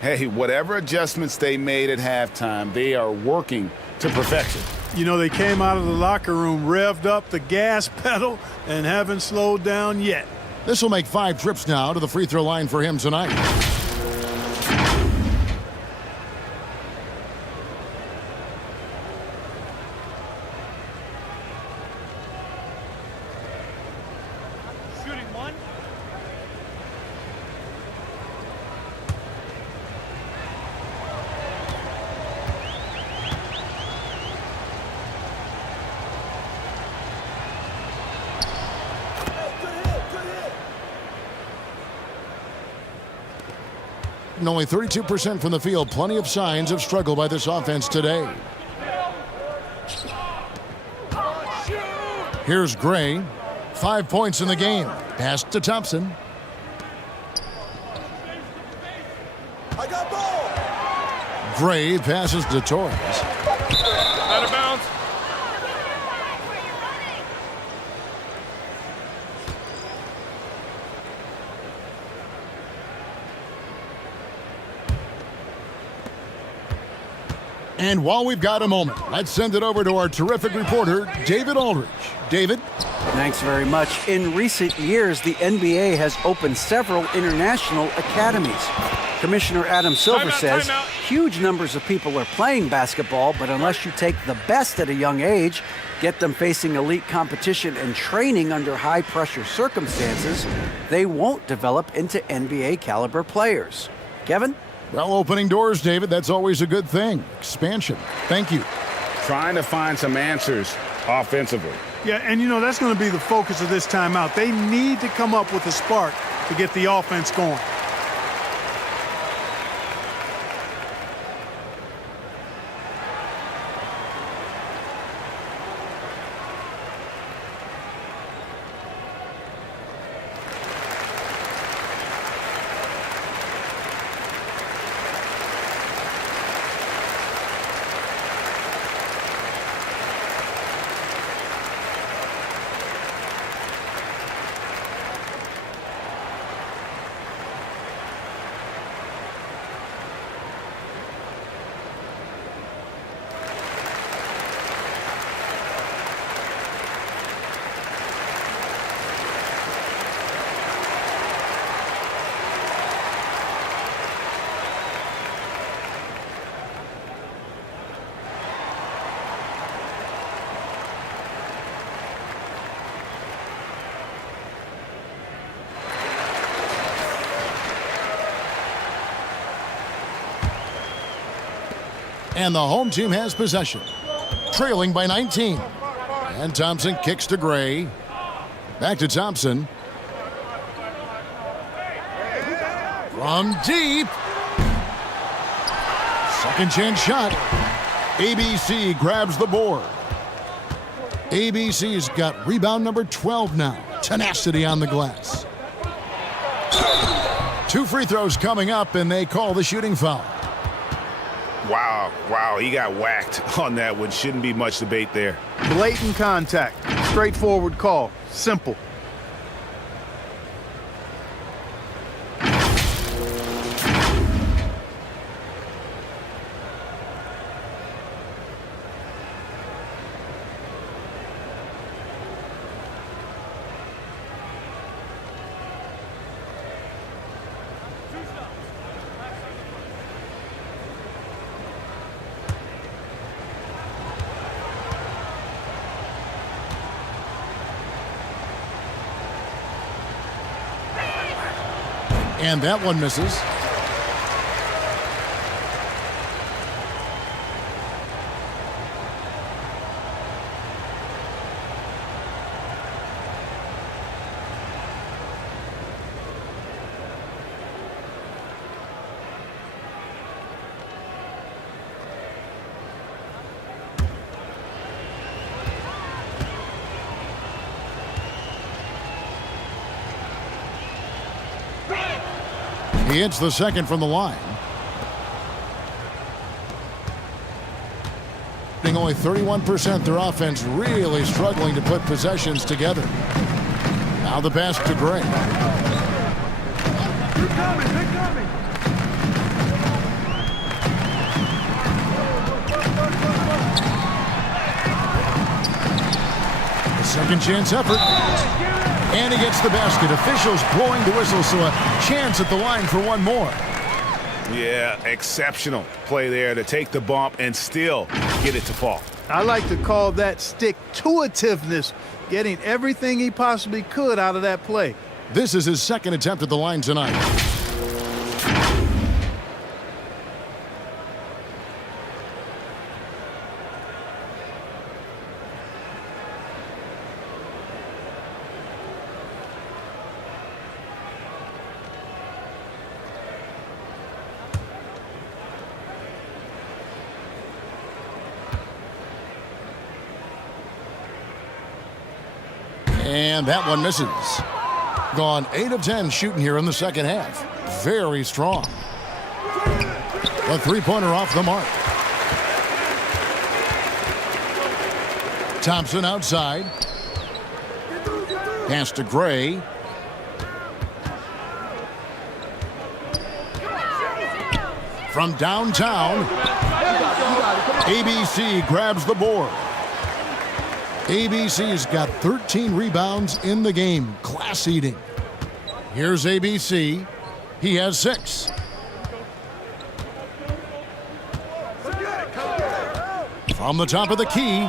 Hey, whatever adjustments they made at halftime, they are working to perfection. You know, they came out of the locker room, revved up the gas pedal, and haven't slowed down yet. This will make 5 trips now to the free throw line for him tonight. shooting only 32% from the field. Plenty of signs of struggle by this offense today. Here's Gray. 5 points in the game. Pass to Thompson. Gray passes to Torres. Out of bounds. And while we've got a moment, let's send it over to our terrific reporter, David Aldridge. David? Thanks very much. In recent years, the NBA has opened several international academies. Commissioner Adam Silver says huge numbers of people are playing basketball, but unless you take the best at a young age, get them facing elite competition and training under high-pressure circumstances, they won't develop into NBA-caliber players. Kevin? Well, opening doors, David, that's always a good thing. Expansion. Thank you. Trying to find some answers offensively. Yeah, and that's going to be the focus of this timeout. They need to come up with a spark to get the offense going. And the home team has possession, trailing by 19. And Thompson kicks to Gray. Back to Thompson. From deep. Second chance shot. ABC grabs the board. ABC's got rebound number 12 now. Tenacity on the glass. 2 free throws coming up, and they call the shooting foul. Wow, he got whacked on that one. Shouldn't be much debate there. Blatant contact. Straightforward call. Simple. And that one misses. He hits the second from the line. Only 31%, their offense really struggling to put possessions together. Now the pass to Gray. The second chance effort. And he gets the basket. Officials blowing the whistle, so a chance at the line for one more. Yeah, exceptional play there to take the bump and still get it to fall. I like to call that stick-to-itiveness, getting everything he possibly could out of that play. This is his second attempt at the line tonight. And that one misses. Gone 8 of 10 shooting here in the second half. Very strong. A three-pointer off the mark. Thompson outside. Pass to Gray. From downtown, ABC grabs the board. ABC's got 13 rebounds in the game. Class eating. Here's ABC. He has 6. From the top of the key.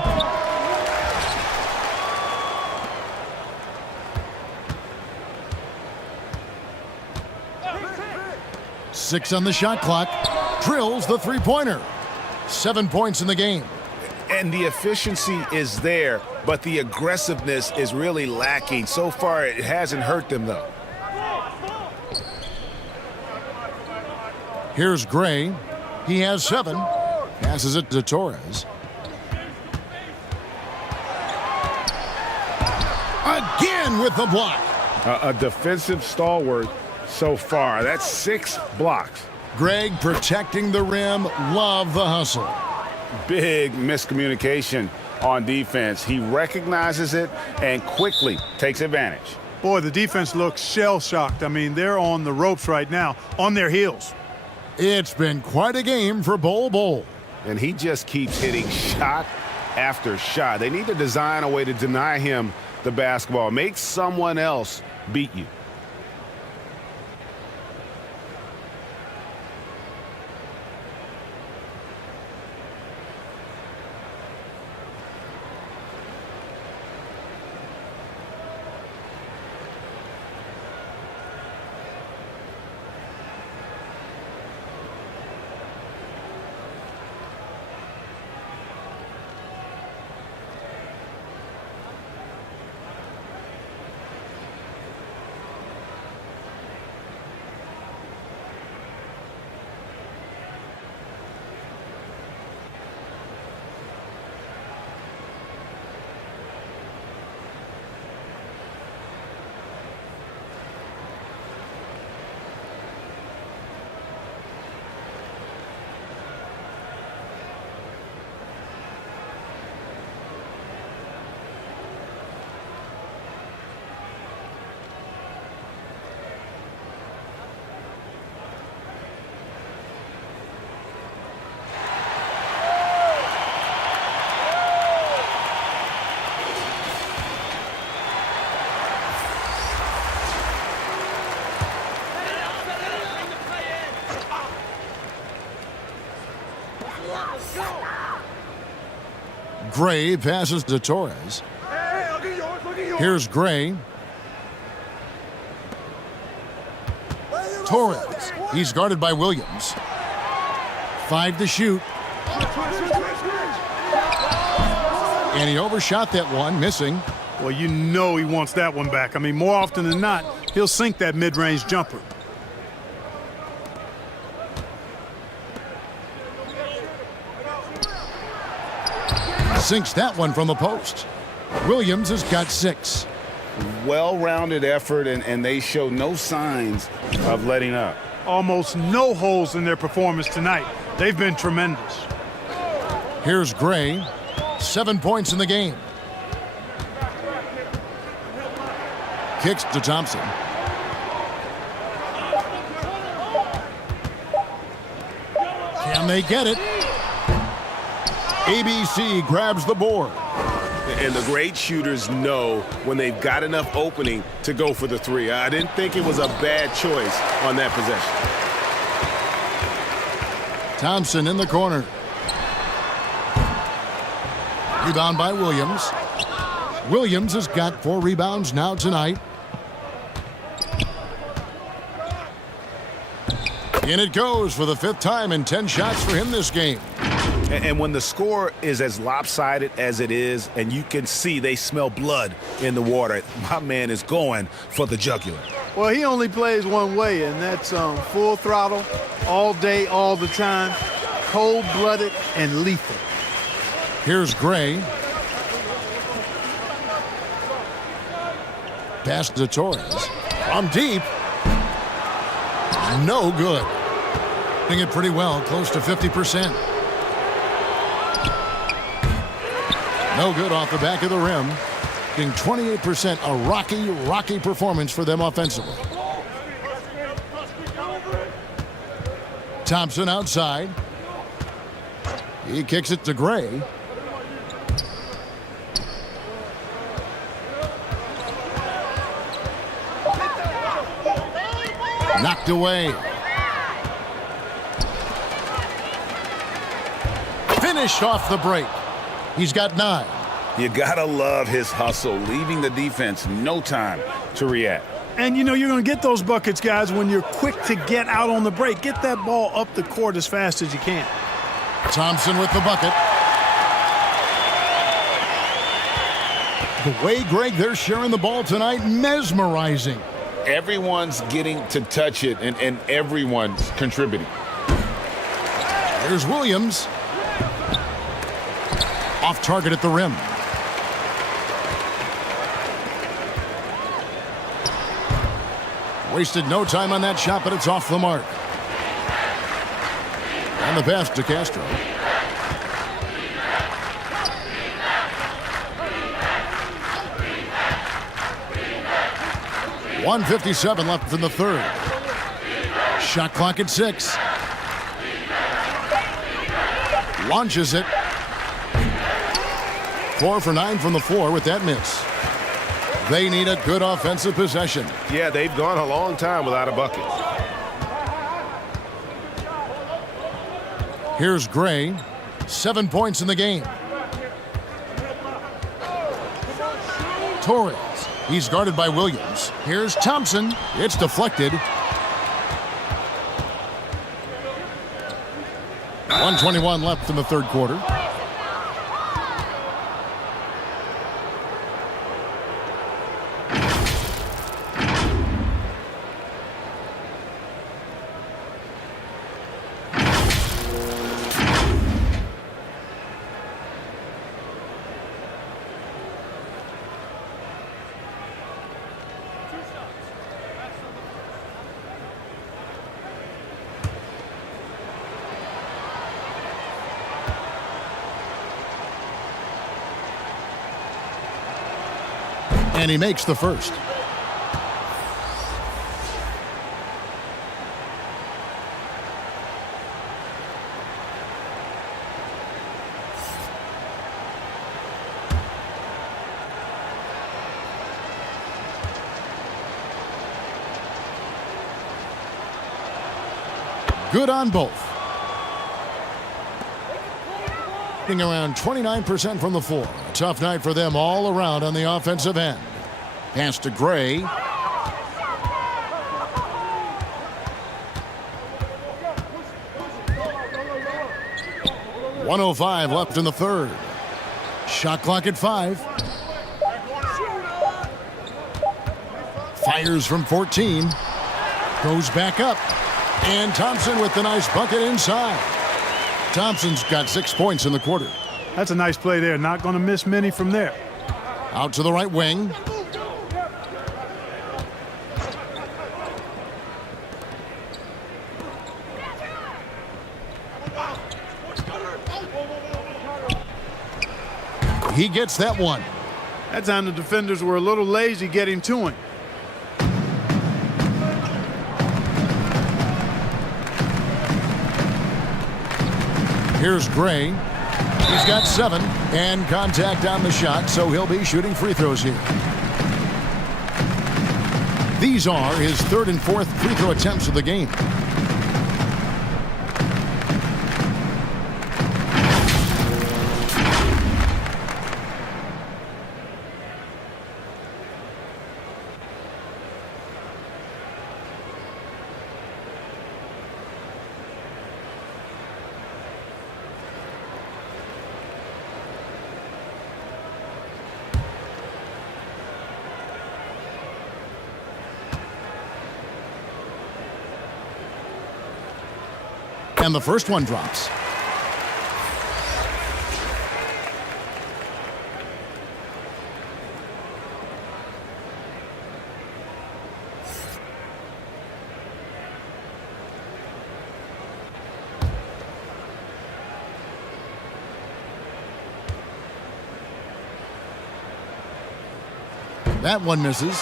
Six on the shot clock. Drills the three-pointer. 7 points in the game. And the efficiency is there, but the aggressiveness is really lacking. So far, it hasn't hurt them, though. Here's Gray. He has 7. Passes it to Torres. Again with the block. A defensive stalwart so far. That's 6 blocks. Greg protecting the rim. Love the hustle. Big miscommunication on defense. He recognizes it and quickly takes advantage. Boy, the defense looks shell-shocked. I mean, they're on the ropes right now, on their heels. It's been quite a game for Bol. And he just keeps hitting shot after shot. They need to design a way to deny him the basketball. Make someone else beat you. Gray passes to Torres. Here's Gray. Torres. He's guarded by Williams. 5 to shoot. And he overshot that one, missing. Well, you know he wants that one back. I mean, more often than not, he'll sink that mid-range jumper. Sinks that one from the post. Williams has got 6. Well-rounded effort, and they show no signs of letting up. Almost no holes in their performance tonight. They've been tremendous. Here's Gray. 7 points in the game. Kicks to Thompson. Can they get it? ABC grabs the board. And the great shooters know when they've got enough opening to go for the 3. I didn't think it was a bad choice on that possession. Thompson in the corner. Rebound by Williams. Williams has got 4 rebounds now tonight. In it goes for the 5th time and 10 shots for him this game. And when the score is as lopsided as it is, and you can see they smell blood in the water, my man is going for the jugular. Well, he only plays one way, and that's full throttle, all day, all the time, cold-blooded and lethal. Here's Gray. Pass to Torres. From deep. No good. Doing it pretty well, close to 50%. No good off the back of the rim. Getting 28%, a rocky performance for them offensively. Thompson outside. He kicks it to Gray. Knocked away. Finished off the break. He's got 9. You gotta love his hustle, leaving the defense no time to react. And you know you're going to get those buckets, guys, when you're quick to get out on the break. Get that ball up the court as fast as you can. Thompson with the bucket. The way, Greg, they're sharing the ball tonight, mesmerizing. Everyone's getting to touch it, and everyone's contributing. There's Williams. Off target at the rim. Wasted no time on that shot, but it's off the mark. And the pass to Castro. .157 left in the third. Shot clock at 6. Launches it. 4 for 9 from the floor with that miss. They need a good offensive possession. Yeah, they've gone a long time without a bucket. Here's Gray. 7 points in the game. Torres. He's guarded by Williams. Here's Thompson. It's deflected. 1:21 left in the third quarter. And he makes the first. Good on both. Around 29% from the floor. A tough night for them all around on the offensive end. Pass to Gray. 1:05 left in the third. Shot clock at 5. Fires from 14. Goes back up. And Thompson with the nice bucket inside. Thompson's got 6 points in the quarter. That's a nice play there. Not going to miss many from there. Out to the right wing. He gets that one. That time the defenders were a little lazy getting to him. Here's Gray. He's got 7 and contact on the shot, so he'll be shooting free throws here. These are his 3rd and 4th free throw attempts of the game. And the first one drops. That one misses.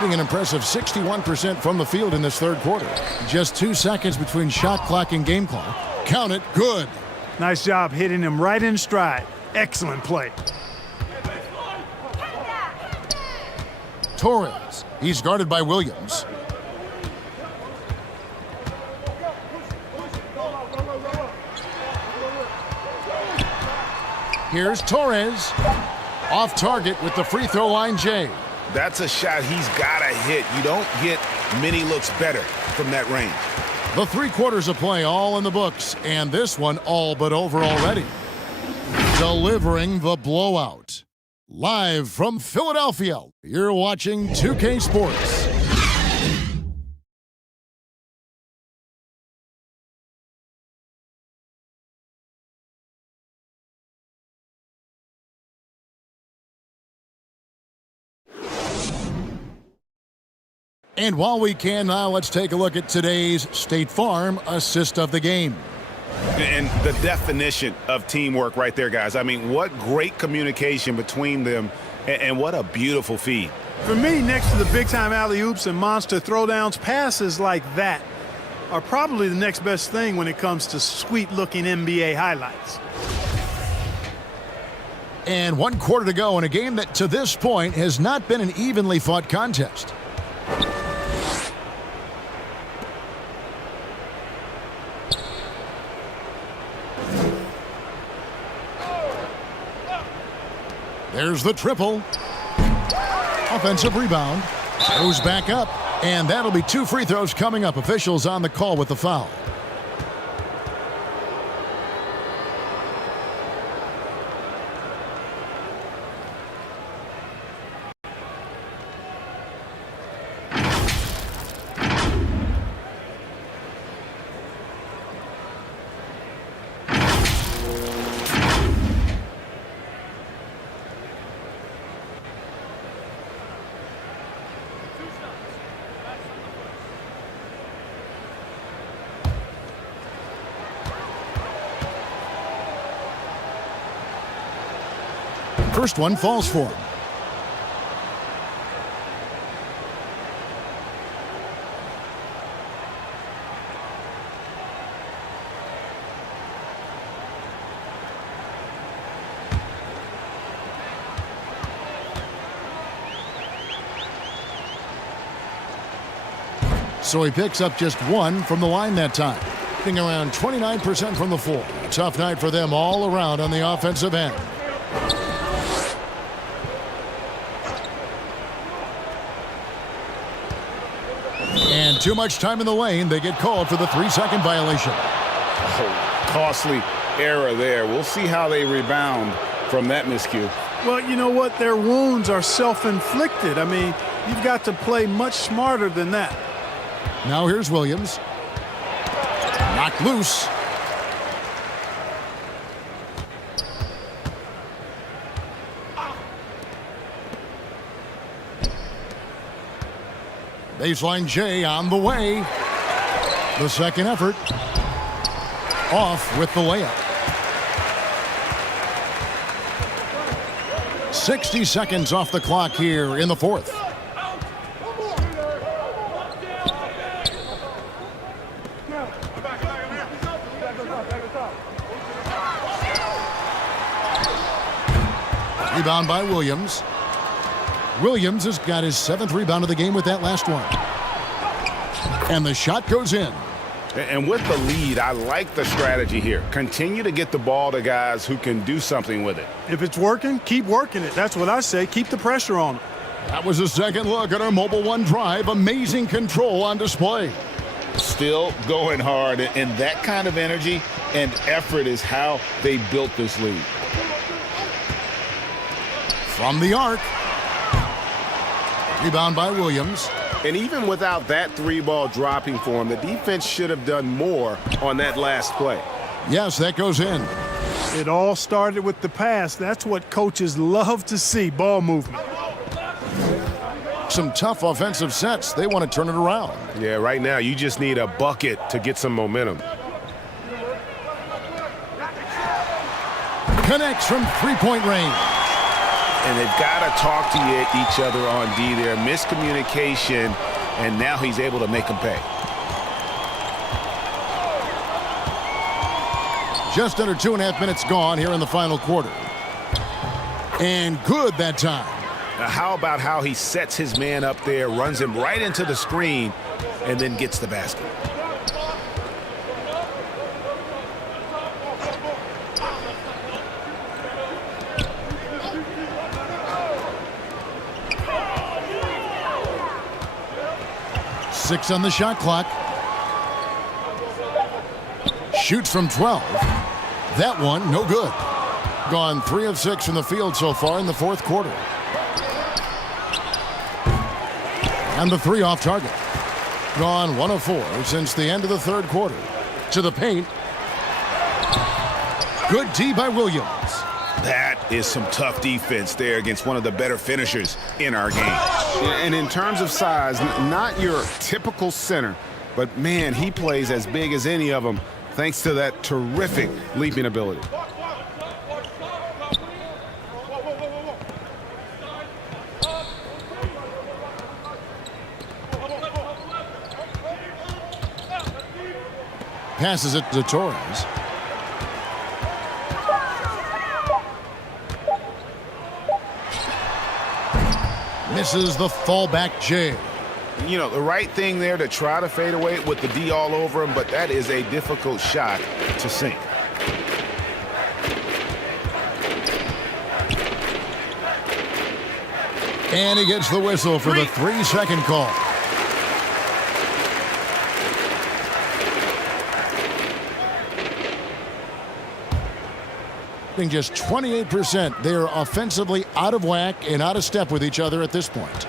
Being an impressive 61% from the field in this third quarter. Just 2 seconds between shot clock and game clock. Count it. Good. Nice job hitting him right in stride. Excellent play. Torres. He's guarded by Williams. Here's Torres. Off target with the free throw line, Jay. That's a shot he's got to hit. You don't get many looks better from that range. The 3 quarters of play all in the books, and this one all but over already. Delivering the blowout. Live from Philadelphia, you're watching 2K Sports. And while we can now, let's take a look at today's State Farm assist of the game. And the definition of teamwork right there, guys. I mean, what great communication between them, and what a beautiful feed. For me, next to the big-time alley-oops and monster throwdowns, passes like that are probably the next best thing when it comes to sweet-looking NBA highlights. And 1 quarter to go in a game that to this point has not been an evenly fought contest. There's the triple. Offensive rebound. Goes back up. And that'll be 2 free throws coming up. Officials on the call with the foul. First one falls for him. So he picks up just 1 from the line that time. Hitting around 29% from the floor. A tough night for them all around on the offensive end. And too much time in the lane. They get called for the 3-second violation. Oh, costly error there. We'll see how they rebound from that miscue. Well, you know what? Their wounds are self-inflicted. I mean, you've got to play much smarter than that. Now here's Williams. Knocked loose. Baseline J on the way. The second effort. Off with the layup. 60 seconds off the clock here in the fourth. Rebound by Williams. Williams has got his 7th rebound of the game with that last one. And the shot goes in. And with the lead, I like the strategy here. Continue to get the ball to guys who can do something with it. If it's working, keep working it. That's what I say. Keep the pressure on them. That was a second look at our Mobile One drive. Amazing control on display. Still going hard, and that kind of energy and effort is how they built this lead. From the arc. Rebound by Williams. And even without that 3-ball dropping for him, the defense should have done more on that last play. Yes, that goes in. It all started with the pass. That's what coaches love to see, ball movement. Some tough offensive sets. They want to turn it around. Yeah, right now you just need a bucket to get some momentum. Connects from 3-point range. And they've got to talk to each other on D there. Miscommunication, and now he's able to make them pay. Just under 2.5 minutes gone here in the final quarter. And good that time. Now, how about how he sets his man up there, runs him right into the screen, and then gets the basket. Six on the shot clock. Shoots from 12. That one, no good. Gone 3 of 6 from the field so far in the fourth quarter. And the 3 off target. Gone 1 of 4 since the end of the third quarter. To the paint. Good D by Williams. That is some tough defense there against one of the better finishers in our game. And in terms of size, not your typical center, but man, he plays as big as any of them thanks to that terrific leaping ability. Passes it to Torres. Misses the fallback J. You know, the right thing there to try to fade away with the D all over him, but that is a difficult shot to sink. And he gets the whistle for the 3-second call. Just 28%. They are offensively out of whack and out of step with each other at this point.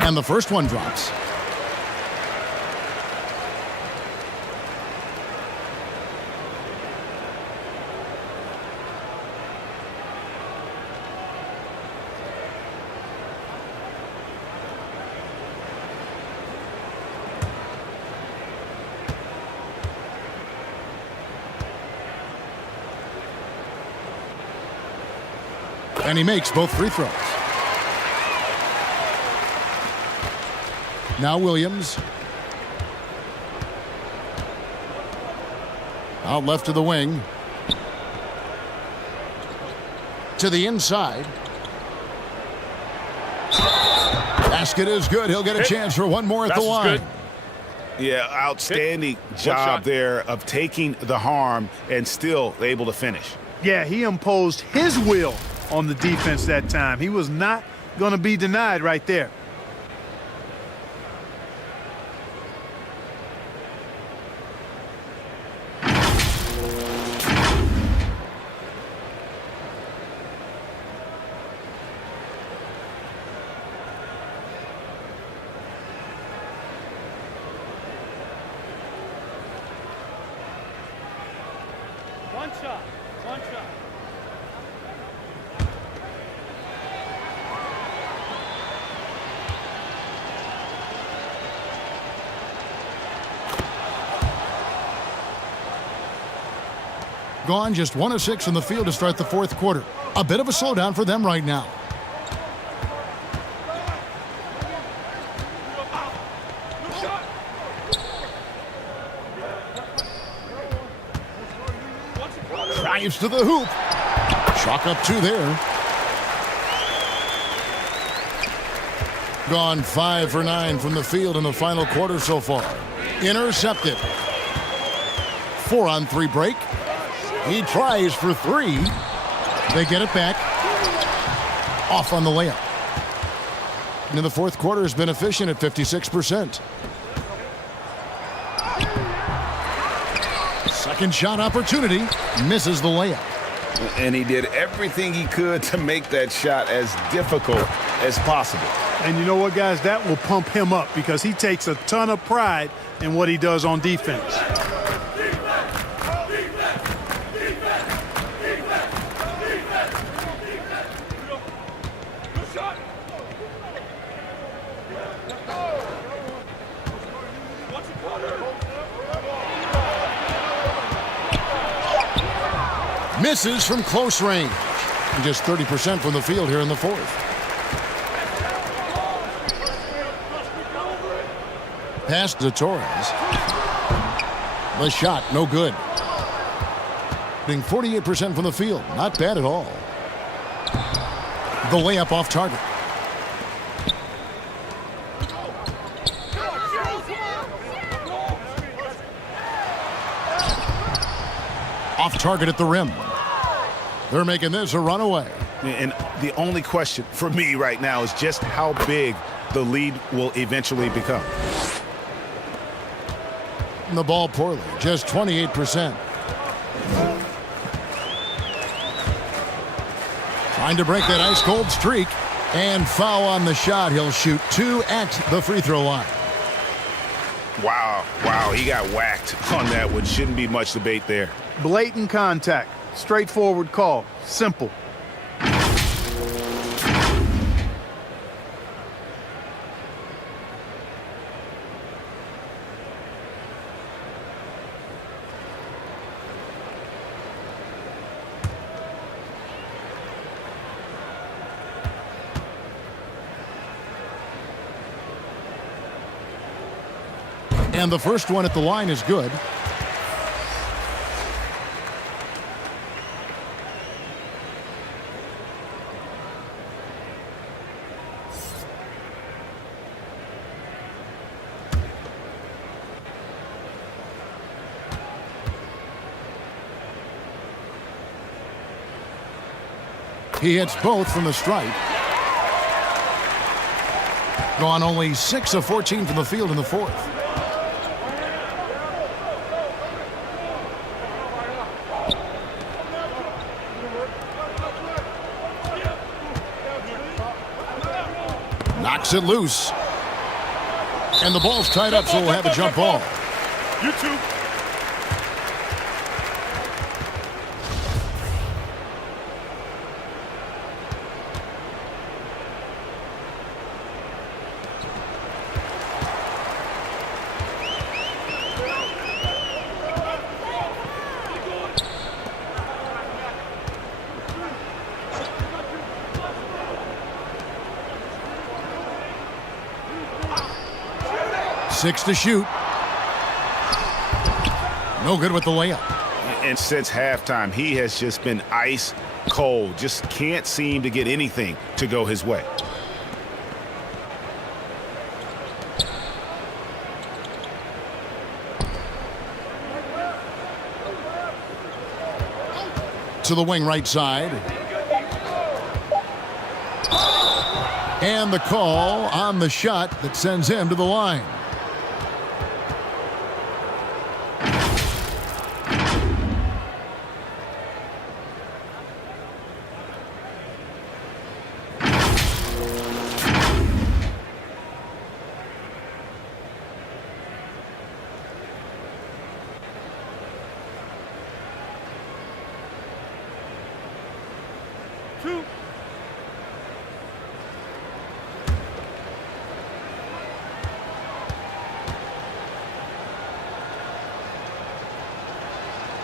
And the first one drops. And he makes both free throws. Now Williams. Out left to the wing. To the inside. Basket is good. He'll get a chance for one more at the line. Yeah, outstanding job there of taking the harm and still able to finish. Yeah, he imposed his will on the defense that time. He was not going to be denied right there. One shot. Gone just 1 of 6 in the field to start the fourth quarter. A bit of a slowdown for them right now. Drives to the hoop. Chalk up 2 there. Gone 5 for 9 from the field in the final quarter so far. Intercepted. 4-on-3 break. He tries for 3. They get it back. Off on the layup. in the fourth quarter has been efficient at 56%. Second shot opportunity. Misses the layup. And he did everything he could to make that shot as difficult as possible. And you know what, guys? That will pump him up because he takes a ton of pride in what he does on defense. Misses from close range. And just 30% from the field here in the fourth. Pass to Torres. The shot, no good. Being 48% from the field, not bad at all. The layup off target. Off target at the rim. They're making this a runaway. And the only question for me right now is just how big the lead will eventually become. The ball poorly, just 28%. Trying to break that ice-cold streak. And foul on the shot. He'll shoot 2 at the free throw line. Wow, he got whacked on that one. Shouldn't be much debate there. Blatant contact. Straightforward call. Simple. And the first one at the line is good. He hits both from the stripe. Gone only 6 of 14 from the field in the fourth. Knocks it loose. And the ball's tied up, so we'll have a jump ball. You too. Six to shoot. No good with the layup. And since halftime, he has just been ice cold. Just can't seem to get anything to go his way. To the wing right side. And the call on the shot that sends him to the line.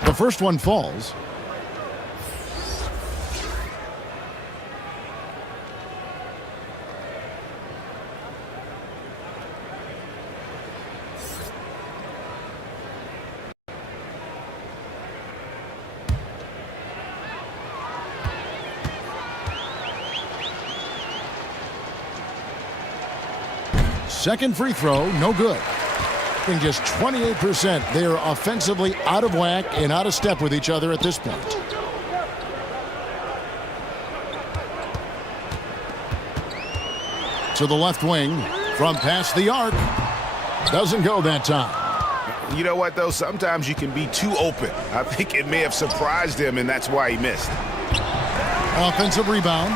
The first one falls. Second free throw, no good. In just 28%, they are offensively out of whack and out of step with each other at this point. To the left wing from past the arc. Doesn't go that time. You know what, though? Sometimes you can be too open. I think it may have surprised him, and that's why he missed. Offensive rebound.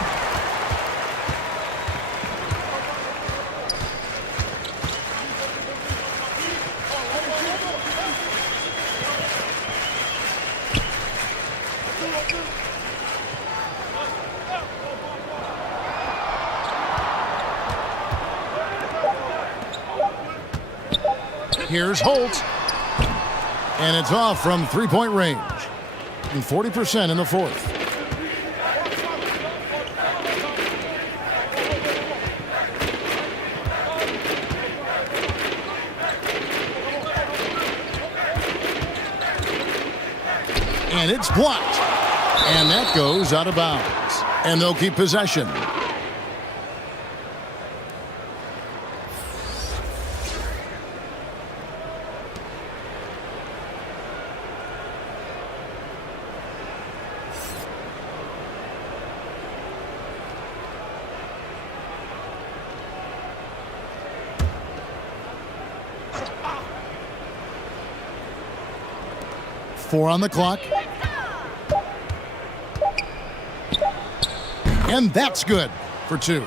Here's Holt. And it's off from three-point range. And 40% in the fourth. And it's blocked. And that goes out of bounds. And they'll keep possession. Four on the clock. And that's good for two.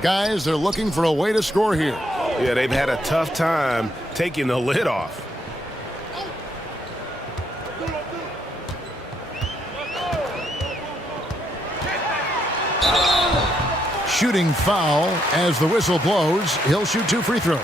Guys, they're looking for a way to score here. Yeah, they've had a tough time taking the lid off. Shooting foul as the whistle blows. He'll shoot 2 free throws.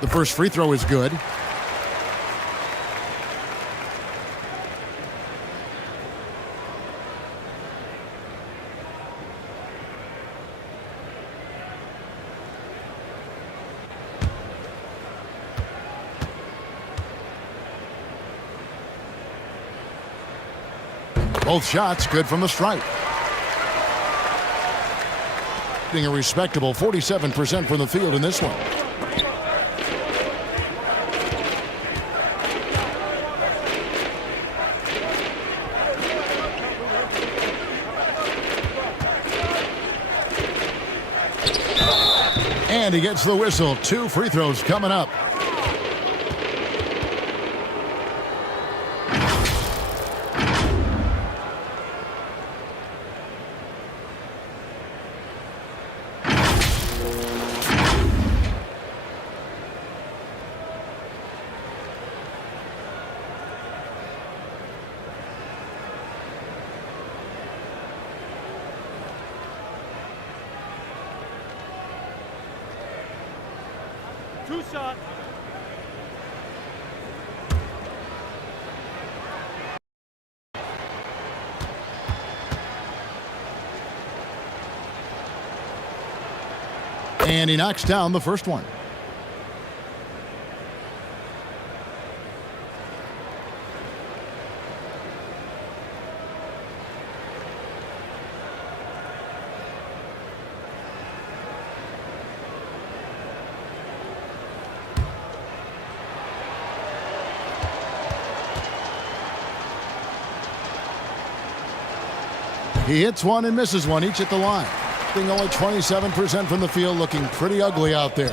The first free throw is good. Both shots good from the stripe. Being a respectable 47% from the field in this one. And he gets the whistle. 2 free throws coming up. Two shots. And he knocks down the first one. He hits one and misses one, each at the line. Being only 27% from the field, looking pretty ugly out there.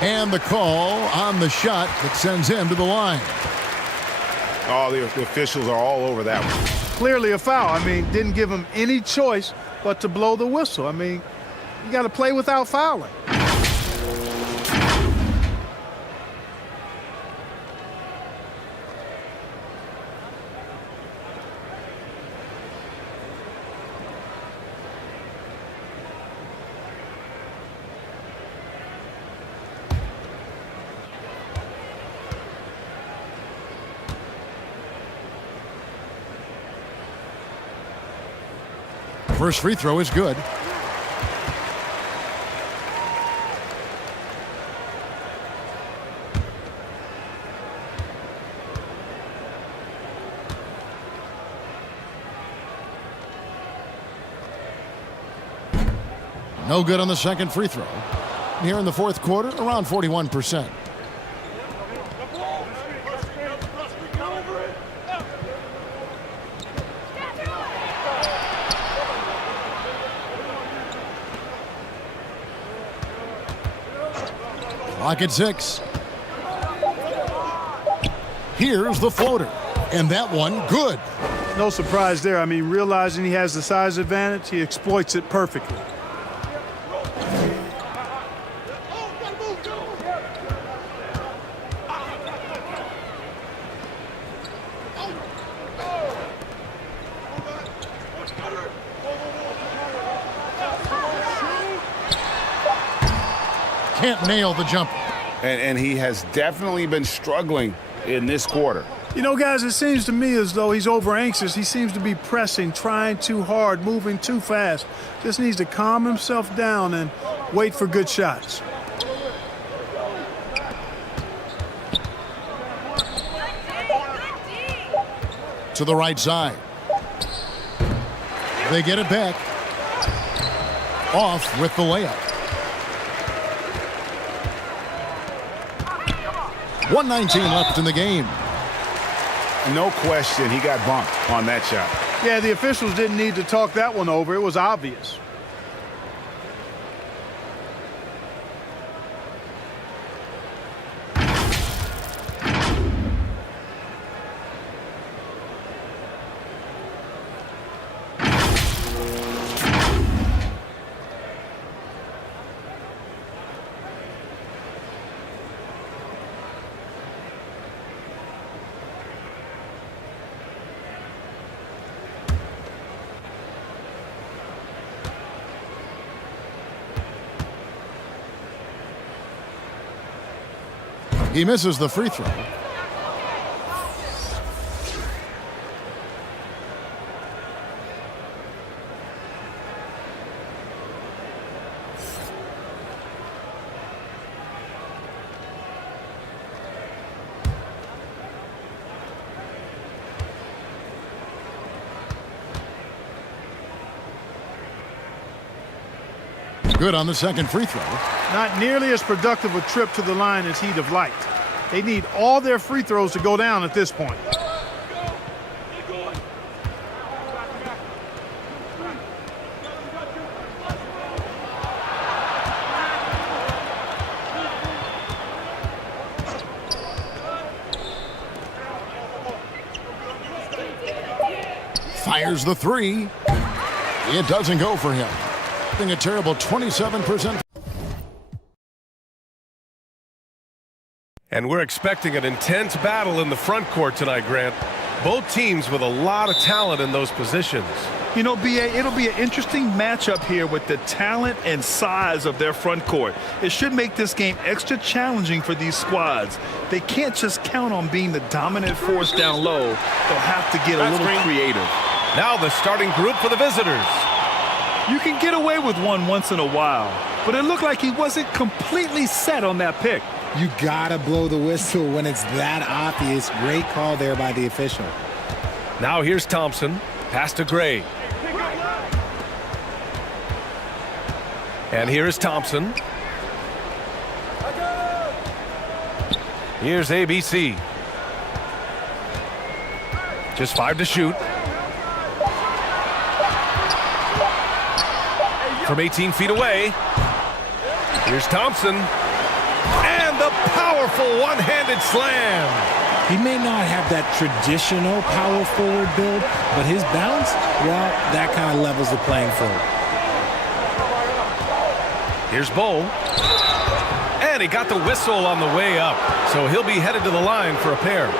And the call on the shot that sends him to the line. Oh, the officials are all over that one. Clearly a foul. I mean, didn't give him any choice but to blow the whistle. I mean, you got to play without fouling. First free throw is good. No good on the second free throw. Here in the fourth quarter, around 41%. Clock at 6. Here's the floater. And that one, good. No surprise there. I mean, realizing he has the size advantage, he exploits it perfectly. Can't nail the jumper. And he has definitely been struggling in this quarter. You know, guys, it seems to me as though he's over anxious. He seems to be pressing, trying too hard, moving too fast. Just needs to calm himself down and wait for good shots. To the right side. They get it back. Off with the layup. 1:19 left in the game. No question, he got bumped on that shot. Yeah, the officials didn't need to talk that one over. It was obvious. He misses the free throw. Good on the second free throw. Not nearly as productive a trip to the line as he'd have liked. They need all their free throws to go down at this point. Fires the three. It doesn't go for him. A terrible 27%. And we're expecting an intense battle in the front court tonight, Grant. Both teams with a lot of talent in those positions. You know, BA, it'll be an interesting matchup here with the talent and size of their front court. It should make this game extra challenging for these squads. They can't just count on being the dominant force down low. They'll have to get a little creative. Now the starting group for the visitors. You can get away with one once in a while, but it looked like he wasn't completely set on that pick. You gotta blow the whistle when it's that obvious. Great call there by the official. Now here's Thompson. Pass to Gray. And here is Thompson. Here's ABC. Just 5 to shoot. From 18 feet away. Here's Thompson. And the powerful one-handed slam. He may not have that traditional power forward build, but his bounce, well, that kind of levels the playing field. Here's Bull. And he got the whistle on the way up. So he'll be headed to the line for a pair.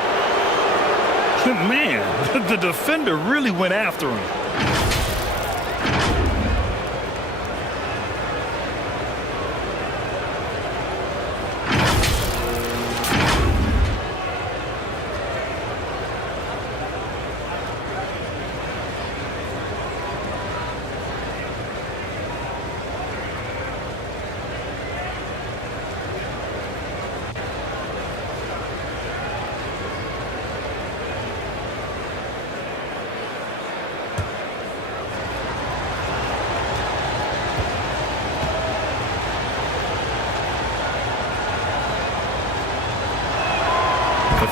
Man, the defender really went after him.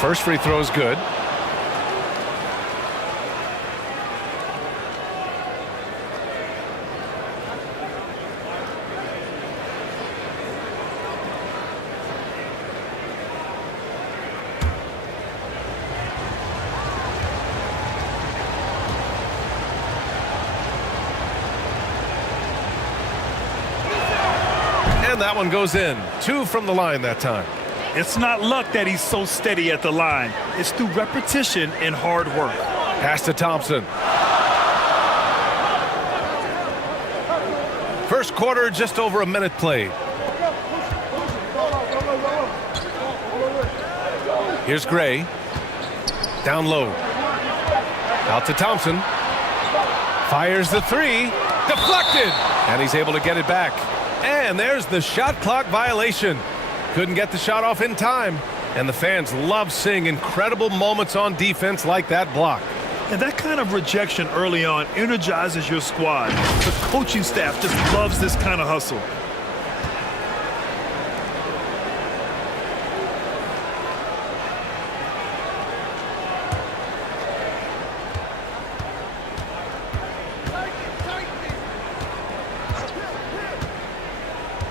first free throw is good. And that one goes in. 2 from the line that time. It's not luck that he's so steady at the line. It's through repetition and hard work. Pass to Thompson. First quarter, just over a minute played. Here's Gray. Down low. Out to Thompson. Fires the 3. Deflected. And he's able to get it back. And there's the shot clock violation. Couldn't get the shot off in time. And the fans love seeing incredible moments on defense like that block. And that kind of rejection early on energizes your squad. The coaching staff just loves this kind of hustle.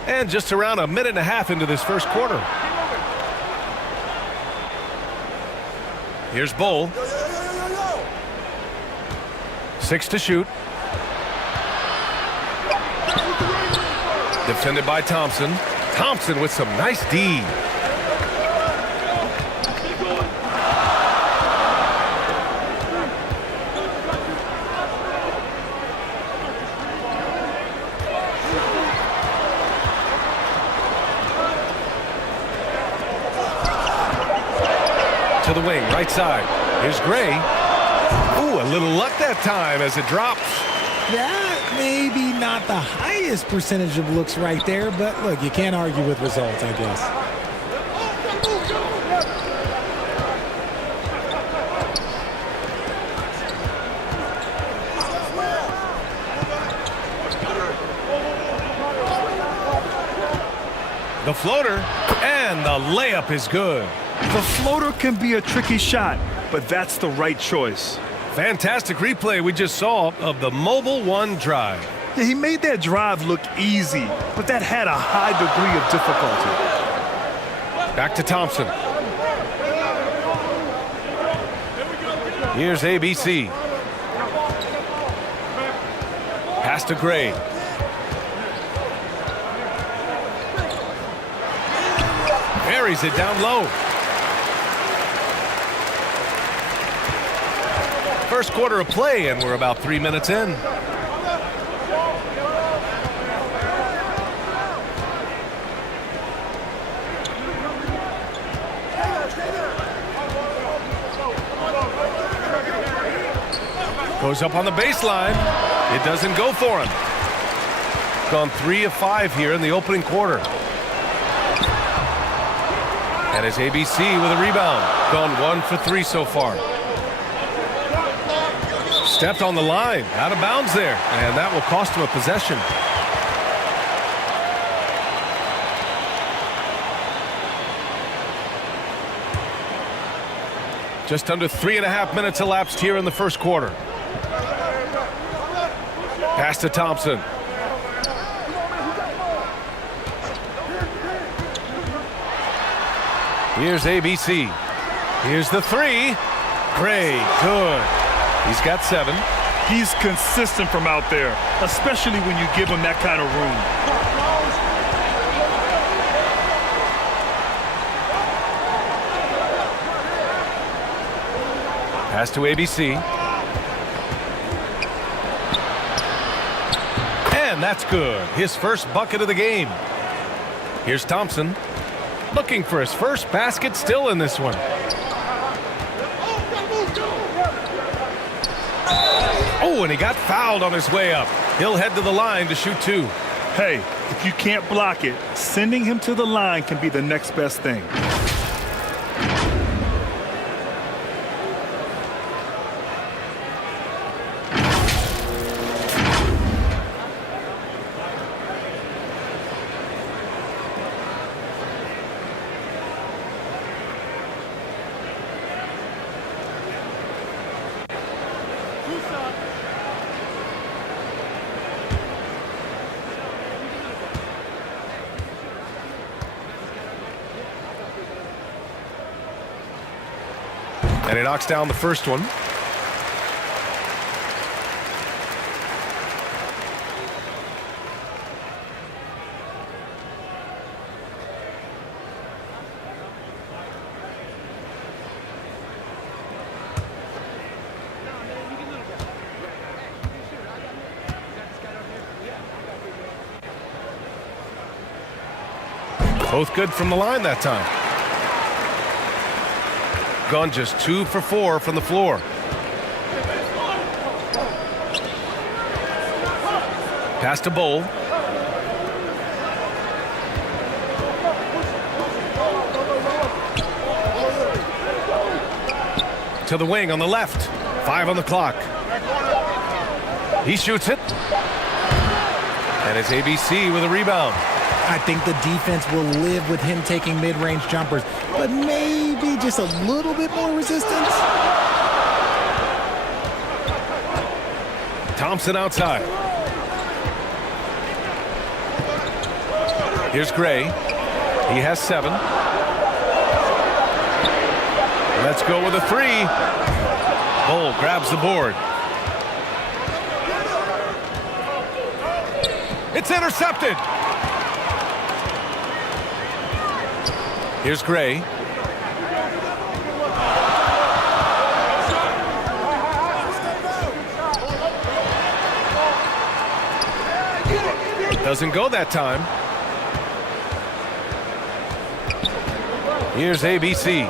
And just around a minute and a half into this first quarter. Here's Bull. 6 to shoot. Defended by Thompson. Thompson with some nice D. To the wing, right side. Here's Gray. Ooh, a little luck that time as it drops. That may be not the highest percentage of looks right there, but look, you can't argue with results, I guess. The floater, and the layup is good. The floater can be a tricky shot, but that's the right choice. Fantastic replay we just saw of the Mobile One drive. Yeah, he made that drive look easy, but that had a high degree of difficulty. Back to Thompson. Here's ABC. Pass to Gray. Buries it down low. First quarter of play, and we're about 3 minutes in. Goes up on the baseline. It doesn't go for him. Gone 3 of 5 here in the opening quarter. And it's ABC with a rebound. Gone 1 for 3 so far. Stepped on the line, out of bounds there, and that will cost him a possession. Just under 3.5 minutes elapsed here in the first quarter. Pass to Thompson. Here's ABC. Here's the 3. Gray, good. He's got 7. He's consistent from out there, especially when you give him that kind of room. Pass to ABC. And that's good. His first bucket of the game. Here's Thompson. Looking for his first basket still in this one. Oh, and he got fouled on his way up. He'll head to the line to shoot 2. Hey, if you can't block it, sending him to the line can be the next best thing. And he knocks down the first one. Both good from the line that time. Gone just 2 for 4 from the floor. Pass to Bowl. To the wing on the left. 5 on the clock. He shoots it. And it's ABC with a rebound. I think the defense will live with him taking mid-range jumpers, but maybe just a little bit more resistance. Thompson outside. Here's Gray. He has 7. Let's go with a 3. Bowl grabs the board. It's intercepted. Here's Gray. Doesn't go that time. Here's ABC.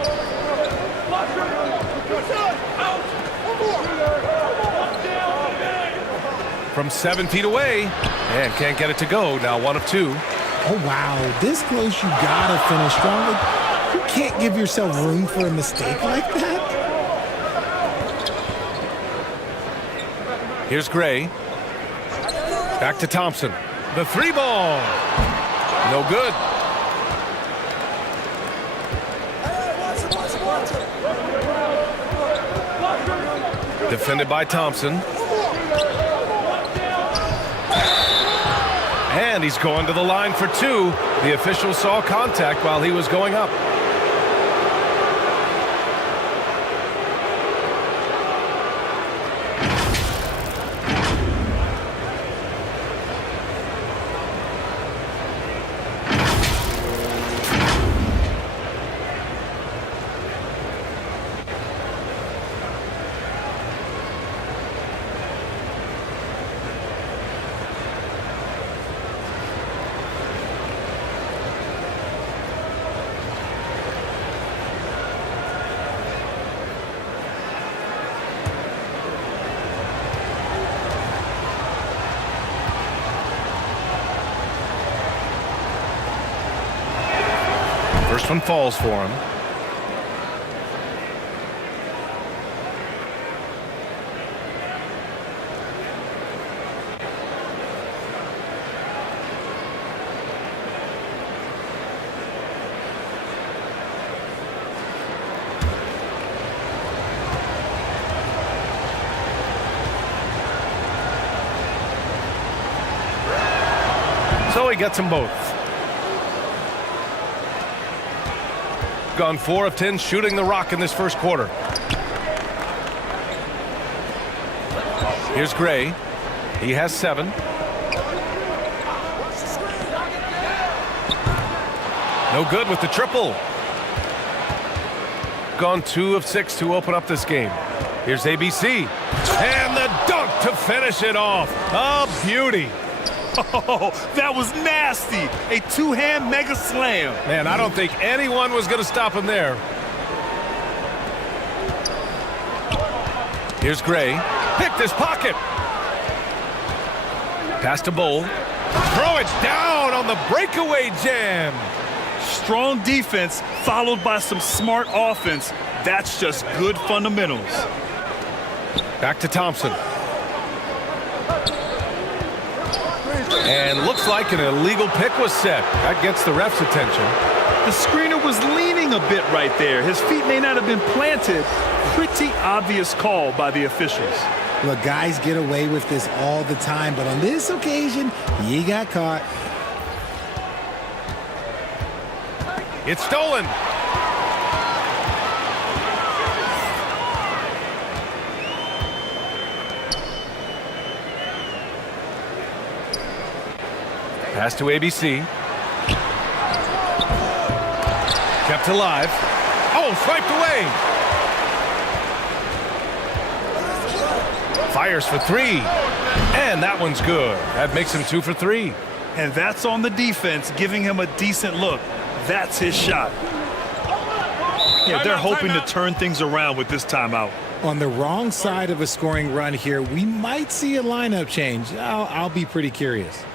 From 7 feet away, and can't get it to go. Now 1 of 2. Oh, wow. This close, you gotta finish strong. You can't give yourself room for a mistake like that. Here's Gray. Back to Thompson. The 3 ball. No good. Defended by Thompson. And he's going to the line for 2. The official saw contact while he was going up. First one falls for him. So he gets them both. Gone 4 of 10 shooting the rock in this first quarter. Here's Gray. He has 7. No good with the triple. Gone 2 of 6 to open up this game. Here's ABC. And the dunk to finish it off. A beauty. Oh, that was nasty. A 2-hand mega slam. Man, I don't think anyone was going to stop him there. Here's Gray. Picked his pocket. Pass to Bowl. Throw it down on the breakaway jam. Strong defense followed by some smart offense. That's just good fundamentals. Back to Thompson. And looks like an illegal pick was set. That gets the ref's attention. The screener was leaning a bit right there. His feet may not have been planted. Pretty obvious call by the officials. Look, guys get away with this all the time, but on this occasion, he got caught. It's stolen. Pass to ABC. Kept alive. Oh, swiped away. Fires for three. And that one's good. That makes him 2 for 3. And that's on the defense, giving him a decent look. That's his shot. Yeah, they're hoping to turn things around with this timeout. On the wrong side of a scoring run here, we might see a lineup change. I'll be pretty curious.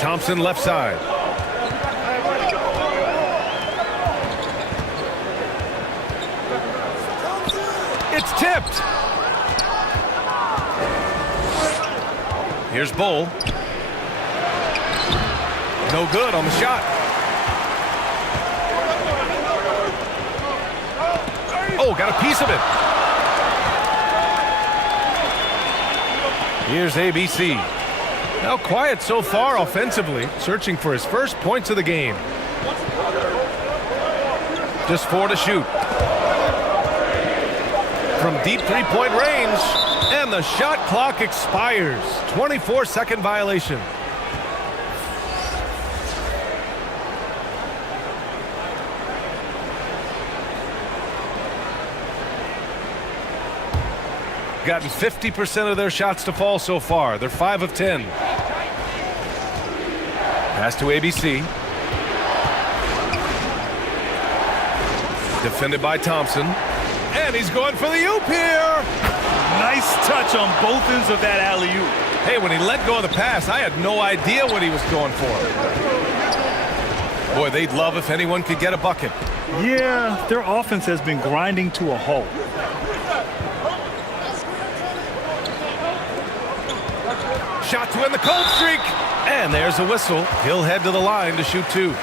Thompson left side. It's tipped. Here's Bull. No good on the shot. Oh, got a piece of it. Here's ABC. Now quiet so far offensively, searching for his first points of the game. Just 4 to shoot. From deep three-point range, and the shot clock expires. 24-second violation. Gotten 50% of their shots to fall so far. They're 5 of 10. Pass to ABC. Defended by Thompson. And he's going for the oop here. Nice touch on both ends of that alley-oop. Hey, when he let go of the pass, I had no idea what he was going for. Boy, they'd love if anyone could get a bucket. Yeah, their offense has been grinding to a halt. Shot to end the cold streak. And there's a whistle. He'll head to the line to shoot 2.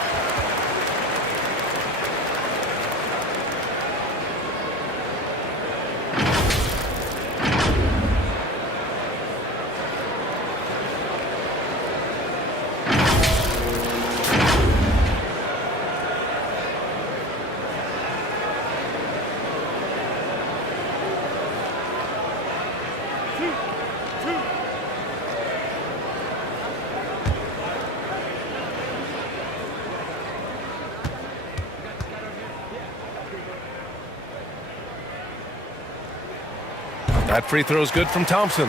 That free throw's good from Thompson.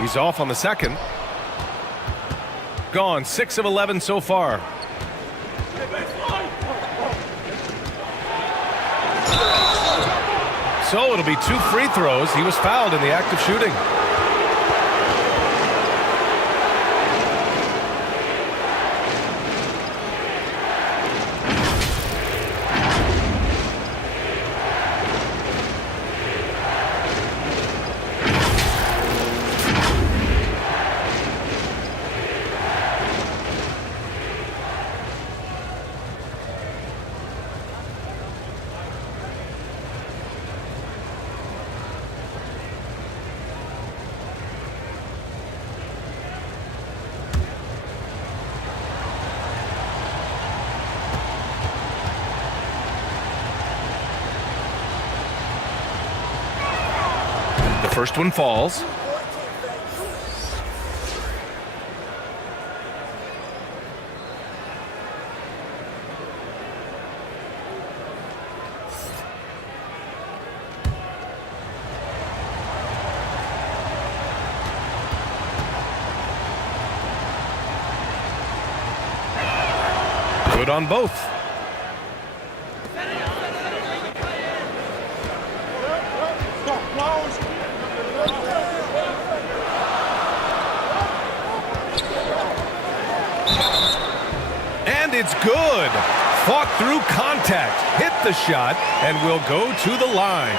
He's off on the second. Gone 6 of 11 so far. So it'll be 2 free throws. He was fouled in the act of shooting. First one falls. Good on both. And it's good. Fought through contact, hit the shot, and will go to the line.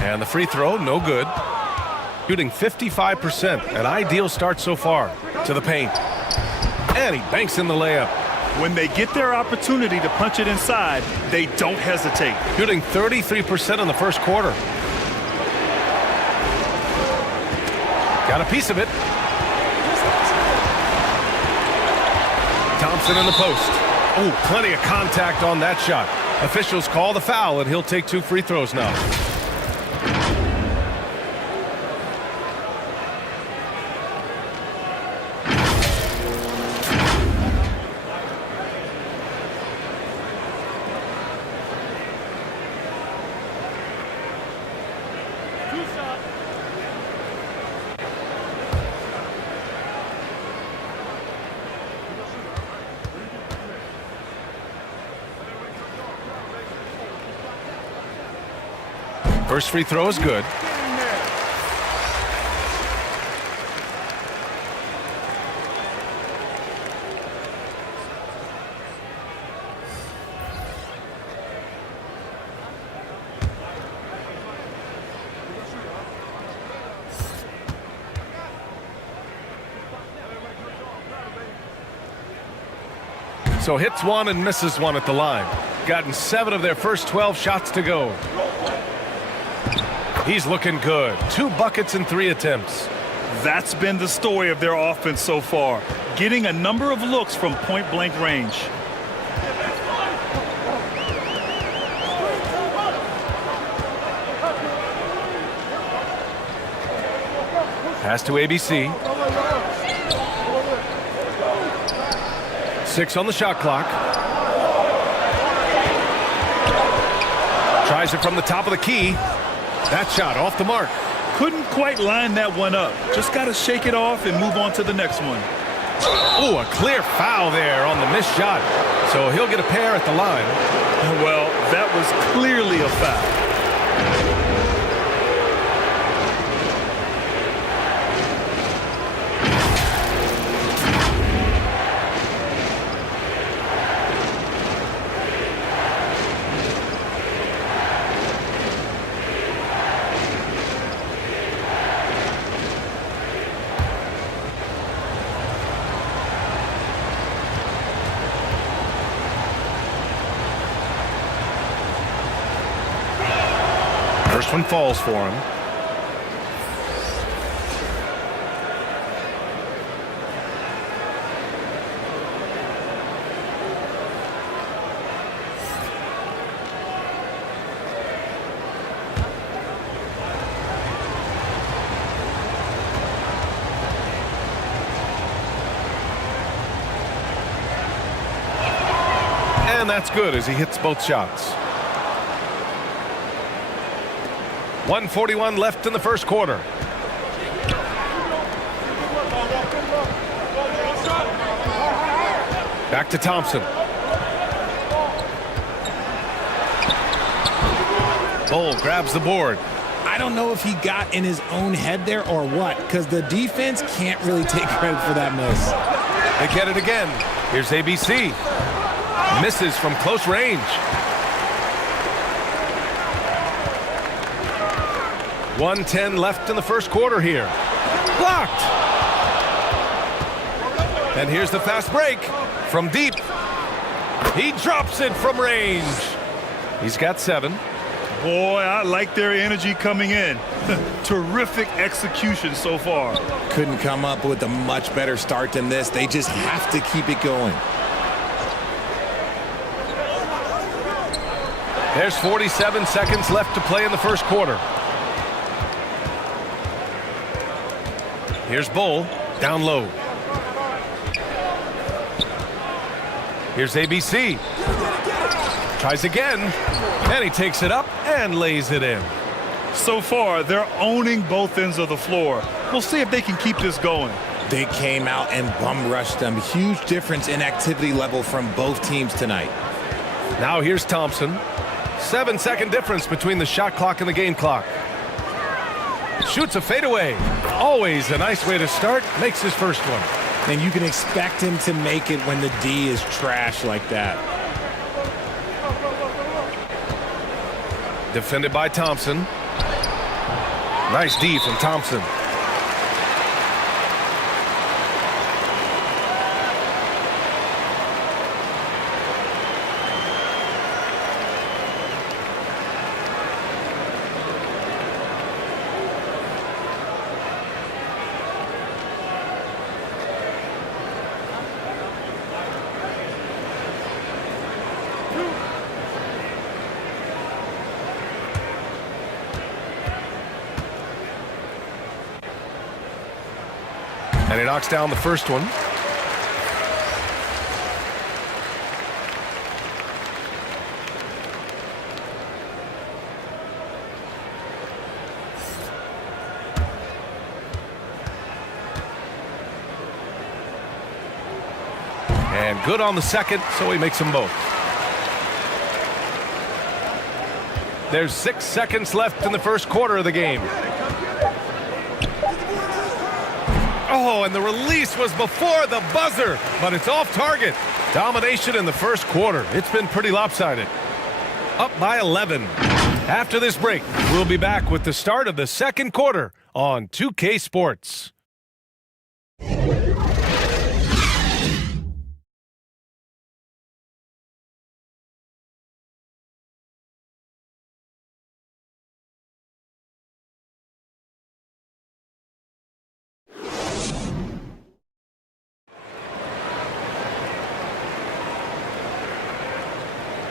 And the free throw, no good. Shooting 55%, an ideal start so far. To the paint. And he banks in the layup. When they get their opportunity to punch it inside, they don't hesitate. Shooting 33% in the first quarter. Got a piece of it. Thompson in the post. Oh, plenty of contact on that shot. Officials call the foul, and he'll take 2 free throws now. First free throw is good. So hits one and misses one at the line. Gotten 7 of their first 12 shots to go. He's looking good. 2 buckets in 3 attempts. That's been the story of their offense so far. Getting a number of looks from point-blank range. Pass to ABC. 6 on the shot clock. Tries it from the top of the key. That shot off the mark. Couldn't quite line that one up. Just got to shake it off and move on to the next one. Oh, a clear foul there on the missed shot. So he'll get a pair at the line. Well, that was clearly a foul. First one falls for him. And that's good as he hits both shots. 1:41 left in the first quarter. Back to Thompson. Bull grabs the board. I don't know if he got in his own head there or what, because the defense can't really take credit for that miss. They get it again. Here's ABC. Misses from close range. 1:10 left in the first quarter here. Blocked. And here's the fast break from deep. He drops it from range. He's got 7. Boy, I like their energy coming in. Terrific execution so far. Couldn't come up with a much better start than this. They just have to keep it going. There's 47 seconds left to play in the first quarter. Here's Bull, down low. Here's ABC. Tries again, and he takes it up and lays it in. So far, they're owning both ends of the floor. We'll see if they can keep this going. They came out and bum rushed them. Huge difference in activity level from both teams tonight. Now here's Thompson. 7-second difference between the shot clock and the game clock. Shoots a fadeaway. Always a nice way to start. Makes his first one. And you can expect him to make it when the D is trash like that. Defended by Thompson. Nice D from Thompson. And he knocks down the first one. And good on the second, so he makes them both. There's 6 seconds left in the first quarter of the game. Oh, and the release was before the buzzer, but it's off target. Domination in the first quarter. It's been pretty lopsided. Up by 11. After this break, we'll be back with the start of the second quarter on 2K Sports.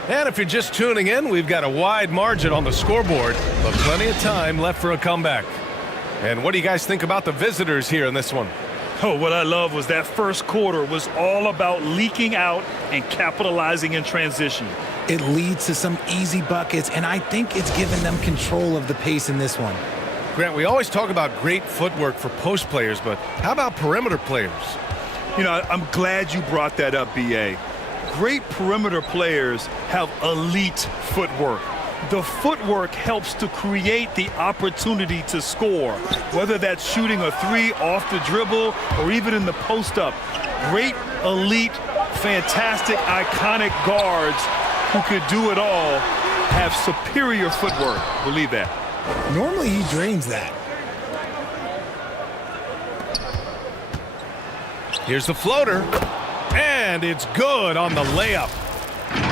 And if you're just tuning in, we've got a wide margin on the scoreboard, but plenty of time left for a comeback. And what do you guys think about the visitors here in this one? Oh, what I love was that first quarter was all about leaking out and capitalizing in transition. It leads to some easy buckets, and I think it's given them control of the pace in this one. Grant, we always talk about great footwork for post players, but how about perimeter players? You know, I'm glad you brought that up, BA. Great perimeter players have elite footwork. The footwork helps to create the opportunity to score, whether that's shooting a 3 off the dribble or even in the post-up. Great, elite, fantastic, iconic guards who could do it all have superior footwork. Believe that. Normally he drains that. Here's the floater. And it's good on the layup.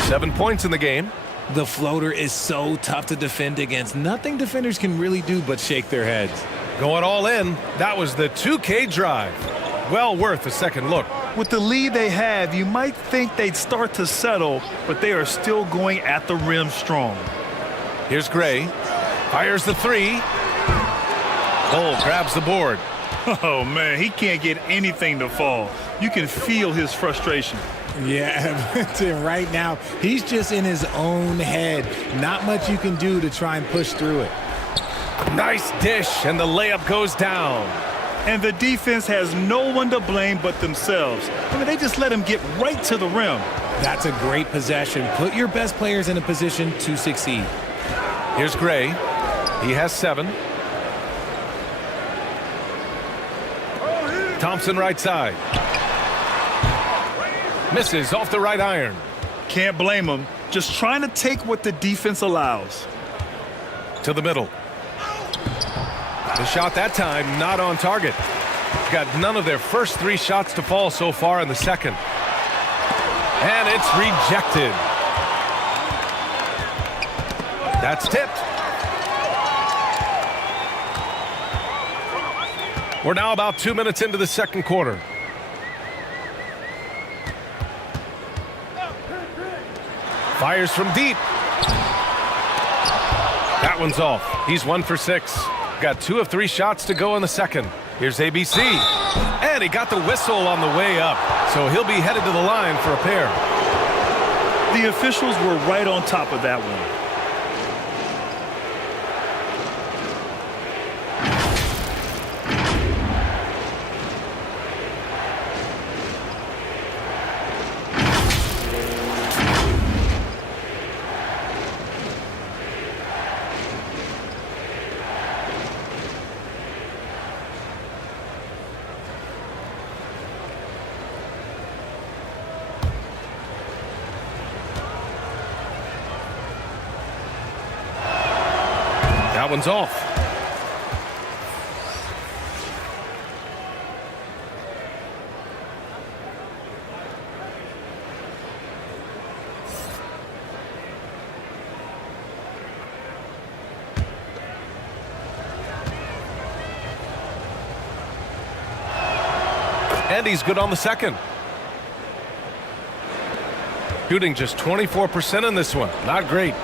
7 points in the game. The floater is so tough to defend against. Nothing defenders can really do but shake their heads. Going all in. That was the 2K drive. Well worth a second look. With the lead they have, you might think they'd start to settle, but they are still going at the rim strong. Here's Gray. Fires the 3. Bull grabs the board. Oh, man, he can't get anything to fall. You can feel his frustration. Yeah, Tim, right now, he's just in his own head. Not much you can do to try and push through it. Nice dish, and the layup goes down. And the defense has no one to blame but themselves. I mean, they just let him get right to the rim. That's a great possession. Put your best players in a position to succeed. Here's Gray. He has 7. Thompson right side. Misses off the right iron. Can't blame him. Just trying to take what the defense allows. To the middle. The shot that time not on target. Got none of their first 3 shots to fall so far in the second. And it's rejected. That's tipped. We're now about 2 minutes into the second quarter. Fires from deep. That one's off. He's 1 for 6. Got 2 of 3 shots to go in the second. Here's ABC. And he got the whistle on the way up. So he'll be headed to the line for a pair. The officials were right on top of that one. That one's off. And he's good on the second. Shooting just 24% in this one. Not great.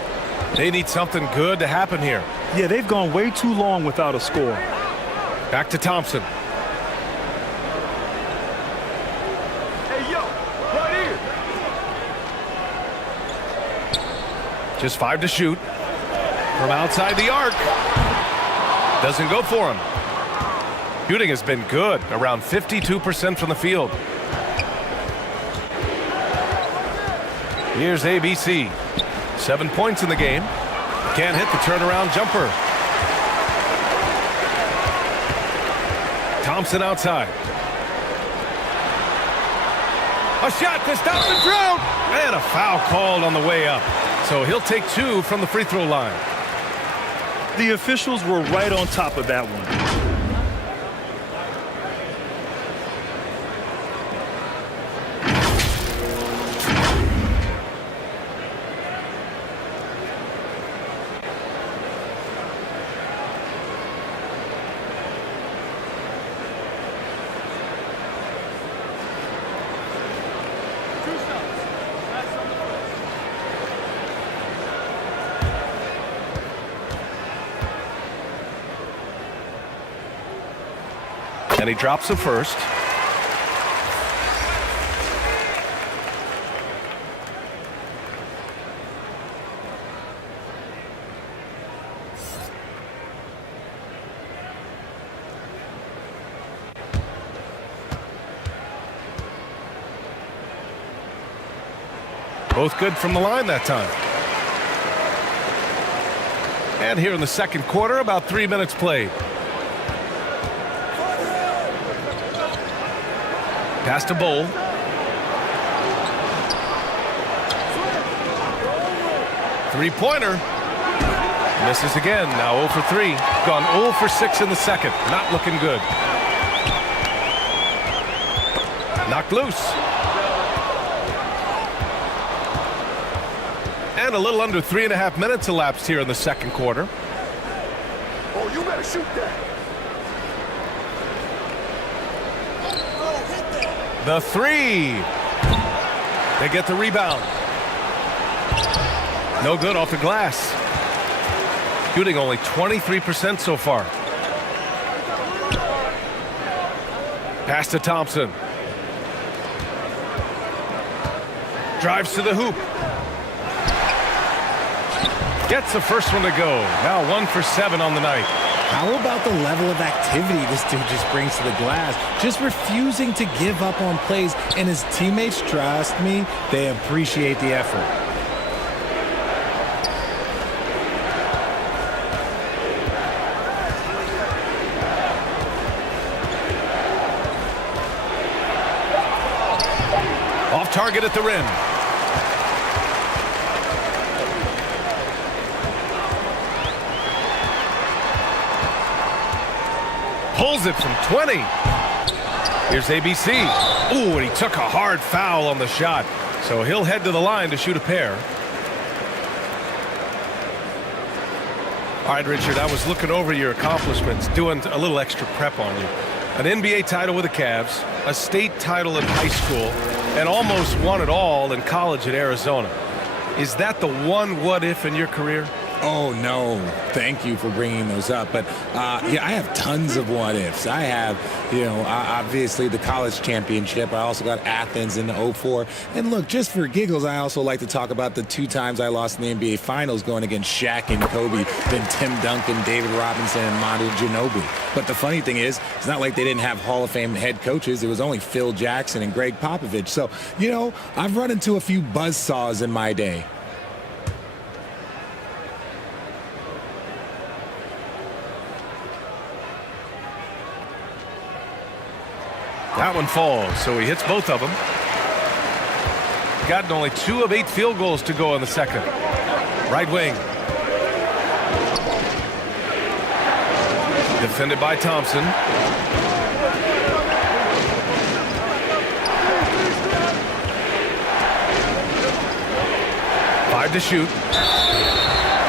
They need something good to happen here. Yeah, they've gone way too long without a score. Back to Thompson. Hey, yo, right here. Just 5 to shoot. From outside the arc. Doesn't go for him. Shooting has been good, around 52% from the field. Here's ABC. 7 points in the game. Can't hit the turnaround jumper. Thompson outside. A shot to stop the drought. And a foul called on the way up. So he'll take 2 from the free throw line. The officials were right on top of that one. And he drops the first. Both good from the line that time. And here in the second quarter, about 3 minutes played. Pass to Bowl. Three-pointer. Misses again. Now 0 for 3. Gone 0 for 6 in the second. Not looking good. Knocked loose. And a little under 3.5 minutes elapsed here in the second quarter. Oh, you better shoot that. The 3. They get the rebound. No good off the glass. Shooting only 23% so far. Pass to Thompson. Drives to the hoop. Gets the first one to go. Now 1 for 7 on the night. How about the level of activity this dude just brings to the glass? Just refusing to give up on plays, and his teammates, trust me, they appreciate the effort. Off target at the rim. Pulls it from 20. Here's ABC. Ooh, and he took a hard foul on the shot. So he'll head to the line to shoot a pair. All right, Richard, I was looking over your accomplishments, doing a little extra prep on you. An NBA title with the Cavs, a state title in high school, and almost won it all in college at Arizona. Is that the one what-if in your career? Oh, no. Thank you for bringing those up. But, yeah, I have tons of what-ifs. I have, obviously the college championship. I also got Athens in the 04. And, look, just for giggles, I also like to talk about the 2 times I lost in the NBA Finals going against Shaq and Kobe, then Tim Duncan, David Robinson, and Manu Ginobili. But the funny thing is, it's not like they didn't have Hall of Fame head coaches. It was only Phil Jackson and Greg Popovich. So, I've run into a few buzzsaws in my day. That one falls, so he hits both of them. Gotten only 2 of 8 field goals to go in the second. Right wing. Defended by Thompson. Five to shoot.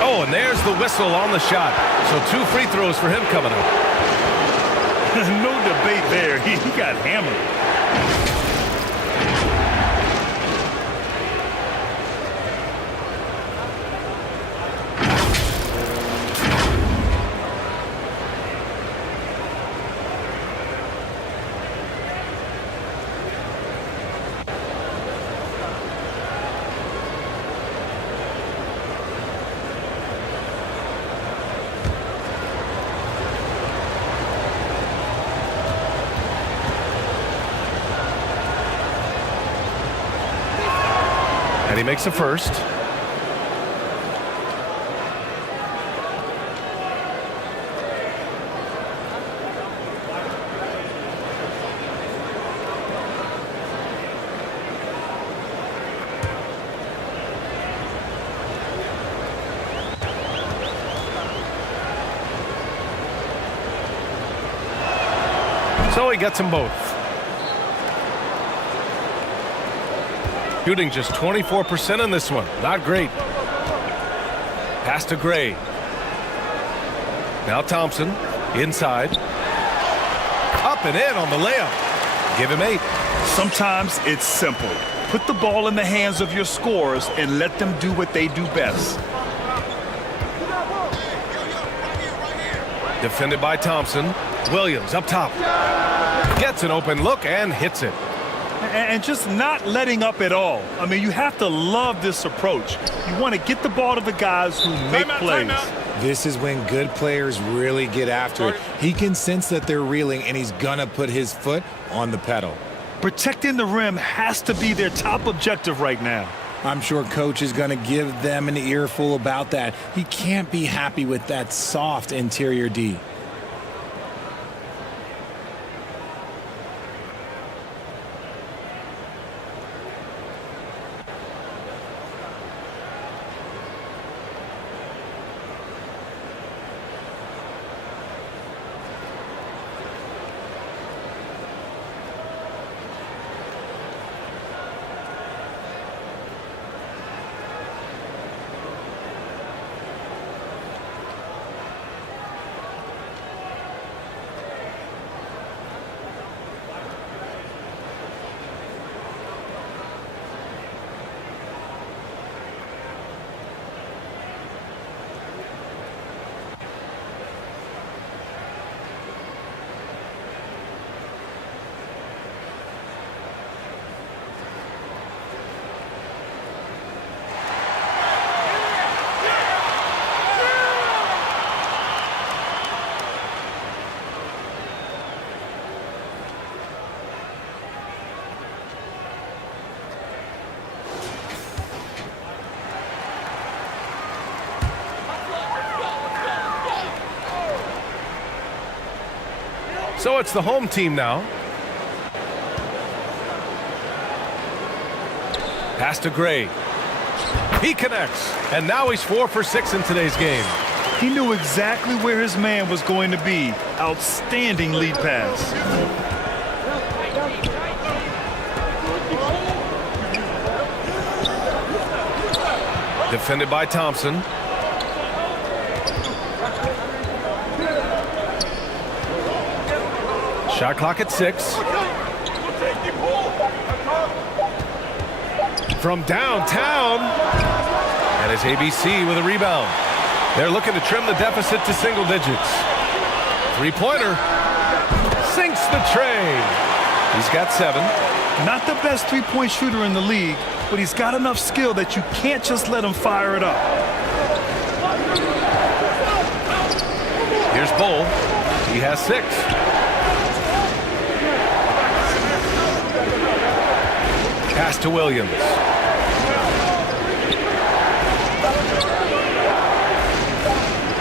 Oh, and there's the whistle on the shot. So 2 free throws for him coming up. No debate there. He got hammered. And he makes the first. So he gets them both. Shooting just 24% in this one. Not great. Pass to Gray. Now Thompson inside. Up and in on the layup. Give him 8. Sometimes it's simple. Put the ball in the hands of your scorers and let them do what they do best. Defended by Thompson. Williams up top. Gets an open look and hits it. And just not letting up at all. I mean, you have to love this approach. You want to get the ball to the guys who make plays. This is when good players really get after it. He can sense that they're reeling, and he's going to put his foot on the pedal. Protecting the rim has to be their top objective right now. I'm sure Coach is going to give them an earful about that. He can't be happy with that soft interior D. So it's the home team now. Pass to Gray. He connects, and now he's 4 for 6 in today's game. He knew exactly where his man was going to be. Outstanding lead pass. Defended by Thompson. Shot clock at 6. From downtown. And it's ABC with a rebound. They're looking to trim the deficit to single digits. Three-pointer. Sinks the tray. He's got 7. Not the best three-point shooter in the league, but he's got enough skill that you can't just let him fire it up. Here's Bull. He has 6. Pass to Williams.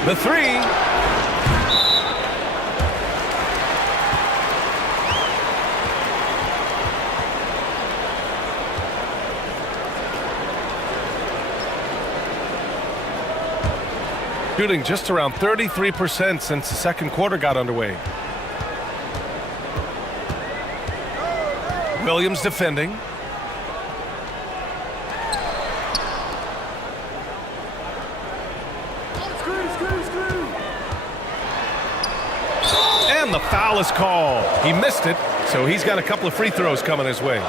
The 3. Shooting just around 33% since the second quarter got underway. Williams defending. And the foul is called. He missed it, so he's got a couple of free throws coming his way.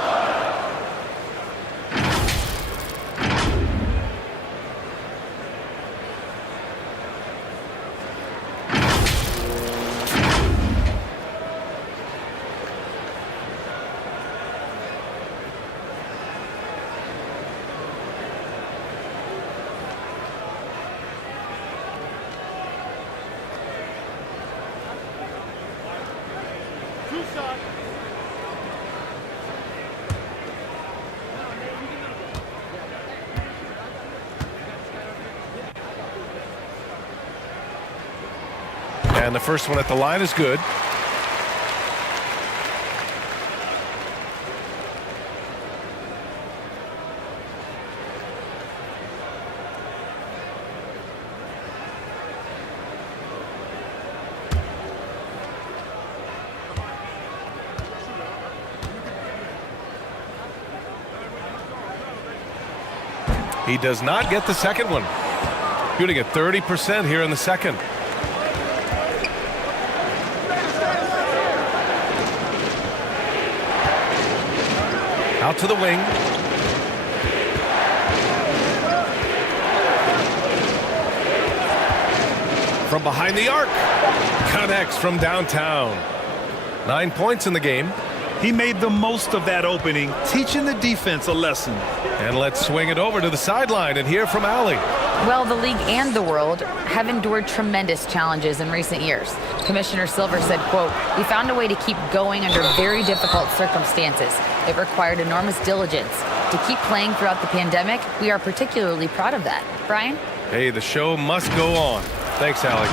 And the first one at the line is good. He does not get the second one. Shooting at 30% here in the second. Out to the wing. From behind the arc. Connects from downtown. 9 points in the game. He made the most of that opening, teaching the defense a lesson. And let's swing it over to the sideline and hear from Allie. Well, the league and the world have endured tremendous challenges in recent years. Commissioner Silver said, quote, "We found a way to keep going under very difficult circumstances. It required enormous diligence. To keep playing throughout the pandemic, we are particularly proud of that." Brian? Hey, the show must go on. Thanks, Allie.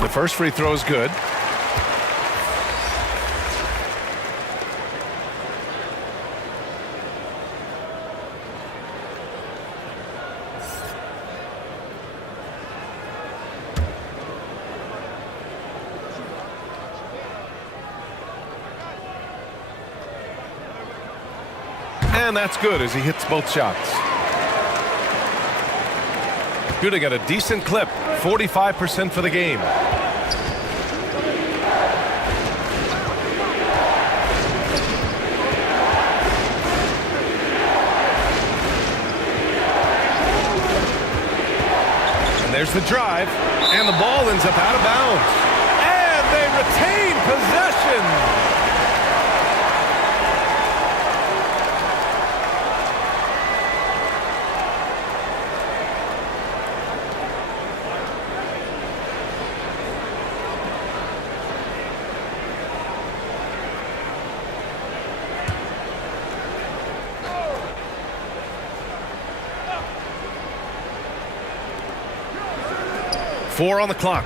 The first free throw is good. And that's good as he hits both shots. Shooting at a decent clip, 45% for the game. And there's the drive, and the ball ends up out of bounds. They retain possession. Four on the clock.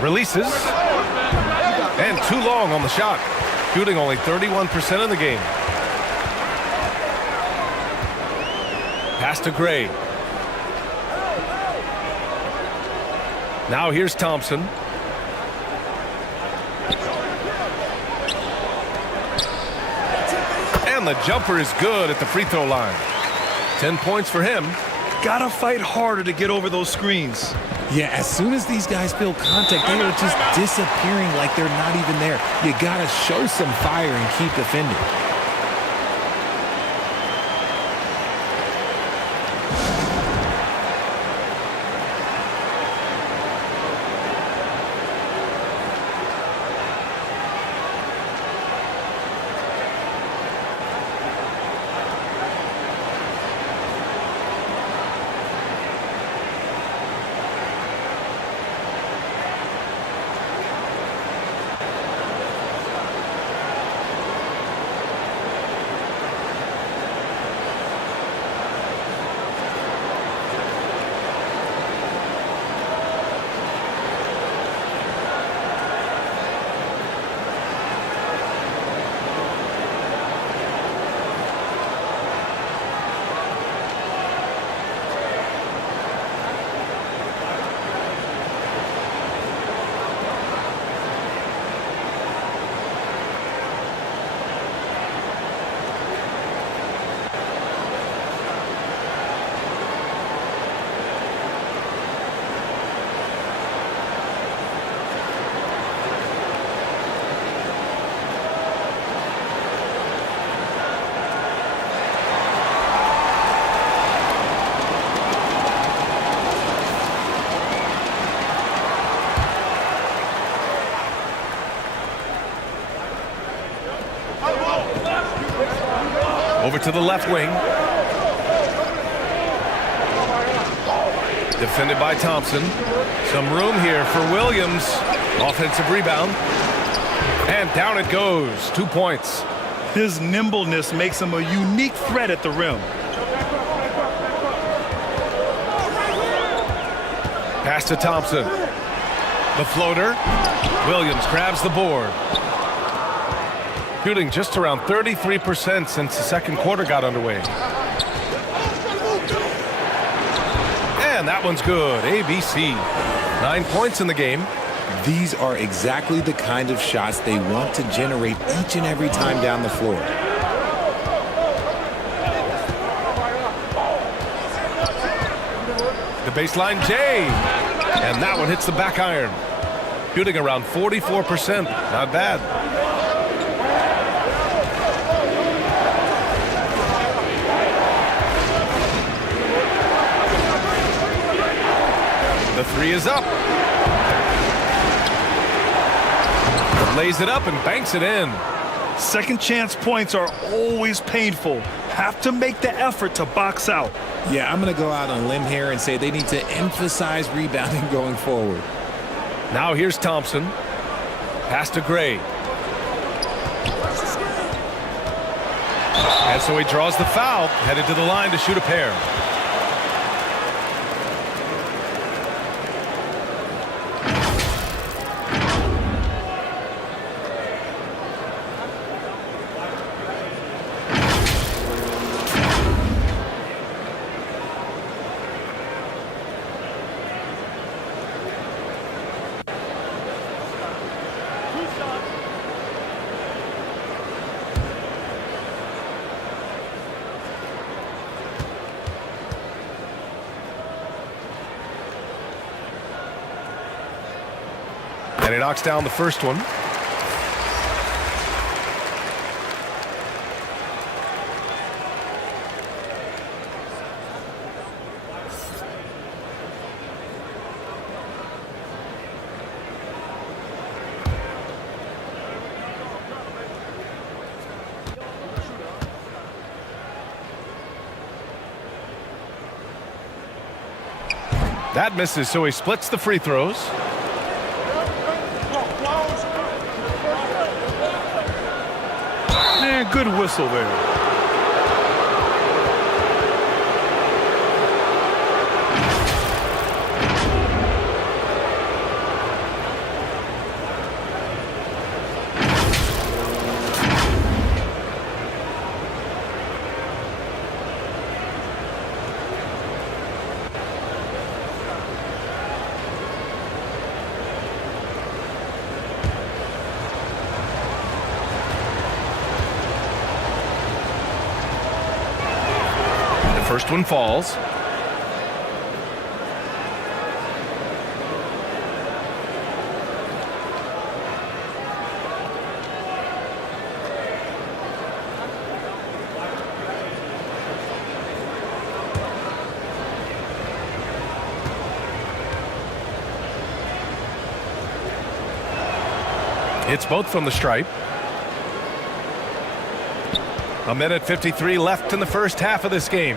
Releases. And too long on the shot. Shooting only 31% in the game. Pass to Gray. Now here's Thompson. And the jumper is good at the free throw line. 10 points for him. Gotta fight harder to get over those screens. Yeah, as soon as these guys feel contact, they are just disappearing like they're not even there. You gotta show some fire and keep defending. Over to the left wing. Defended by Thompson. Some room here for Williams. Offensive rebound. And down it goes. 2 points. His nimbleness makes him a unique threat at the rim. Pass to Thompson. The floater. Williams grabs the board. Shooting just around 33% since the second quarter got underway. And that one's good. ABC. 9 points in the game. These are exactly the kind of shots they want to generate each and every time down the floor. The baseline J. And that one hits the back iron. Shooting around 44%. Not bad. The three is up. Lays it up and banks it in. Second chance points are always painful. Have to make the effort to box out. Yeah, I'm going to go out on a limb here and say they need to emphasize rebounding going forward. Now here's Thompson. Pass to Gray. And so he draws the foul, headed to the line to shoot a pair. And he knocks down the first one. That misses, so he splits the free throws. Man, good whistle there. First one falls. It's both from the stripe. A minute 53 left in the first half of this game.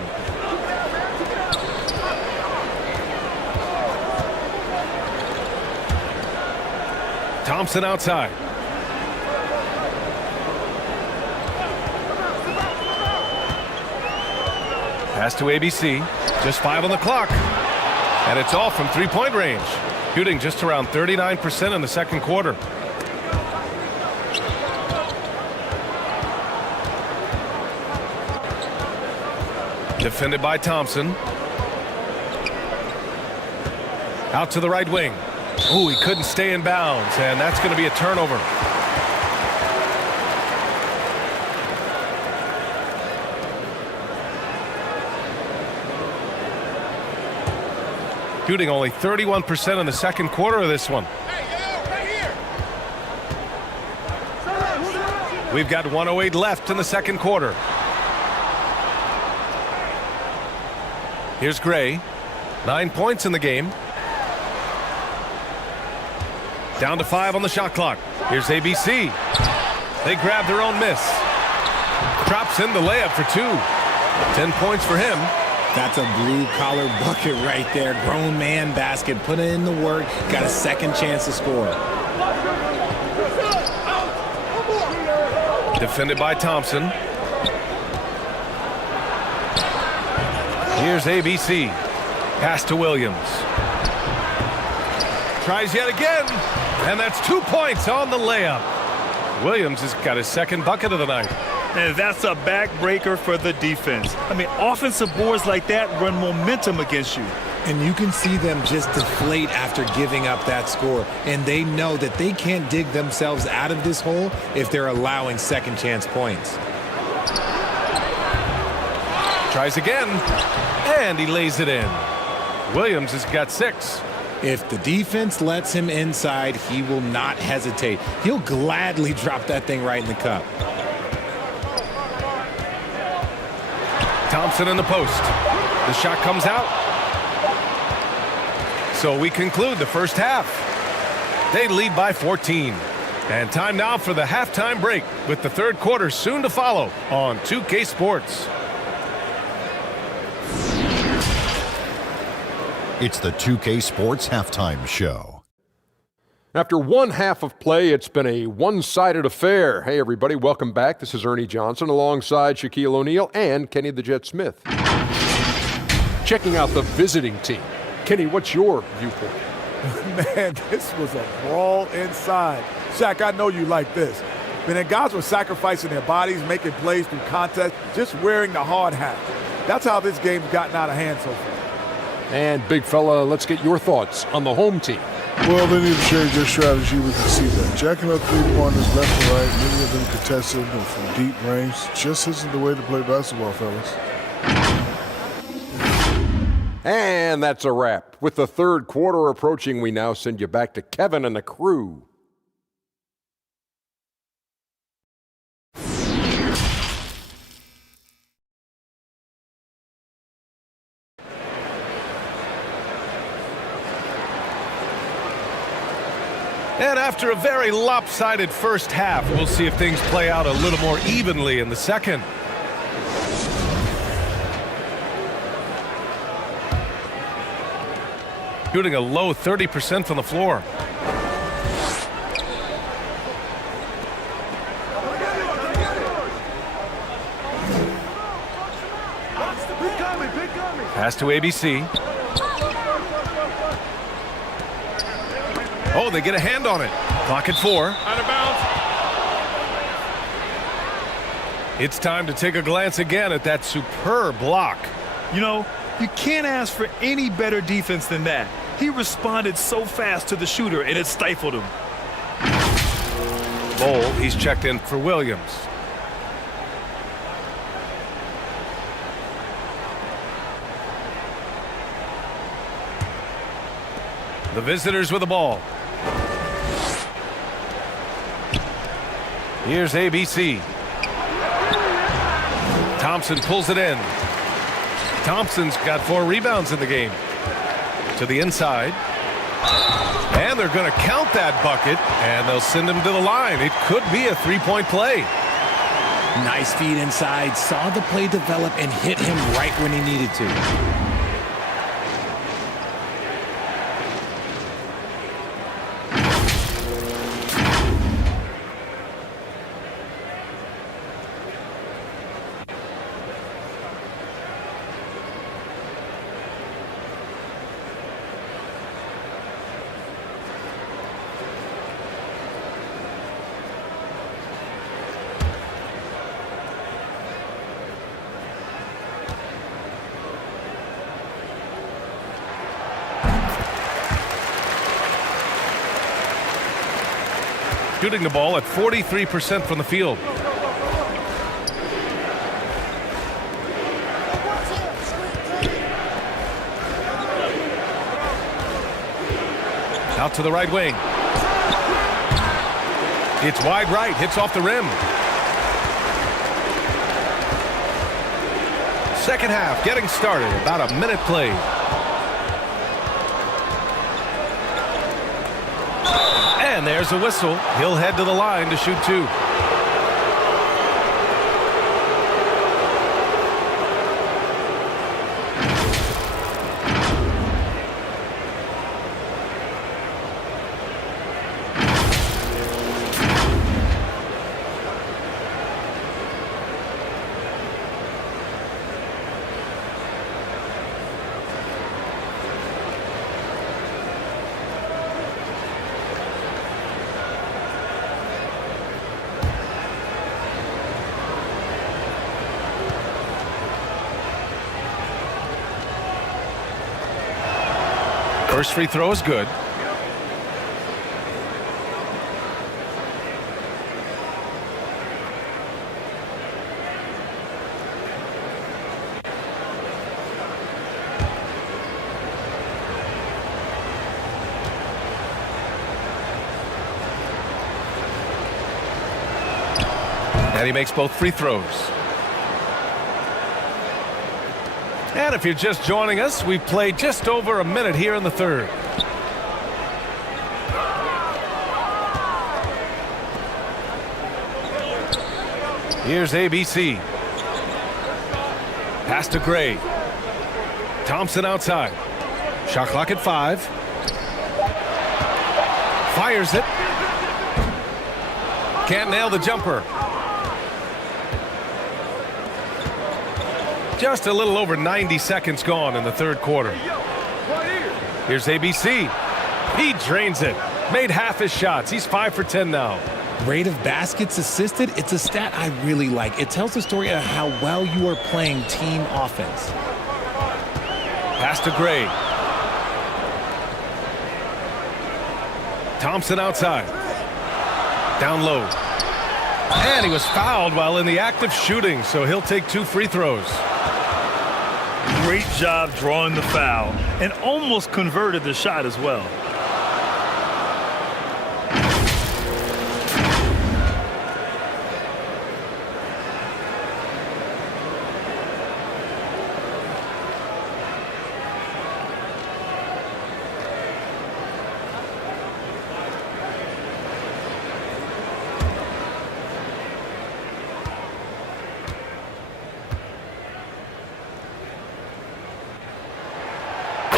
Thompson outside. Pass to ABC. Just 5 on the clock. And it's all from three-point range. Shooting just around 39% in the second quarter. Defended by Thompson. Out to the right wing. Ooh, he couldn't stay in bounds, and that's going to be a turnover. Shooting only 31% in the second quarter of this one. We've got 1:08 left in the second quarter. Here's Gray. 9 points in the game. Down to 5 on the shot clock. Here's ABC. They grab their own miss. Drops in the layup for 2. 10 points for him. That's a blue-collar bucket right there. Grown man basket. Put in the work. Got a second chance to score. Defended by Thompson. Here's ABC. Pass to Williams. Tries yet again. And that's 2 points on the layup. Williams has got his second bucket of the night. And that's a backbreaker for the defense. I mean, offensive boards like that run momentum against you. And you can see them just deflate after giving up that score. And they know that they can't dig themselves out of this hole if they're allowing second chance points. Tries again. And he lays it in. Williams has got 6. If the defense lets him inside, he will not hesitate. He'll gladly drop that thing right in the cup. Thompson in the post. The shot comes out. So we conclude the first half. They lead by 14. And time now for the halftime break, with the third quarter soon to follow on 2K Sports. It's the 2K Sports Halftime Show. After one half of play, it's been a one-sided affair. Hey, everybody, welcome back. This is Ernie Johnson alongside Shaquille O'Neal and Kenny the Jet Smith. Checking out the visiting team. Kenny, what's your viewpoint? Man, this was a brawl inside. Shaq, I know you like this. Man, the guys were sacrificing their bodies, making plays through contest, just wearing the hard hat. That's how this game's gotten out of hand so far. And big fella, let's get your thoughts on the home team. Well, they need to change their strategy. We can see that. Jacking up three-pointers left and right, many of them contested and from deep range, just isn't the way to play basketball, fellas. And that's a wrap. With the third quarter approaching, we now send you back to Kevin and the crew. And after a very lopsided first half, we'll see if things play out a little more evenly in the second. Shooting a low 30% from the floor. Pass to ABC. Oh, they get a hand on it. Clock at 4. Out of bounds. It's time to take a glance again at that superb block. You know, you can't ask for any better defense than that. He responded so fast to the shooter, and it stifled him. Bowl, he's checked in for Williams. The visitors with the ball. Here's ABC. Thompson pulls it in. Thompson's got 4 rebounds in the game. To the inside. And they're going to count that bucket, and they'll send him to the line. It could be a 3-point play. Nice feed inside. Saw the play develop and hit him right when he needed to. Shooting the ball at 43% from the field. Out to the right wing. It's wide right, hits off the rim. Second half getting started, about a minute played. And there's a whistle. He'll head to the line to shoot 2. First free throw is good. And he makes both free throws. And if you're just joining us, we've played just over a minute here in the third. Here's ABC. Pass to Gray. Thompson outside. Shot clock at 5. Fires it. Can't nail the jumper. Just a little over 90 seconds gone in the third quarter. Here's ABC. He drains it. Made half his shots. He's 5 for 10 now. Rate of baskets assisted, it's a stat I really like. It tells the story of how well you are playing team offense. Pass to Gray. Thompson outside. Down low. And he was fouled while in the act of shooting, so he'll take 2 free throws. Great job drawing the foul and almost converted the shot as well.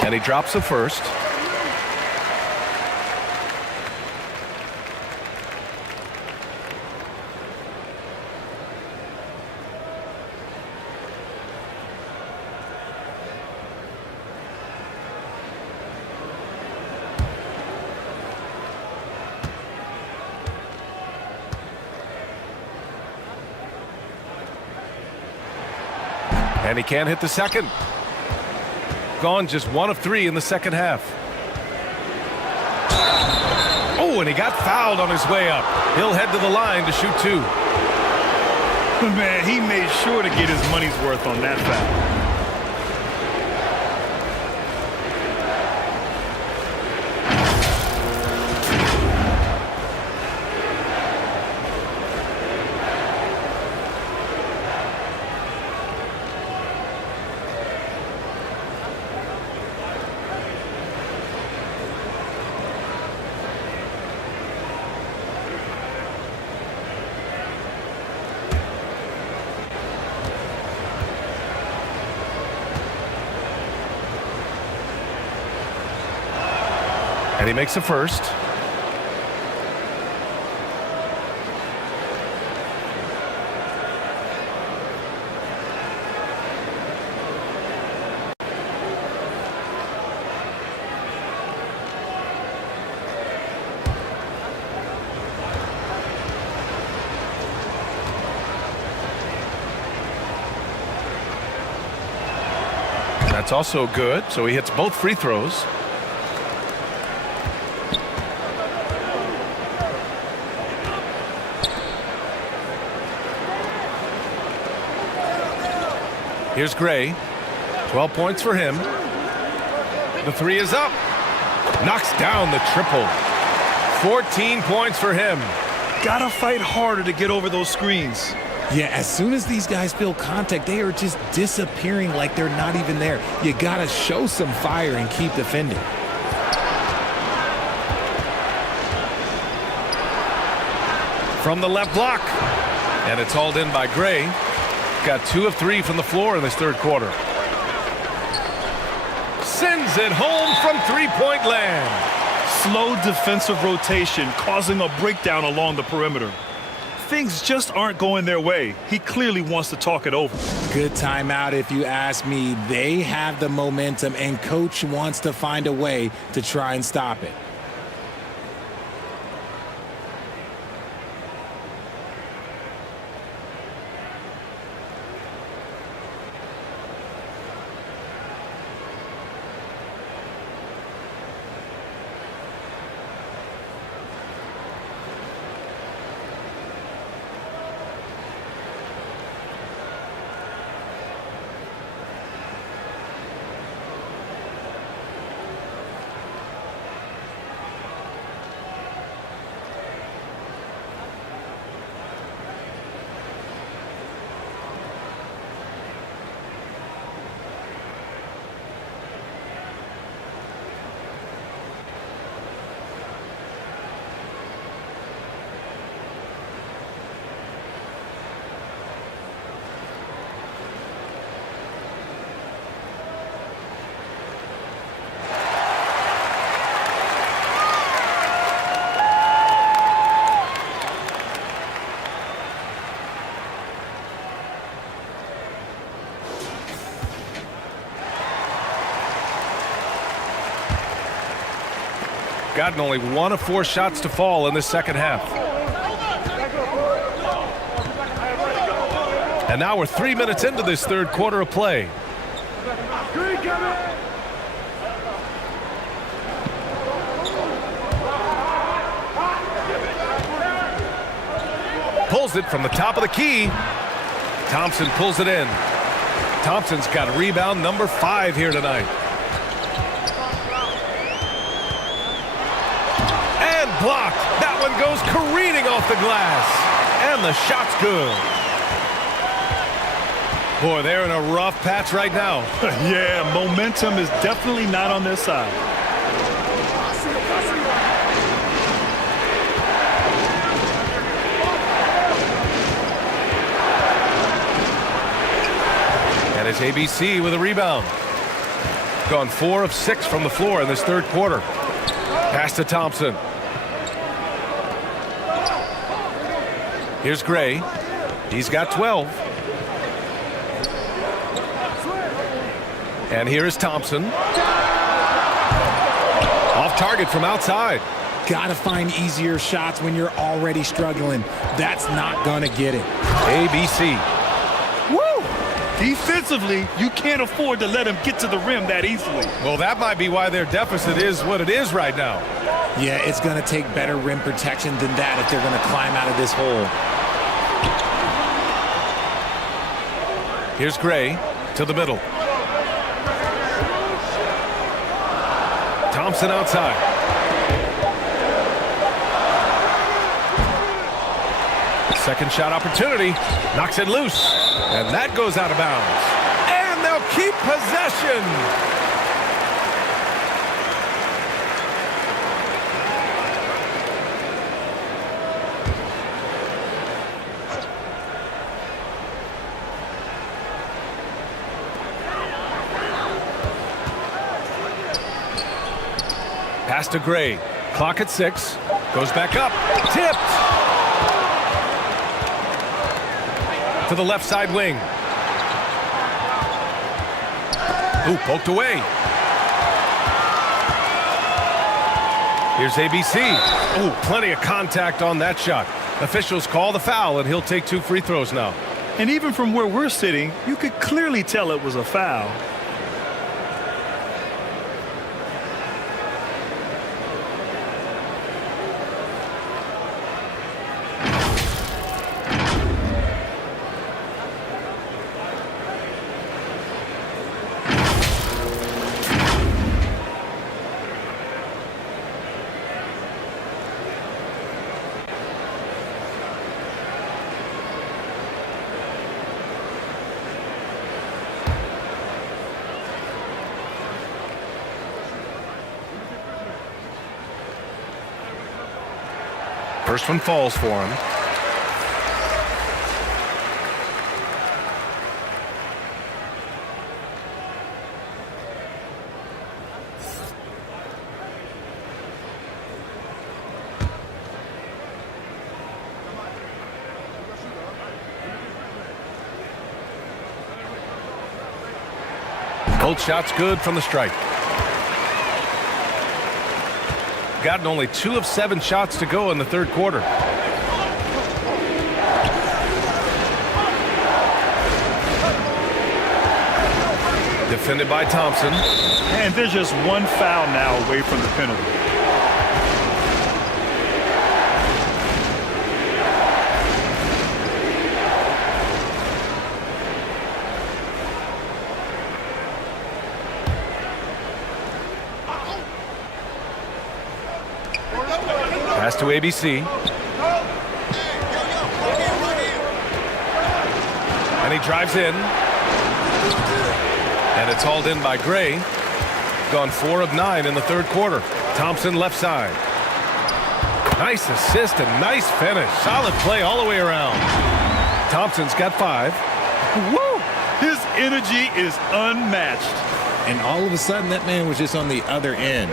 And he drops the first. And he can't hit the second. Gone just 1 of 3 in the second half. Oh, and he got fouled on his way up. He'll head to the line to shoot 2. Man, he made sure to get his money's worth on that foul. And he makes the first. That's also good, so he hits both free throws. Here's Gray. 12 points for him. The 3 is up. Knocks down the triple. 14 points for him. Gotta fight harder to get over those screens. Yeah, as soon as these guys feel contact, they are just disappearing like they're not even there. You gotta show some fire and keep defending. From the left block. And it's hauled in by Gray. Got 2 of 3 from the floor in this third quarter. Sends it home from three-point land. Slow defensive rotation causing a breakdown along the perimeter. Things just aren't going their way. He clearly wants to talk it over. Good timeout if you ask me. They have the momentum and coach wants to find a way to try and stop it. Gotten only 1 of 4 shots to fall in the second half. And now we're 3 minutes into this third quarter of play. Pulls it from the top of the key. Thompson pulls it in. Thompson's got rebound number 5 here tonight. Blocked. That one goes careening off the glass. And the shot's good. Boy, they're in a rough patch right now. Yeah, momentum is definitely not on their side. And it's ABC with a rebound. Gone 4 of 6 from the floor in this third quarter. Pass to Thompson. Here's Gray. He's got 12. And here is Thompson. Off target from outside. Gotta find easier shots when you're already struggling. That's not gonna get it. ABC. Woo! Defensively, you can't afford to let him get to the rim that easily. Well, that might be why their deficit is what it is right now. Yeah, it's going to take better rim protection than that if they're going to climb out of this hole. Here's Gray to the middle. Thompson outside. Second shot opportunity. Knocks it loose. And that goes out of bounds. And they'll keep possession. Pass to Gray. Clock at 6. Goes back up. Tipped. To the left side wing. Ooh, poked away. Here's ABC. Ooh, plenty of contact on that shot. Officials call the foul, and he'll take 2 free throws now. And even from where we're sitting, you could clearly tell it was a foul. First one falls for him. Both shots good from the strike. Gotten only 2 of 7 shots to go in the third quarter. Defended by Thompson. And there's just one foul now away from the penalty. Pass to ABC. And he drives in. And it's hauled in by Gray. Gone 4 of 9 in the third quarter. Thompson left side. Nice assist and nice finish. Solid play all the way around. Thompson's got 5. Woo! His energy is unmatched. And all of a sudden, that man was just on the other end.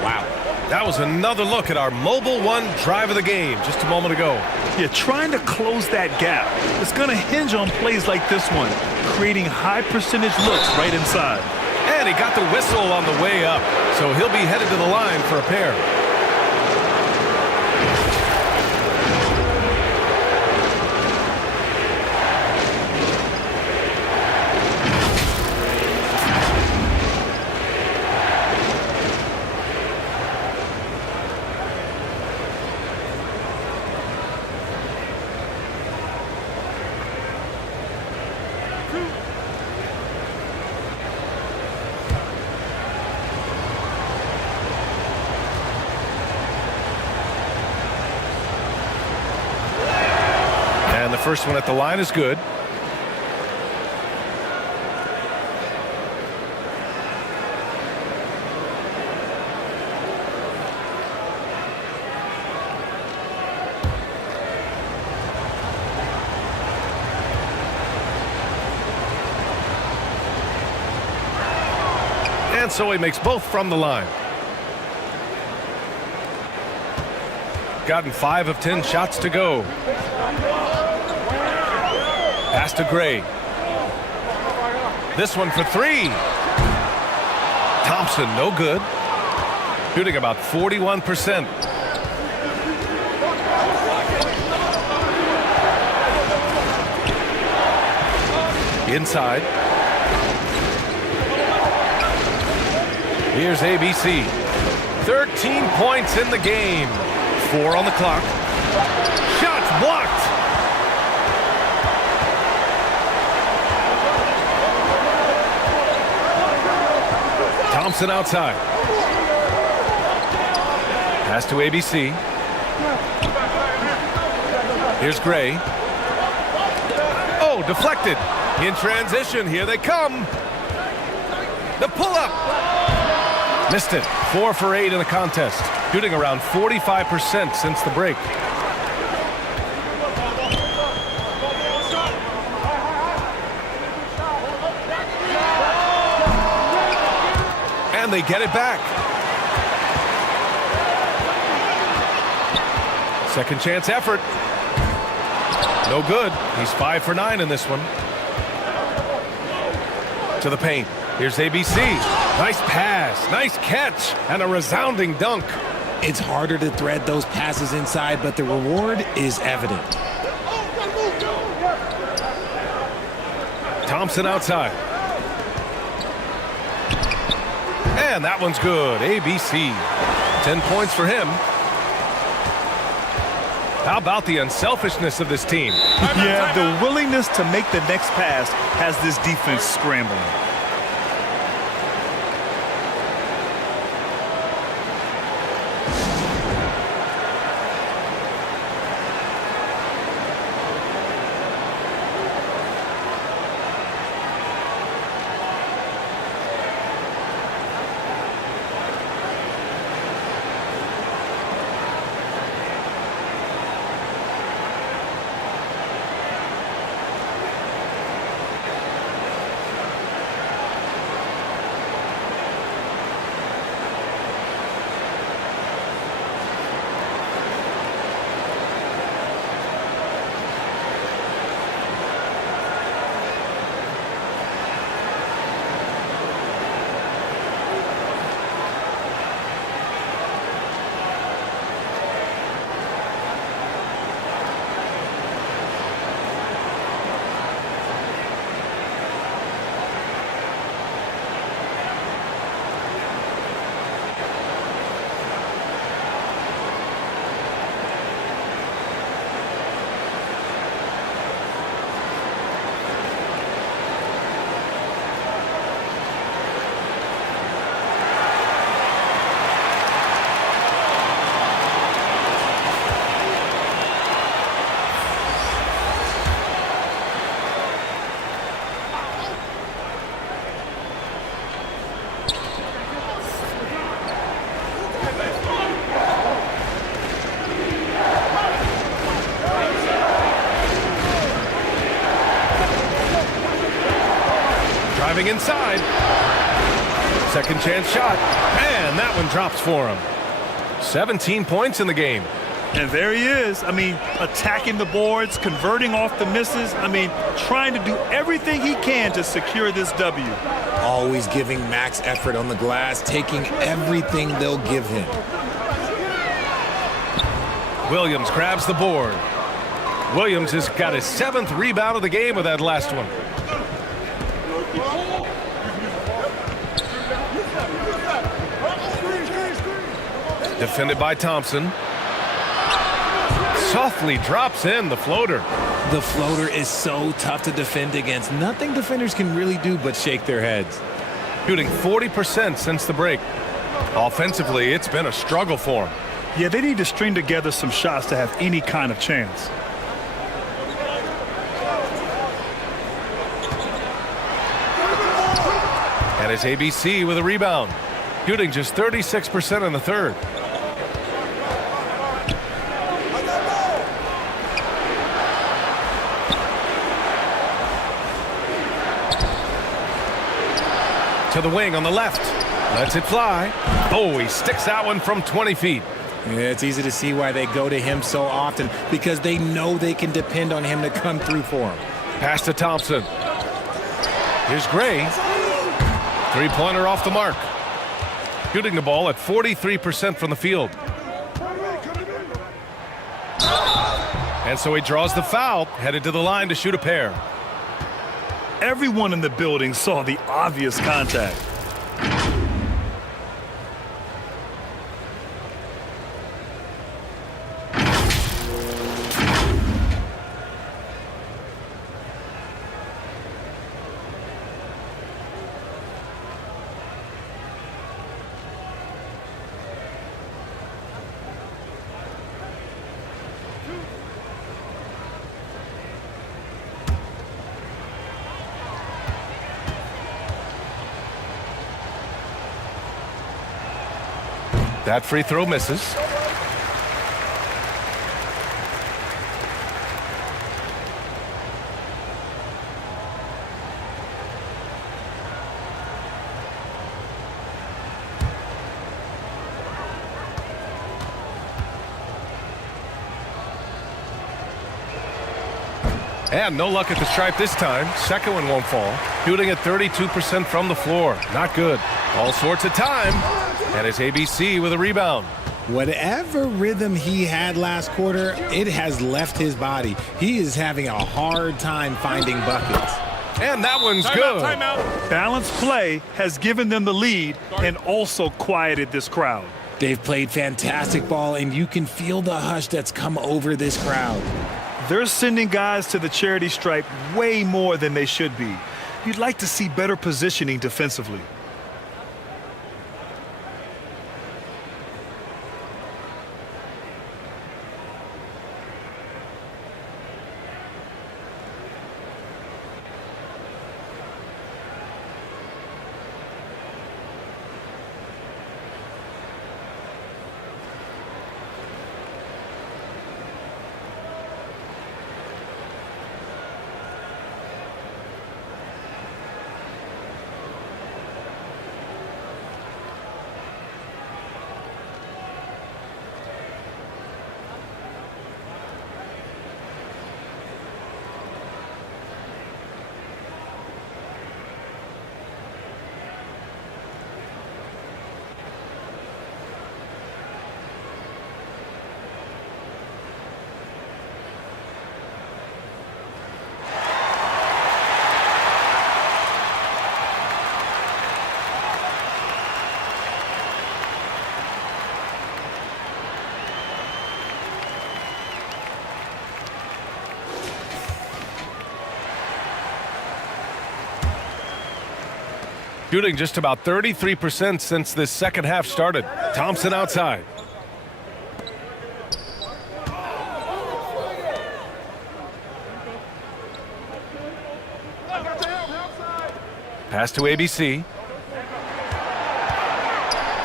Wow. That was another look at our Mobile One drive of the game just a moment ago. Yeah, trying to close that gap. It's going to hinge on plays like this one, creating high percentage looks right inside. And he got the whistle on the way up, so he'll be headed to the line for a pair. And the first one at the line is good. And so he makes both from the line. Gotten 5 of 10 shots to go. Pass to Gray. This one for 3. Thompson, no good. Shooting about 41%. Inside. Here's ABC. 13 points in the game. 4 on the clock. Shots blocked. Thompson outside. Pass to ABC. Here's Gray. Oh, deflected. In transition, here they come. The pull-up. Missed it. 4 for 8 in the contest. Shooting around 45% since the break. And they get it back. Second chance effort. No good. He's 5 for 9 in this one. To the paint. Here's ABC. Nice pass. Nice catch. And a resounding dunk. It's harder to thread those passes inside, but the reward is evident. Thompson outside. And that one's good. ABC. 10 points for him. How about the unselfishness of this team? Yeah, the willingness to make the next pass has this defense scrambling. Driving inside. Second chance shot. And that one drops for him. 17 points in the game. And there he is. I mean, attacking the boards, converting off the misses. I mean, trying to do everything he can to secure this W. Always giving max effort on the glass, taking everything they'll give him. Williams grabs the board. Williams has got his 7th rebound of the game with that last one. Defended by Thompson. Softly drops in the floater. The floater is so tough to defend against. Nothing defenders can really do but shake their heads. Shooting 40% since the break. Offensively, it's been a struggle for him. Yeah, they need to string together some shots to have any kind of chance. And it's ABC with a rebound. Shooting just 36% in the third. To the wing on the left. Lets it fly. Oh, he sticks that one from 20 feet. Yeah, it's easy to see why they go to him so often, because they know they can depend on him to come through for them. Pass to Thompson. Here's Gray. Three-pointer off the mark. Shooting the ball at 43% from the field. And so he draws the foul, headed to the line to shoot a pair. Everyone in the building saw the obvious contact. That free throw misses. And no luck at the stripe this time. Second one won't fall. Shooting at 32% from the floor. Not good. All sorts of time. And it's ABC with a rebound. Whatever rhythm he had last quarter, it has left his body. He is having a hard time finding buckets. And that one's good. Timeout. Balanced play has given them the lead and also quieted this crowd. They've played fantastic ball, and you can feel the hush that's come over this crowd. They're sending guys to the charity stripe way more than they should be. You'd like to see better positioning defensively. Shooting just about 33% since this second half started. Thompson outside. Pass to ABC.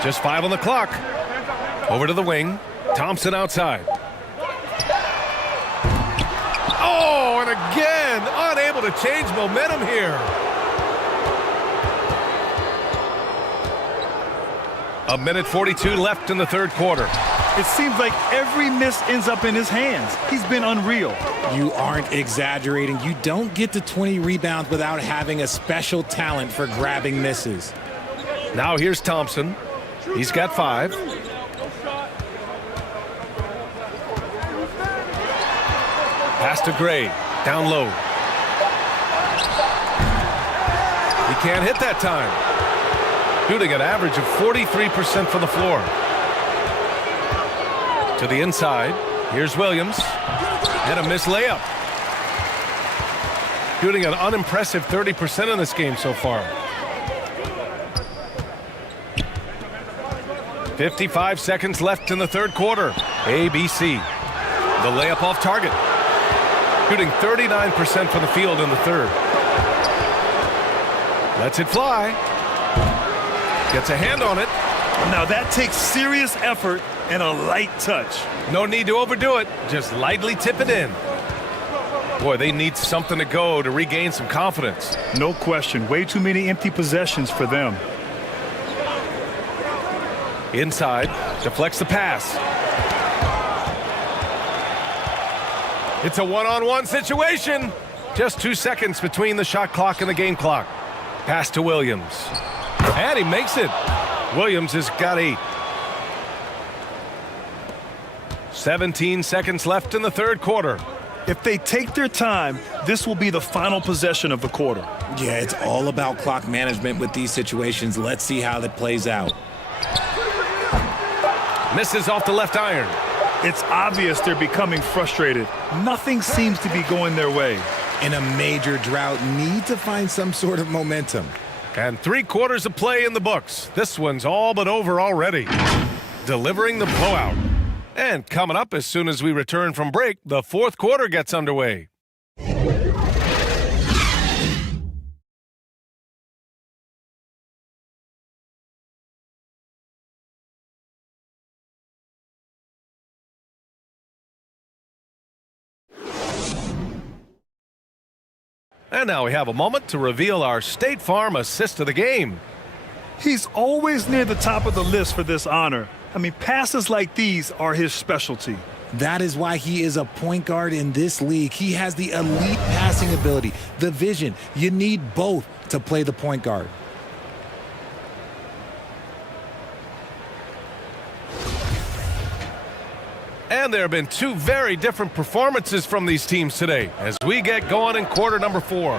Just 5 on the clock. Over to the wing. Thompson outside. Oh, and again, unable to change momentum here. A minute 42 left in the third quarter. It seems like every miss ends up in his hands. He's been unreal. You aren't exaggerating. You don't get to 20 rebounds without having a special talent for grabbing misses. Now here's Thompson. He's got 5. Pass to Gray. Down low. He can't hit that time. Shooting an average of 43% from the floor. To the inside. Here's Williams. And a missed layup. Shooting an unimpressive 30% in this game so far. 55 seconds left in the third quarter. ABC. The layup off target. Shooting 39% from the field in the third. Lets it fly. Gets a hand on it. Now that takes serious effort and a light touch. No need to overdo it. Just lightly tip it in. Boy, they need something to go to regain some confidence. No question. Way too many empty possessions for them. Inside. Deflects the pass. It's a one-on-one situation. Just 2 seconds between the shot clock and the game clock. Pass to Williams. And he makes it. Williams has got 8. 17 seconds left in the third quarter. If they take their time, this will be the final possession of the quarter. Yeah, it's all about clock management with these situations. Let's see how that plays out. Misses off the left iron. It's obvious they're becoming frustrated. Nothing seems to be going their way. In a major drought, need to find some sort of momentum. And 3 quarters of play in the books. This one's all but over already. Delivering the blowout. And coming up as soon as we return from break, the 4th quarter gets underway. And now we have a moment to reveal our State Farm assist of the game. He's always near the top of the list for this honor. I mean, passes like these are his specialty. That is why he is a point guard in this league. He has the elite passing ability, the vision. You need both to play the point guard. And there have been 2 very different performances from these teams today as we get going in quarter number 4.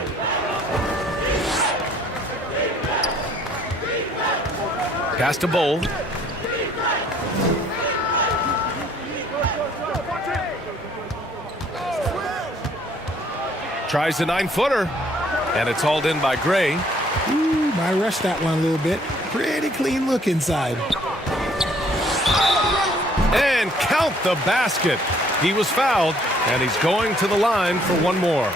Pass to Bowl. Tries the 9-footer, and it's hauled in by Gray. Ooh, might rush that one a little bit. Pretty clean look inside. And count the basket. He was fouled, and he's going to the line for one more.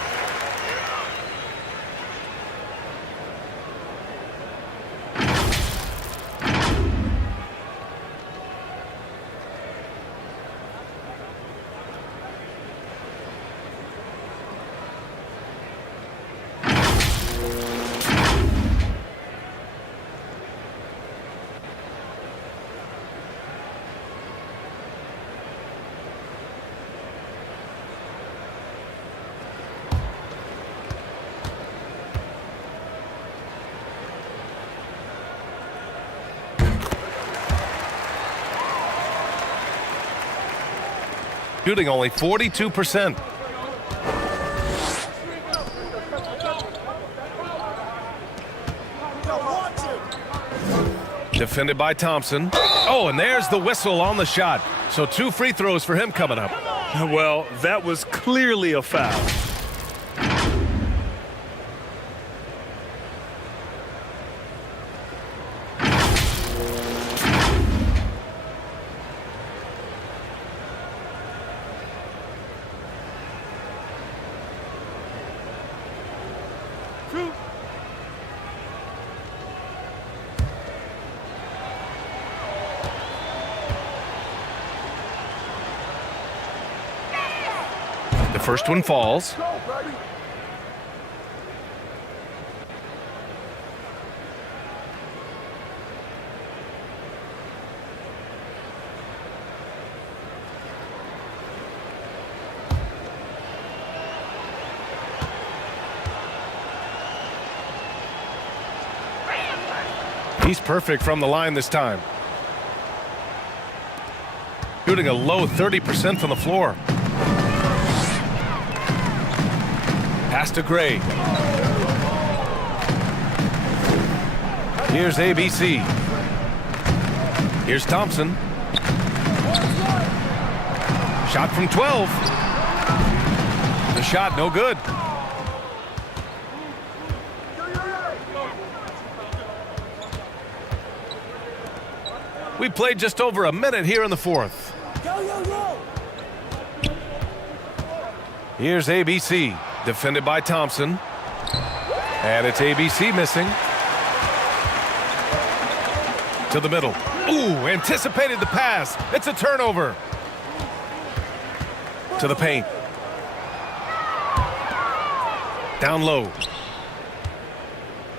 Shooting only 42%. Defended by Thompson. Oh, and there's the whistle on the shot. So 2 free throws for him coming up. Well, that was clearly a foul. The first one falls. He's perfect from the line this time. Shooting a low 30% from the floor. Pass to Gray. Here's ABC. Here's Thompson. Shot from 12. The shot no good. We played just over a minute here in the 4th. Here's ABC. Defended by Thompson. And it's ABC missing. To the middle. Ooh, anticipated the pass. It's a turnover. To the paint. Down low.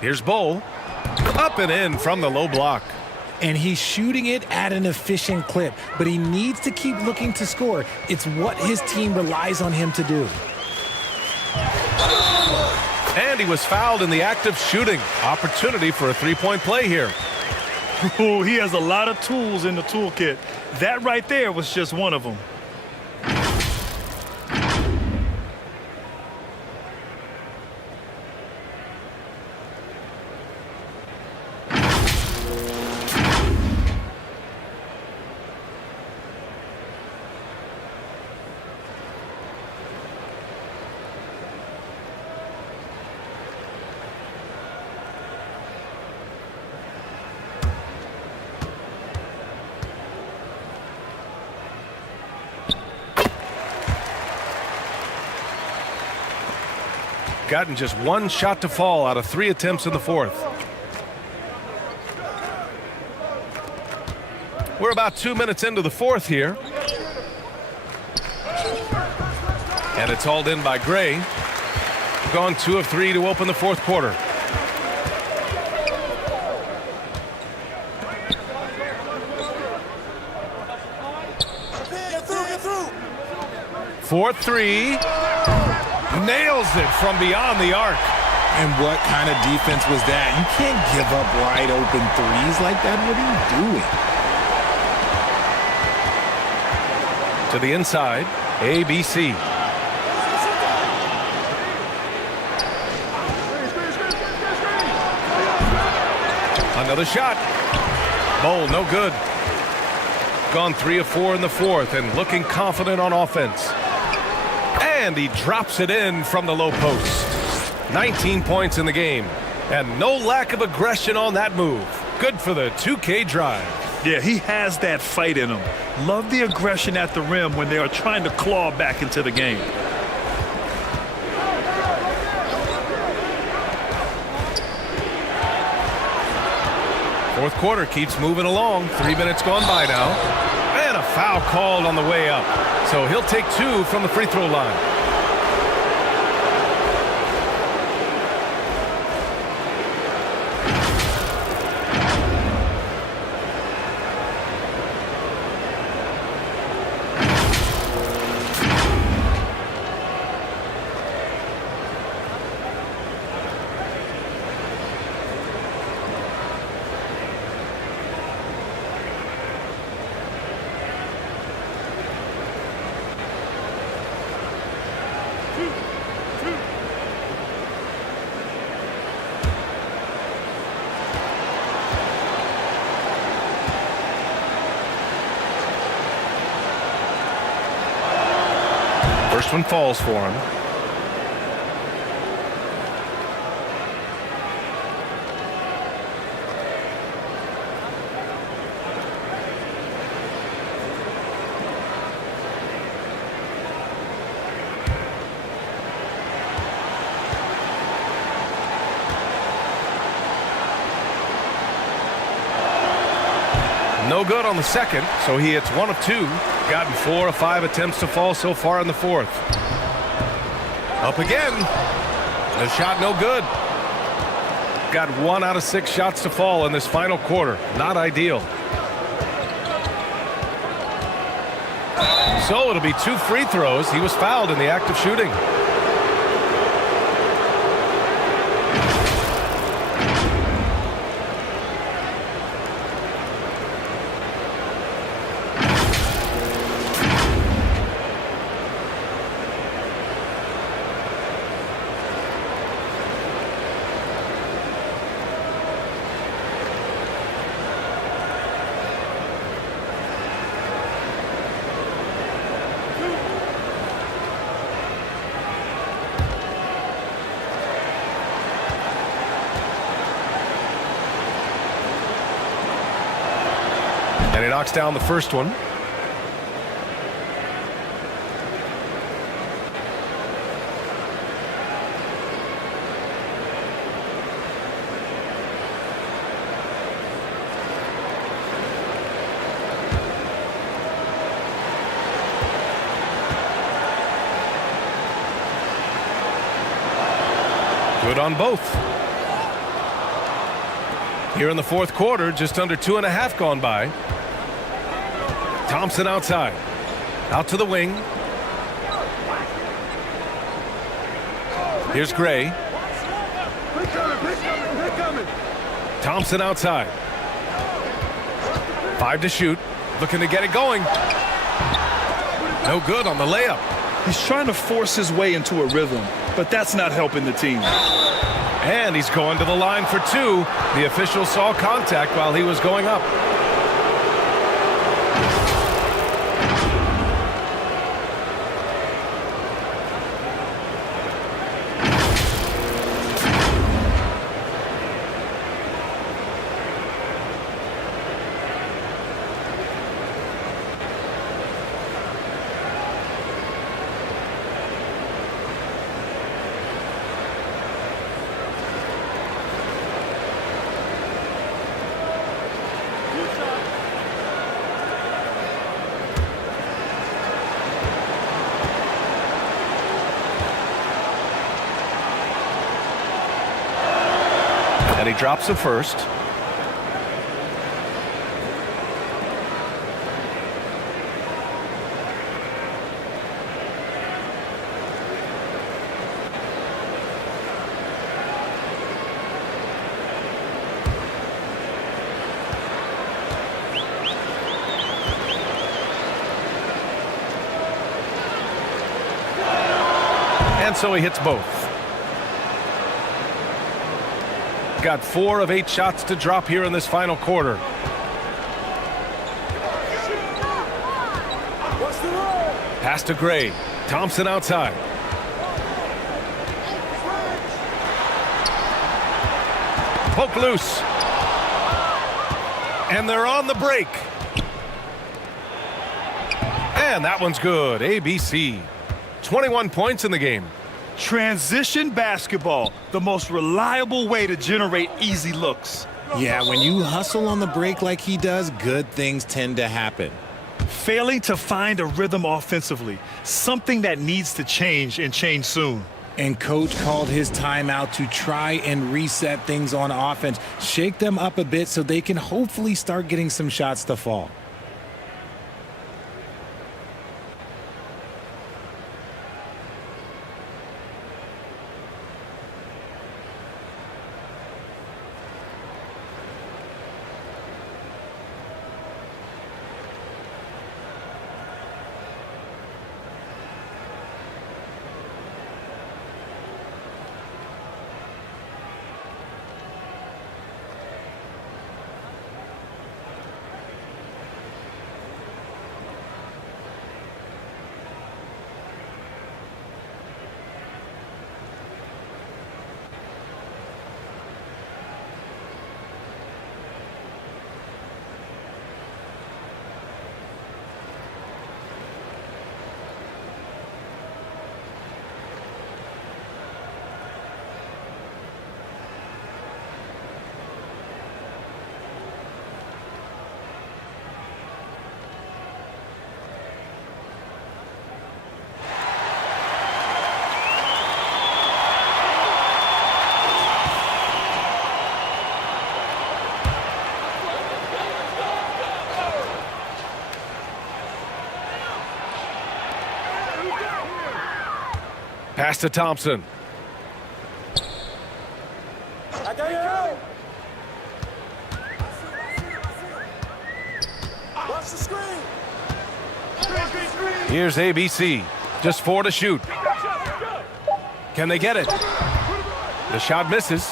Here's Bowl. Up and in from the low block. And he's shooting it at an efficient clip, but he needs to keep looking to score. It's what his team relies on him to do. And he was fouled in the act of shooting. Opportunity for a 3-point play here. Ooh, he has a lot of tools in the toolkit. That right there was just one of them. gotten just one shot to fall out of 3 attempts in the fourth. We're about 2 minutes into the fourth here. And it's hauled in by Gray. Gone 2 of 3 to open the fourth quarter. Get through. 4-3. Nails it from beyond the arc. And what kind of defense was that? You can't give up wide open threes like that. What are you doing? To the inside, ABC. Another shot. Bowl, no good. Gone 3 of 4 in the fourth and looking confident on offense. And he drops it in from the low post. 19 points in the game. And no lack of aggression on that move. Good for the 2K drive. Yeah, he has that fight in him. Love the aggression at the rim when they are trying to claw back into the game. Fourth quarter keeps moving along. 3 minutes gone by now. And a foul called on the way up. So he'll take 2 from the free throw line. First one falls for him. No good on the second, so he hits 1 of 2. Gotten 4 of 5 attempts to fall so far in the fourth. Up again. The shot no good. Got 1 out of 6 shots to fall in this final quarter. Not ideal. So it'll be 2 free throws. He was fouled in the act of shooting. And he knocks down the first one. Good on both. Here in the fourth quarter, just under 2.5 gone by. Thompson outside. Out to the wing. Here's Gray. Thompson outside. 5 to shoot. Looking to get it going. No good on the layup. He's trying to force his way into a rhythm, but that's not helping the team. And he's going to the line for 2. The official saw contact while he was going up. And he drops it first. And so he hits both. Got 4 of 8 shots to drop here in this final quarter. Pass to Gray. Thompson outside. Poke loose. And they're on the break. And that one's good. ABC. 21 points in the game. Transition basketball, the most reliable way to generate easy looks. Yeah, when you hustle on the break like he does, good things tend to happen. Failing to find a rhythm offensively, something that needs to change and change soon. And coach called his timeout to try and reset things on offense, shake them up a bit so they can hopefully start getting some shots to fall. Pass to Thompson. Here's ABC. Just 4 to shoot. Can they get it? The shot misses.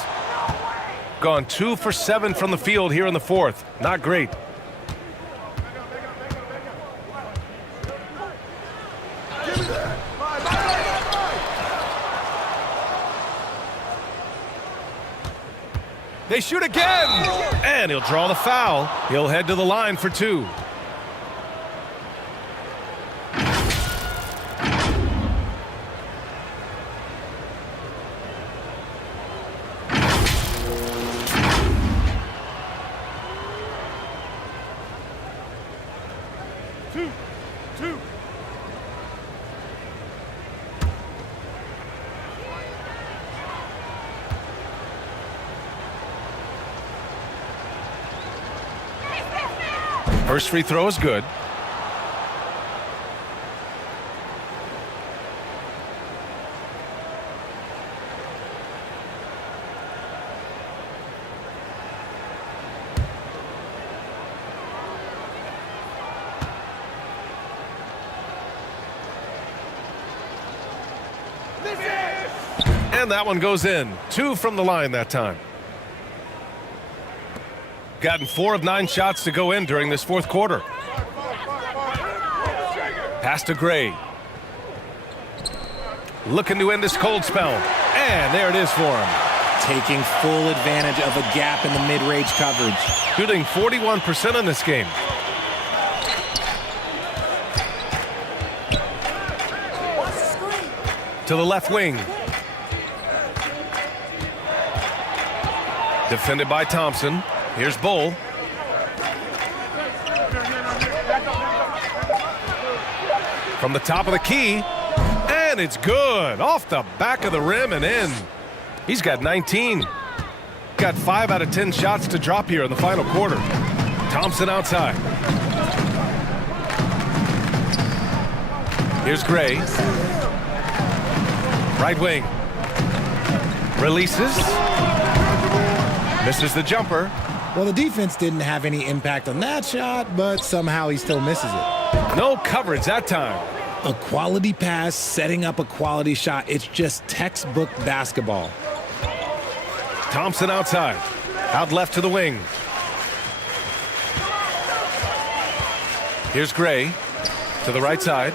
Gone 2 for 7 from the field here in the fourth. Not great. They shoot again, and he'll draw the foul. He'll head to the line for 2. First free throw is good. And that one goes in. 2 from the line that time. Gotten 4 of 9 shots to go in during this fourth quarter. Pass to Gray. Looking to end this cold spell. And there it is for him. Taking full advantage of a gap in the mid-range coverage. Shooting 41% in this game. To the left wing. Defended by Thompson. Here's Bull. From the top of the key. And it's good. Off the back of the rim and in. He's got 19. got 5 out of 10 shots to drop here in the final quarter. Thompson outside. Here's Gray. Right wing. Releases. Misses the jumper. Well, the defense didn't have any impact on that shot, but somehow he still misses it. No coverage that time. A quality pass, setting up a quality shot. It's just textbook basketball. Thompson outside. Out left to the wing. Here's Gray to the right side.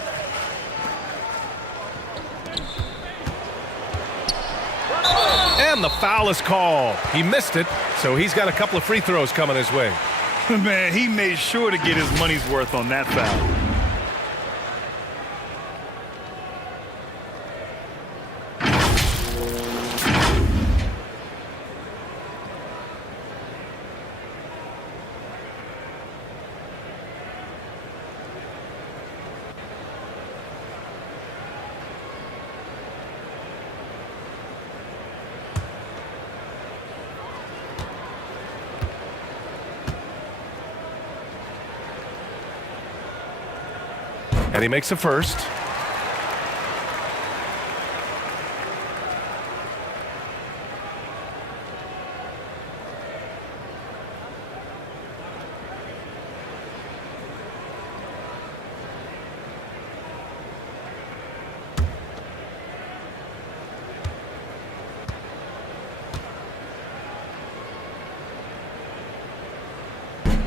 And the foul is called. He missed it, so he's got a couple of free throws coming his way. Man, he made sure to get his money's worth on that foul. And he makes the first.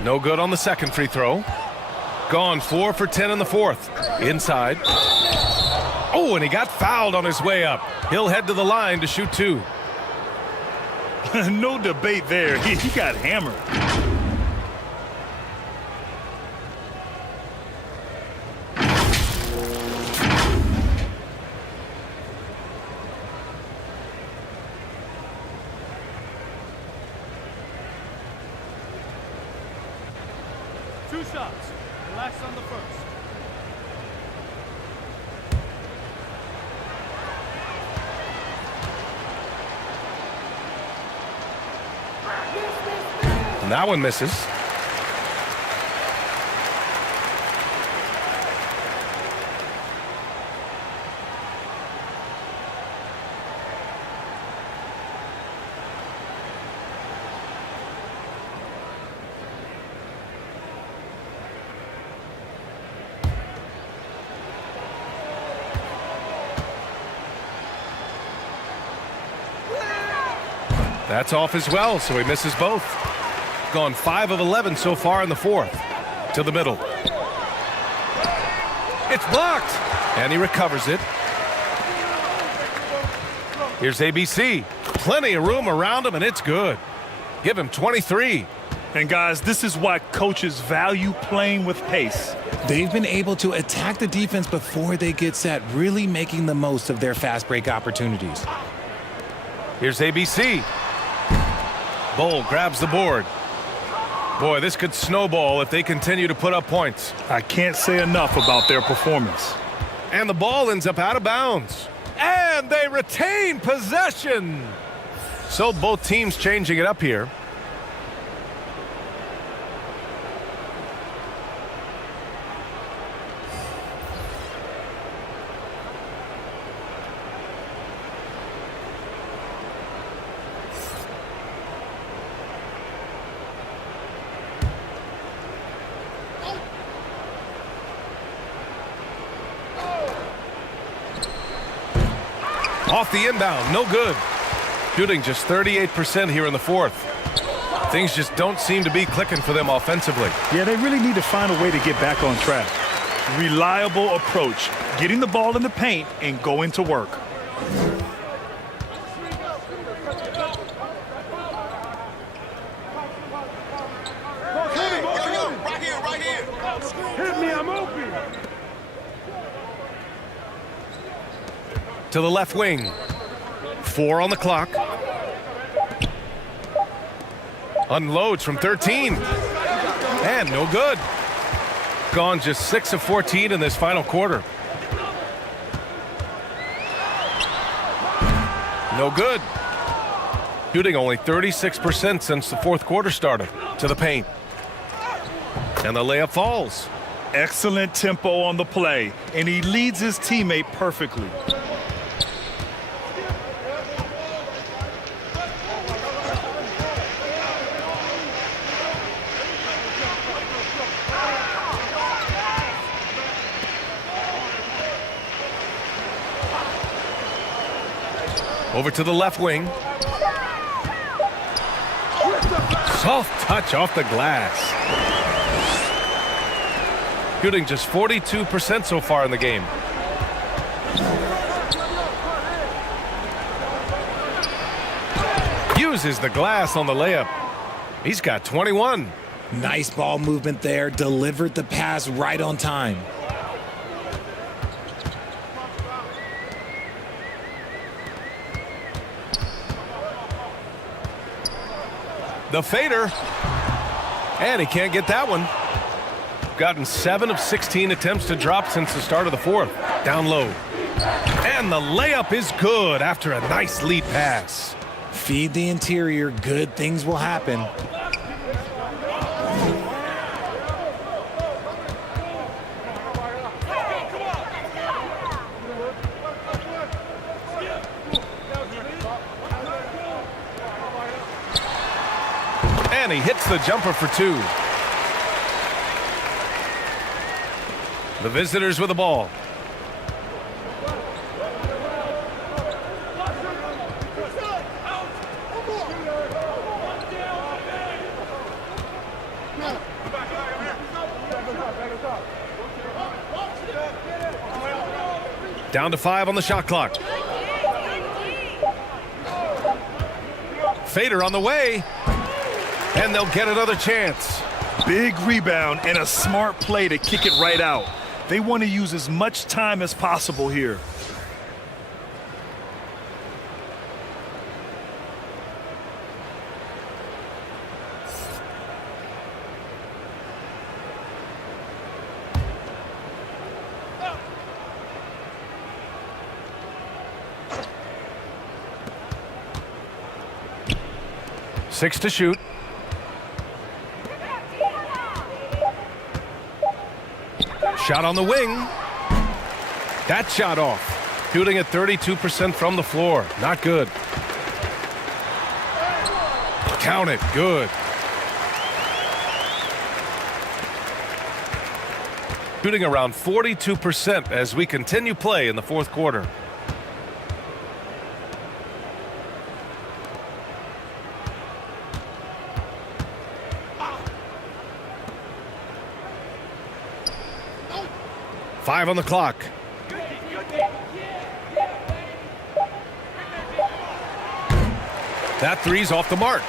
No good on the second free throw. Gone 4 for 10 in the fourth. Inside. Oh, and he got fouled on his way up. He'll head to the line to shoot 2. No debate there. He got hammered. Two shots. Last on the first. And that one misses. That's off as well, so he misses both. Gone 5 of 11 so far in the fourth. To the middle. It's blocked, and he recovers it. Here's ABC. Plenty of room around him, and it's good. Give him 23. And guys, this is why coaches value playing with pace. They've been able to attack the defense before they get set, really making the most of their fast break opportunities. Here's ABC. Bull grabs the board. Boy, this could snowball if they continue to put up points. I can't say enough about their performance. And the ball ends up out of bounds. And they retain possession. So both teams changing it up here. Off the inbound, no good. Shooting just 38% here in the fourth. Things just don't seem to be clicking for them offensively. Yeah, they really need to find a way to get back on track. Reliable approach, getting the ball in the paint and going to work. Hit me, I'm open. To the left wing. 4 on the clock. Unloads from 13. And no good. Gone just 6 of 14 in this final quarter. No good. Shooting only 36% since the fourth quarter started. To the paint. And the layup falls. Excellent tempo on the play, and he leads his teammate perfectly. Over to the left wing. Soft touch off the glass. Shooting just 42% so far in the game. Uses the glass on the layup. He's got 21. Nice ball movement there. Delivered the pass right on time. The fader. And he can't get that one. Gotten 7 of 16 attempts to drop since the start of the fourth. Down low. And the layup is good after a nice lead pass. Feed the interior. Good things will happen. And he hits the jumper for 2. The visitors with the ball. Down to 5 on the shot clock. Fader on the way. And they'll get another chance. Big rebound and a smart play to kick it right out. They want to use as much time as possible here. Six to shoot. Shot on the wing. That shot off. Shooting at 32% from the floor. Not good. Count it. Good. Shooting around 42% as we continue play in the fourth quarter. Five on the clock. That three's off the mark.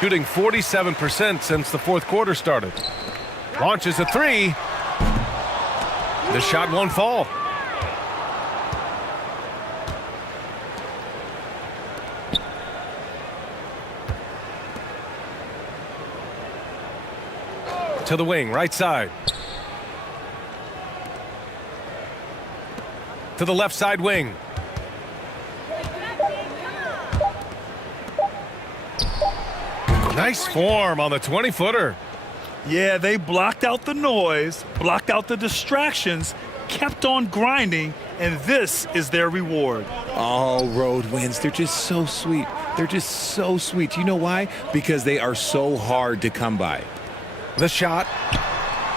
Shooting 47% since the fourth quarter started. Launches a three. The shot won't fall. To the wing, right side. To the left side wing. Nice form on the 20-footer. Yeah, they blocked out the noise, blocked out the distractions, kept on grinding, and this is their reward. All road wins. They're just so sweet. They're just so sweet. You know why? Because they are so hard to come by. The shot.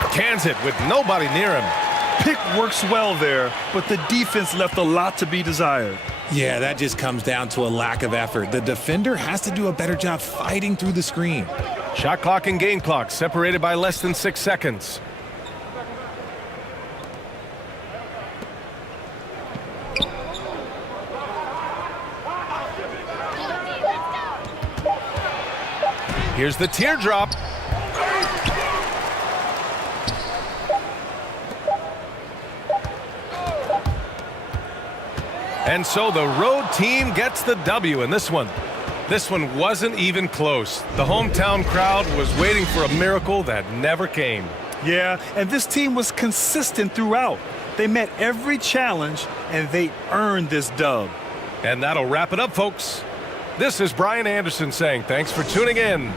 Cans it with nobody near him. Pick works well there, but the defense left a lot to be desired. Yeah, that just comes down to a lack of effort. The defender has to do a better job fighting through the screen. Shot clock and game clock separated by less than 6 seconds. Here's the teardrop. And so the road team gets the W in this one. This one wasn't even close. The hometown crowd was waiting for a miracle that never came. Yeah, and this team was consistent throughout. They met every challenge, and they earned this dub. And that'll wrap it up, folks. This is Brian Anderson saying thanks for tuning in.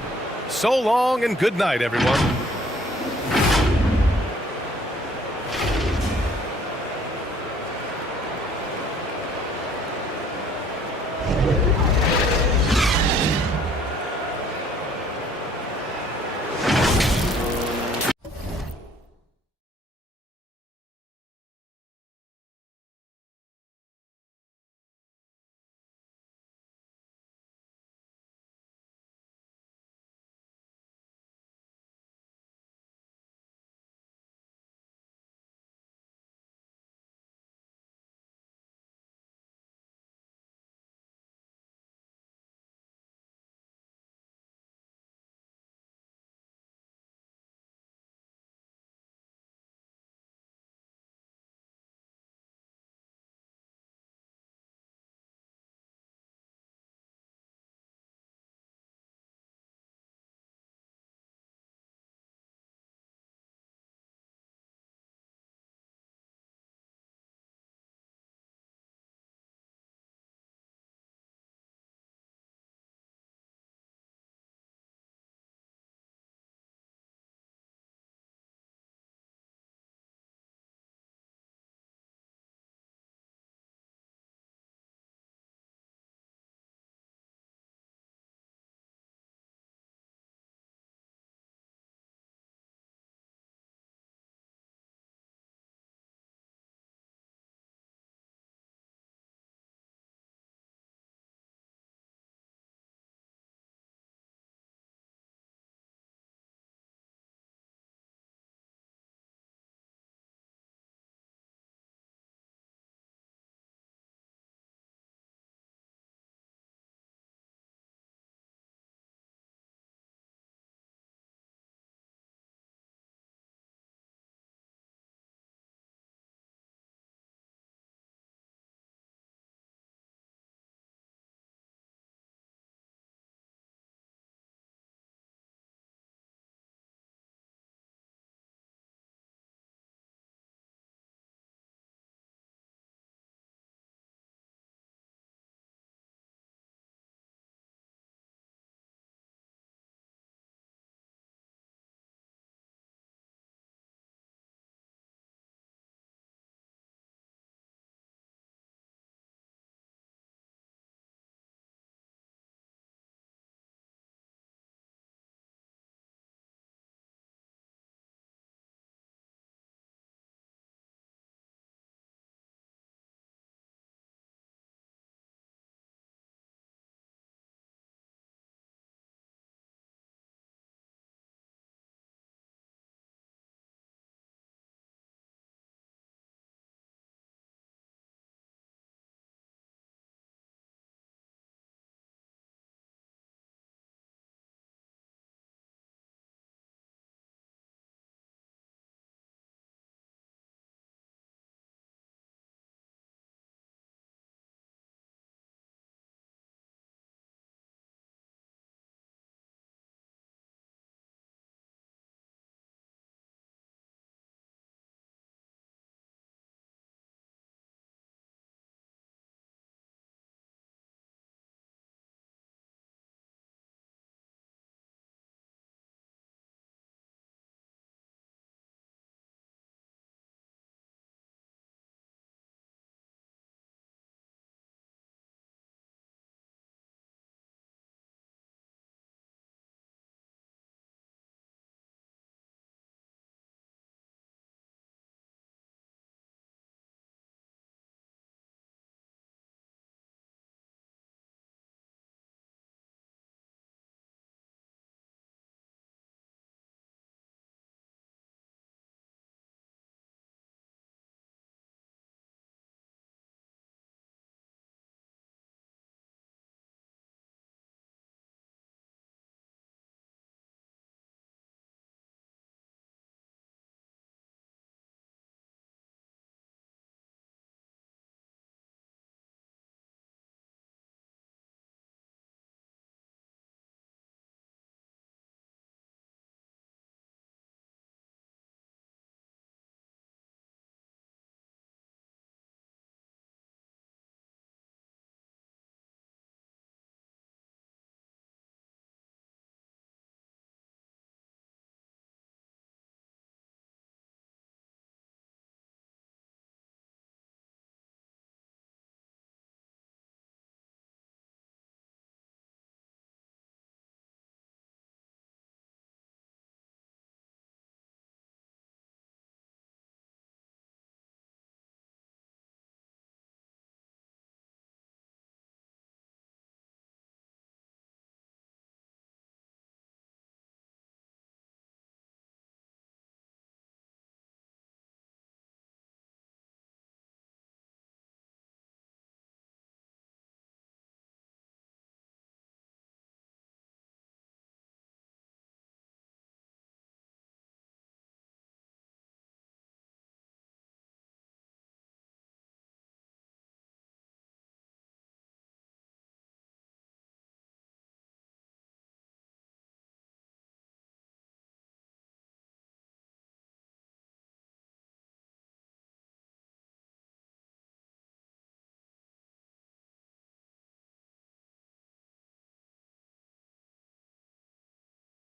So long and good night, everyone.